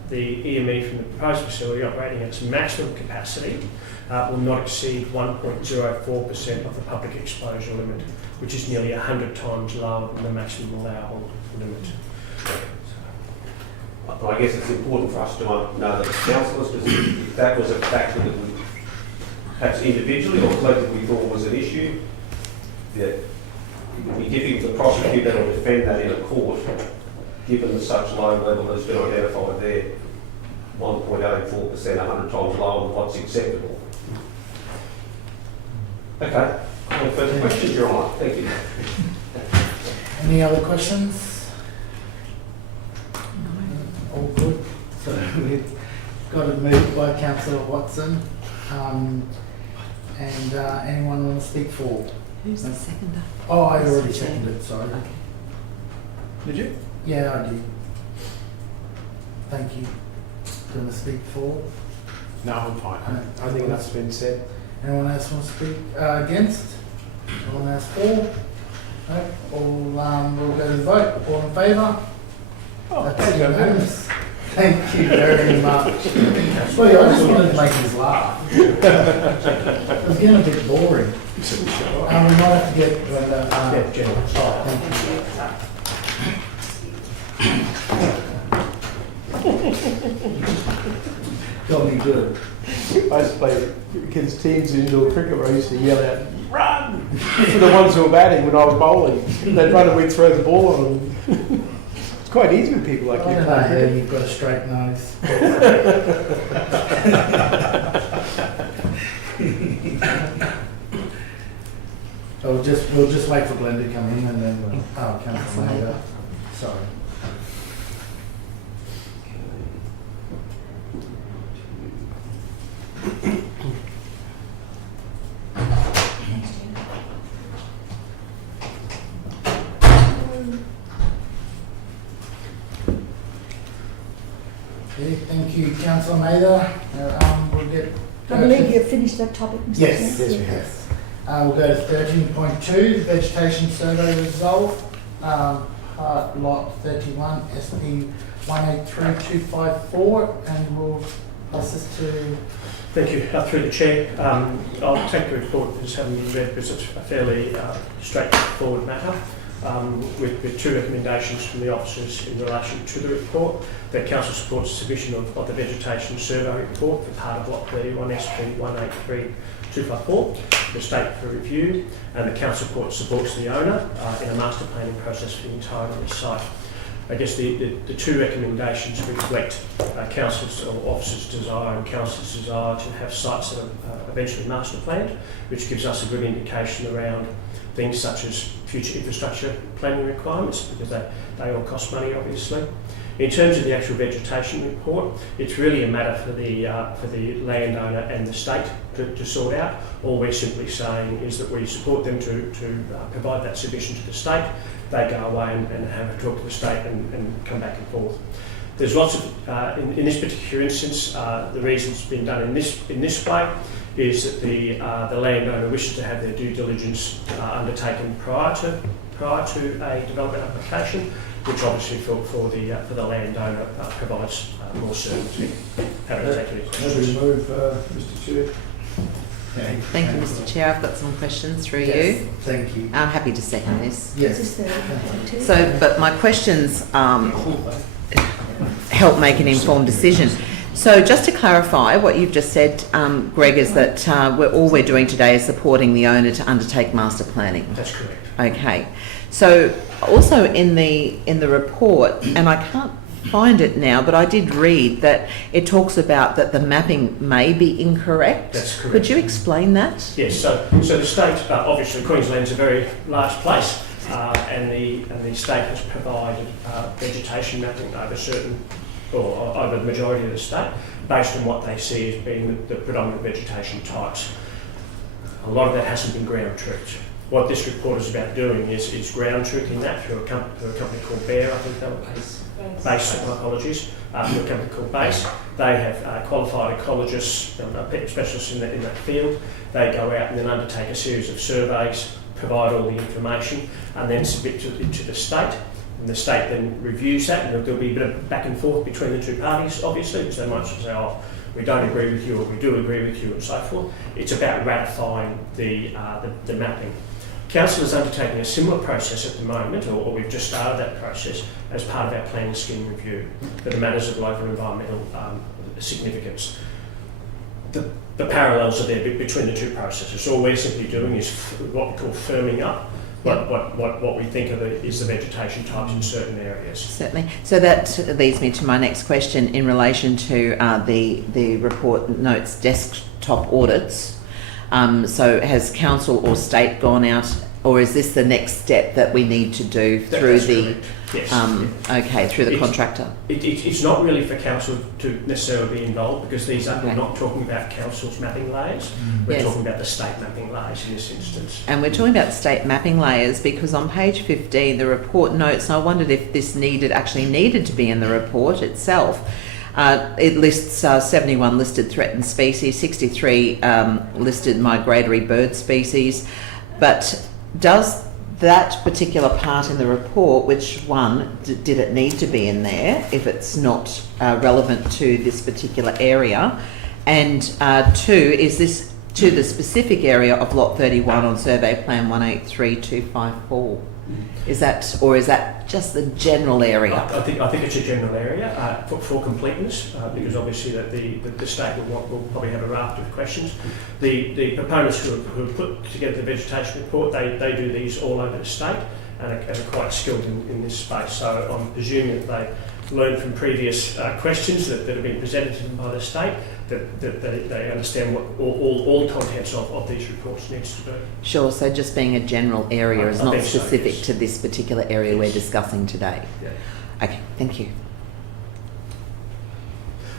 the EME from the proposed facility operating at its maximum capacity will not exceed 1.04% of the public exposure limit, which is nearly 100 times lower than the maximum allowable limit. I guess it's important for us to know that as councillors, because if that was a factor that we perhaps individually or collectively thought was an issue, that it would be difficult to prosecute that or defend that in a court, given such low level that's been identified there, 1.84%, 100 times lower than what's acceptable. Okay, no further questions, Your Honour. Thank you. Any other questions? All good. So we've got a move by Councillor Watson. And anyone want to speak for? Who's the seconder? Oh, I already seconded, sorry. Okay. Did you? Yeah, I did. Thank you. Going to speak for? No, I'm fine. I think that's been said. Anyone else want to speak against? Anyone else for? No? We'll go to the vote. All in favour? Oh, that's unanimous. Thank you very much. Well, I just wanted to make us laugh. It was getting a bit boring. We might have to get Brenda. Thank you. Got me good. I used to play kids' teams in indoor cricket where I used to yell out, "Run!" for the ones who were batting when I was bowling. They'd run and we'd throw the ball on them. It's quite easy with people like you. Yeah, you've got a straight nose. We'll just wait for Glenn to come in and then we'll cancel later. Sorry. Okay, thank you, Councillor Mather. We'll get. I believe you've finished that topic, Mr. Yes, Chair. yes, we have. We'll go to 13.2, the vegetation survey resolve, part lot 31, SP 183254, and we'll pass this to. Thank you. Through the chair, I'll take the report as having been read because it's a fairly straightforward matter. With two recommendations from the officers in relation to the report. The council supports the submission of the vegetation survey report for part of lot 31 SP 183254 to the state for review, and the council supports the owner in a master planning process for the entirety of the site. I guess the two recommendations reflect council's or officers' desire and council's desire to have sites that are eventually master planned, which gives us a good indication around things such as future infrastructure planning requirements, because they all cost money, obviously. In terms of the actual vegetation report, it's really a matter for the landowner and the state to sort out. All we're simply saying is that we support them to provide that submission to the state. They go away and have a talk to the state and come back and forth. There's lots of, in this particular instance, the reason it's been done in this way is that the landowner wishes to have their due diligence undertaken prior to a development application, which obviously for the landowner provides more certainty. Happy to take any questions. Move, Mr. Chair. Thank you, Mr. Chair. I've got some questions through you. Thank you. I'm happy to second this. Yes. So, but my questions help make an informed decision. So just to clarify, what you've just said, Greg, is that all we're doing today is supporting the owner to undertake master planning. That's correct. Okay. So also in the report, and I can't find it now, but I did read that it talks about that the mapping may be incorrect. That's correct. Could you explain that? Yes. So the state, obviously, Queensland's a very large place, and the state has provided vegetation mapping over over the majority of the state, based on what they see as being the predominant vegetation types. A lot of that hasn't been ground truthed. What this report is about doing is ground truthing that through a company called Bear, I think they were Base, apologies, through a company called Base. They have qualified ecologists, specialists in that field. They go out and then undertake a series of surveys, provide all the information, and then submit it to the state. And the state then reviews that, and there'll be a bit of back and forth between the two parties, obviously, because they might say, oh, we don't agree with you, or we do agree with you, and so forth. It's about ratifying the mapping. Council is undertaking a similar process at the moment, or we've just started that process, as part of our planning scheme review for the matters of local environmental significance. The parallels are there between the two processes. All we're simply doing is what we call firming up what we think is the vegetation types in certain areas. Certainly. So that leads me to my next question in relation to the report notes desktop audits. So has council or state gone out, or is this the next step that we need to do through the through the contractor? It's not really for council to necessarily be involved, because we're not talking about council's mapping layers. We're talking about the state mapping layers in this instance. And we're talking about the state mapping layers because on page 15 the report notes, and I wondered if this actually needed to be in the report itself. It lists 71 listed threatened species, 63 listed migratory bird species, but does that particular part in the report, which one did it need to be in there if it's not relevant to this particular area, and two, is this to the specific area of lot 31 on survey plan 183254? Is that just the general area? I think it's a general area for completeness, because obviously that the state will probably have a raft of questions. The proponents who have put together the vegetation report, they do these all over the state and are quite skilled in this space. So I'm presuming that they learned from previous questions that have been presented to them by the state, that they understand what all contents of these reports needs to be. Sure, so just being a general area is not specific yes. to this particular area we're discussing today. Yeah. Okay, thank you.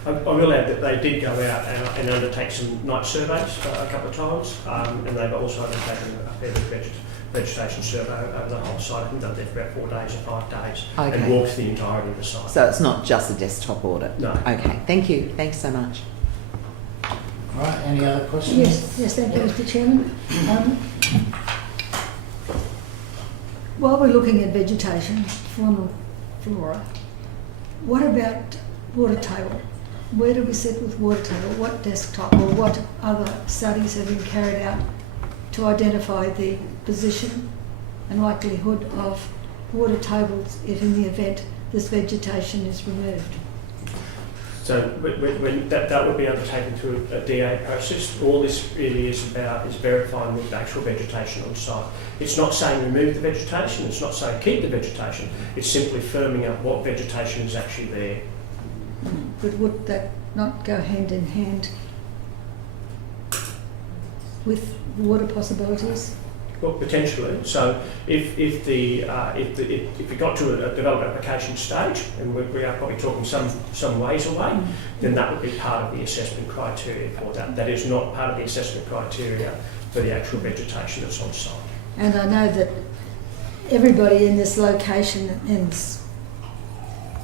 I will add that they did go out and undertake some night surveys a couple of times, and they've also undertaken a fair bit of vegetation survey over the whole site. I think they're there for about 4 days or 5 days and walked the entirety of the site. So it's not just a desktop audit? No. Okay, thank you. Thanks so much. All right, any other questions? Yes, thank you, Mr. Chairman. While we're looking at vegetation, fauna, flora, what about water table? Where do we sit with water table? What desktop or what other studies have been carried out to identify the position and likelihood of water tables if in the event this vegetation is removed? So when that would be undertaken through a DA process. All this really is about is verifying the actual vegetation on site. It's not saying remove the vegetation, it's not saying keep the vegetation, it's simply firming up what vegetation is actually there. But would that not go hand in hand with water possibilities? Well, potentially. So if we got to a development application stage, and we are probably talking some ways away, then that would be part of the assessment criteria for that. That is not part of the assessment criteria for the actual vegetation that's on site. And I know that everybody in this location and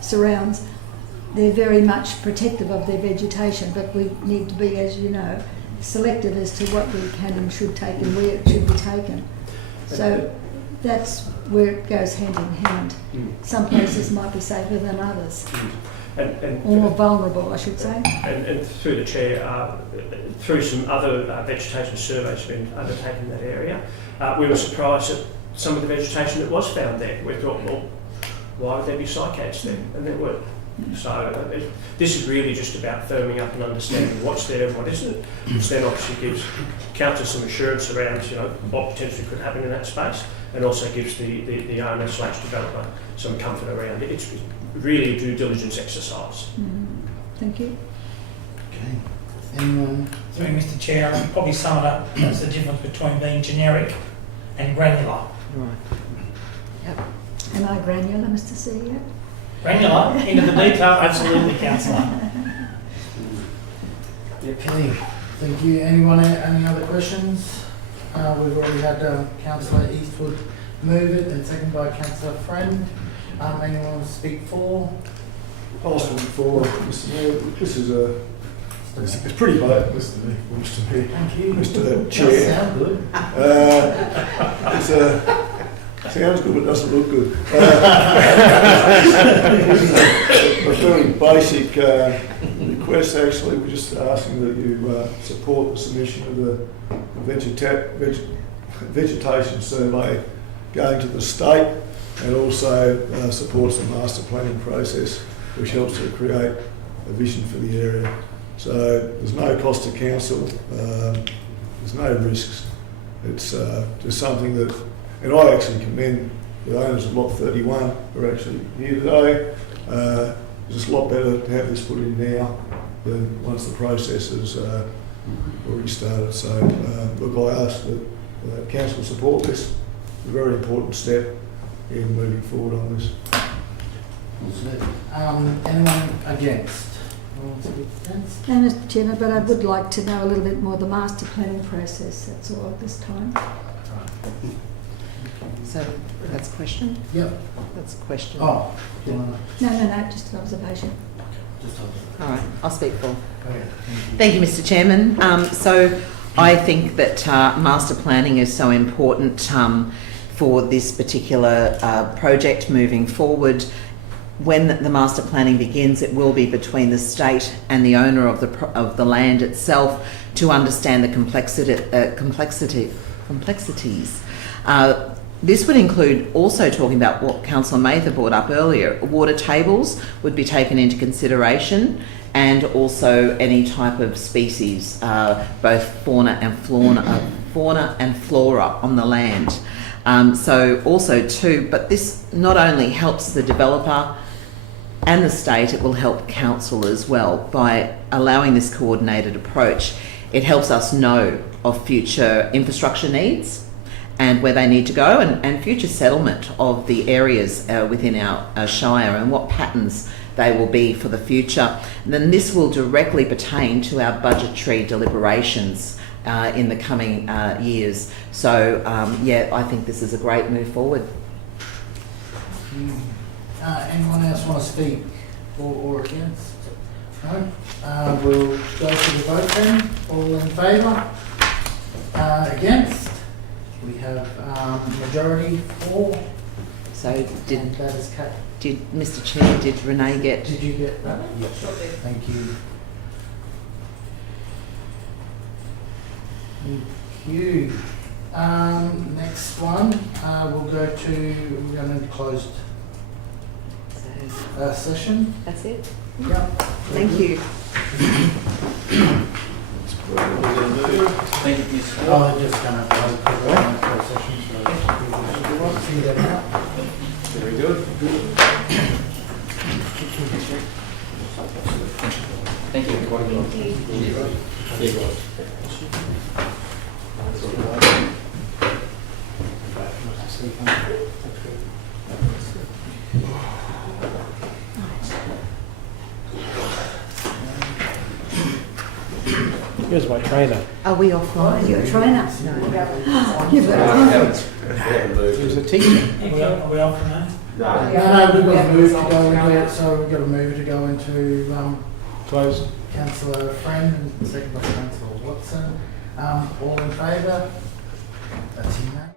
surrounds, they're very much protective of their vegetation, but we need to be, as you know, selective as to what we can and should take and where it should be taken. So that's where it goes hand in hand. Some places might be safer than others, or more vulnerable, I should say. And through the chair, through some other vegetation surveys been undertaken in that area, we were surprised at some of the vegetation that was found there. We thought, well, why would there be cycads there? And there weren't. So this is really just about firming up and understanding what's there and what isn't, which then obviously gives council some assurance around what potentially could happen in that space, and also gives the owner/developer some comfort around it. It's really a due diligence exercise. Thank you. Okay. Anyone? Sorry, Mr. Chair, I can probably sum it up as the difference between being generic and granular. Right. Yep. Am I granular, Mr. CEO? Granular, into the detail, absolutely, Councillor. Okay, thank you. Anyone, any other questions? We've already had Councillor Eastwood move it and seconded by Councillor Friend. Anyone want to speak for? I'll speak for Mr. Mayor. This is it's pretty bad, Mr. Mayor. Thank you. Mr. It Chair. does sound good. Sounds good, but doesn't look good. A very basic request, actually. We're just asking that you support the submission of the vegetation survey going to the state, and also supports the master planning process, which helps to create a vision for the area. So there's no cost to council, there's no risks. It's just something that, and I actually commend the owners of Lot 31 who are actually here today. It's just a lot better to have this put in now than once the process has already started. So look, I ask that council support this. It's a very important step in moving forward on this. Anyone against? Anyone want to speak against? No, Mr. Chairman, but I would like to know a little bit more the master planning process, that's all at this time. So that's a question? Yep. That's a question. Oh, do you want to? No, just an observation. All right, I'll speak for. Thank you, Mr. Chairman. So I think that master planning is so important for this particular project moving forward. When the master planning begins, it will be between the state and the owner of the land itself to understand the complexities. This would include also talking about what Councillor Mather brought up earlier. Water tables would be taken into consideration, and also any type of species, both fauna and flora on the land. So also too, but this not only helps the developer and the state, it will help council as well. By allowing this coordinated approach, it helps us know of future infrastructure needs and where they need to go, and future settlement of the areas within our shire and what patterns they will be for the future. And then this will directly pertain to our budgetary deliberations in the coming years. So yeah, I think this is a great move forward. Anyone else want to speak for or against? No? We'll go to the vote then. All in favour? Against? We have majority for. So did that is cut. Did Mr. Chair, did Renee get? Did you get that? Yes. Thank you. Thank you. Next one, we'll go to, we're going to closed session. That's it. Yep. Thank you. Thank you. Oh, they're just going to close session. So see that now. Very good. Thank you. Thank you. Here's my trainer. Are we offline? You're a trainer. No. You've got He's a teacher. Are we off now? No, we've got to move to go into, so we've got to move to go into Close. Councillor Friend and second by Councillor Watson. All in favour? That's unanimous.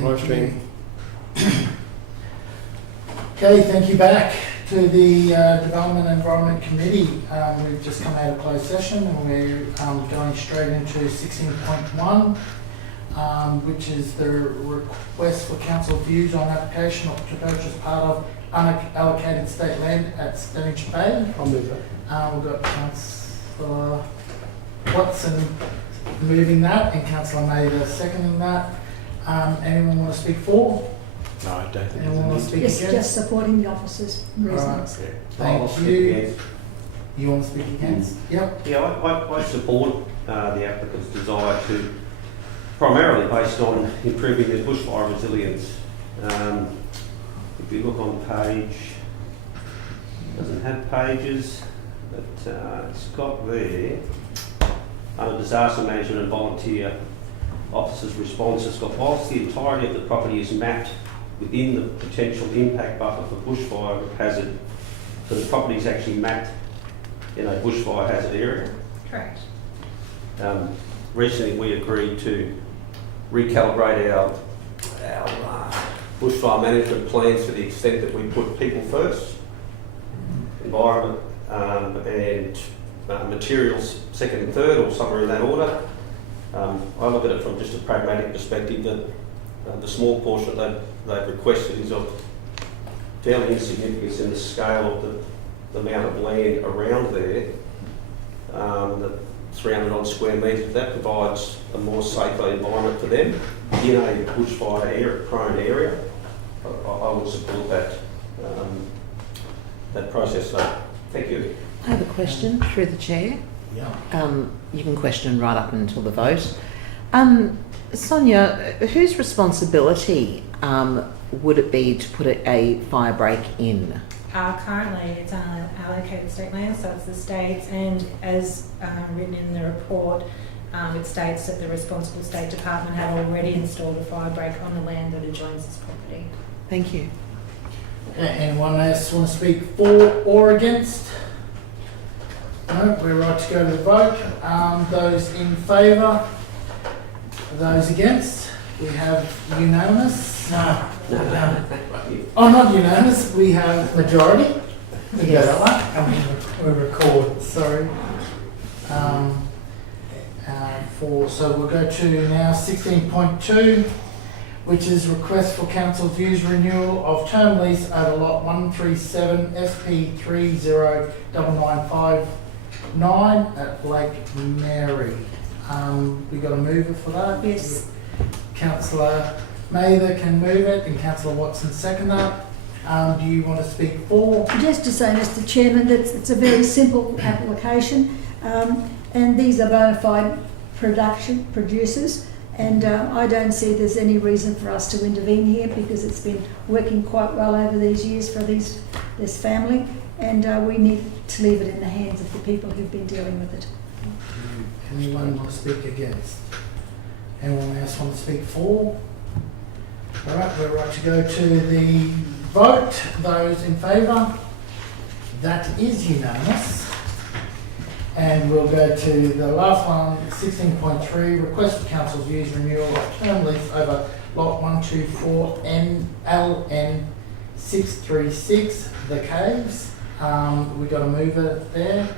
Thank you. Okay, thank you back to the Development and Environment Committee. We've just come out of closed session and we're going straight into 16.1, which is the request for council views on application to purchase part of unallocated state land at Stanage Bay. I'll move that. We've got Councillor Watson moving that and Councillor Mather seconding that. Anyone want to speak for? No, I don't think Anyone want to speak Yes, against? just supporting the officers' reasons. I'll Thank speak you. against. You want to speak against? Yep. Yeah, I support the applicant's desire to, primarily based on improving their bushfire resilience. If you look on page, doesn't have pages, but it's got there, under disaster management and volunteer officers' response, it's got, whilst the entirety of the property is mapped within the potential impact buffer for bushfire hazard, so the property is actually mapped in a bushfire hazard area. Correct. Recently we agreed to recalibrate our bushfire management plans to the extent that we put people first, environment and materials second and third, or somewhere in that order. I look at it from just a pragmatic perspective that the small portion that they've requested is of fairly insignificance in the scale of the amount of land around there. The 300 odd square metres, that provides a more safer environment for them in a bushfire prone area. I would support that process. So, thank you. I have a question through the chair. Yeah. You can question right up until the vote. Sonia, whose responsibility would it be to put a fire break in? Currently, it's allocated state land, so it's the state's, and as written in the report, it states that the responsible state department have already installed a fire break on the land that adjoins this property. Thank you. Okay, anyone else want to speak for or against? No, we're right to go to the vote. Those in favour? Those against? We have unanimous. No. Oh, not unanimous. We have majority. We Yes. go that way. We record. Sorry. So we'll go to now 16.2, which is request for council views renewal of term lease over lot 137 SP 30995 at Lake Mary. We got a mover for that? Yes. Councillor Mather can move it and Councillor Watson second that. Do you want to speak for? Just to say, Mr. Chairman, that it's a very simple application, and these are bona fide producers, and I don't see there's any reason for us to intervene here because it's been working quite well over these years for this family, and we need to leave it in the hands of the people who've been dealing with it. Anyone want to speak against? Anyone else want to speak for? All right, we're right to go to the vote. Those in favour? That is unanimous. And we'll go to the last one, 16.3, request for council's views renewal of term lease over lot 124 LN 636, The Caves. We got a mover there.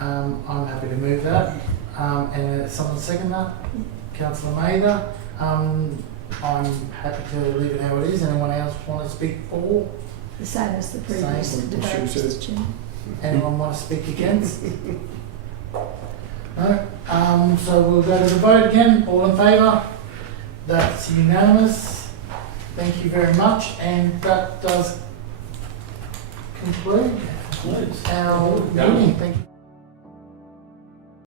I'm happy to move that. And someone second that? Councillor Mather. I'm happy to leave it how it is. Anyone else want to speak for? The same as the previous Same. debate, Mr. Chairman. Anyone want to speak against? No? So we'll go to the vote again. All in favour? That's unanimous. Thank you very much. And that does conclude our meeting. Thank you.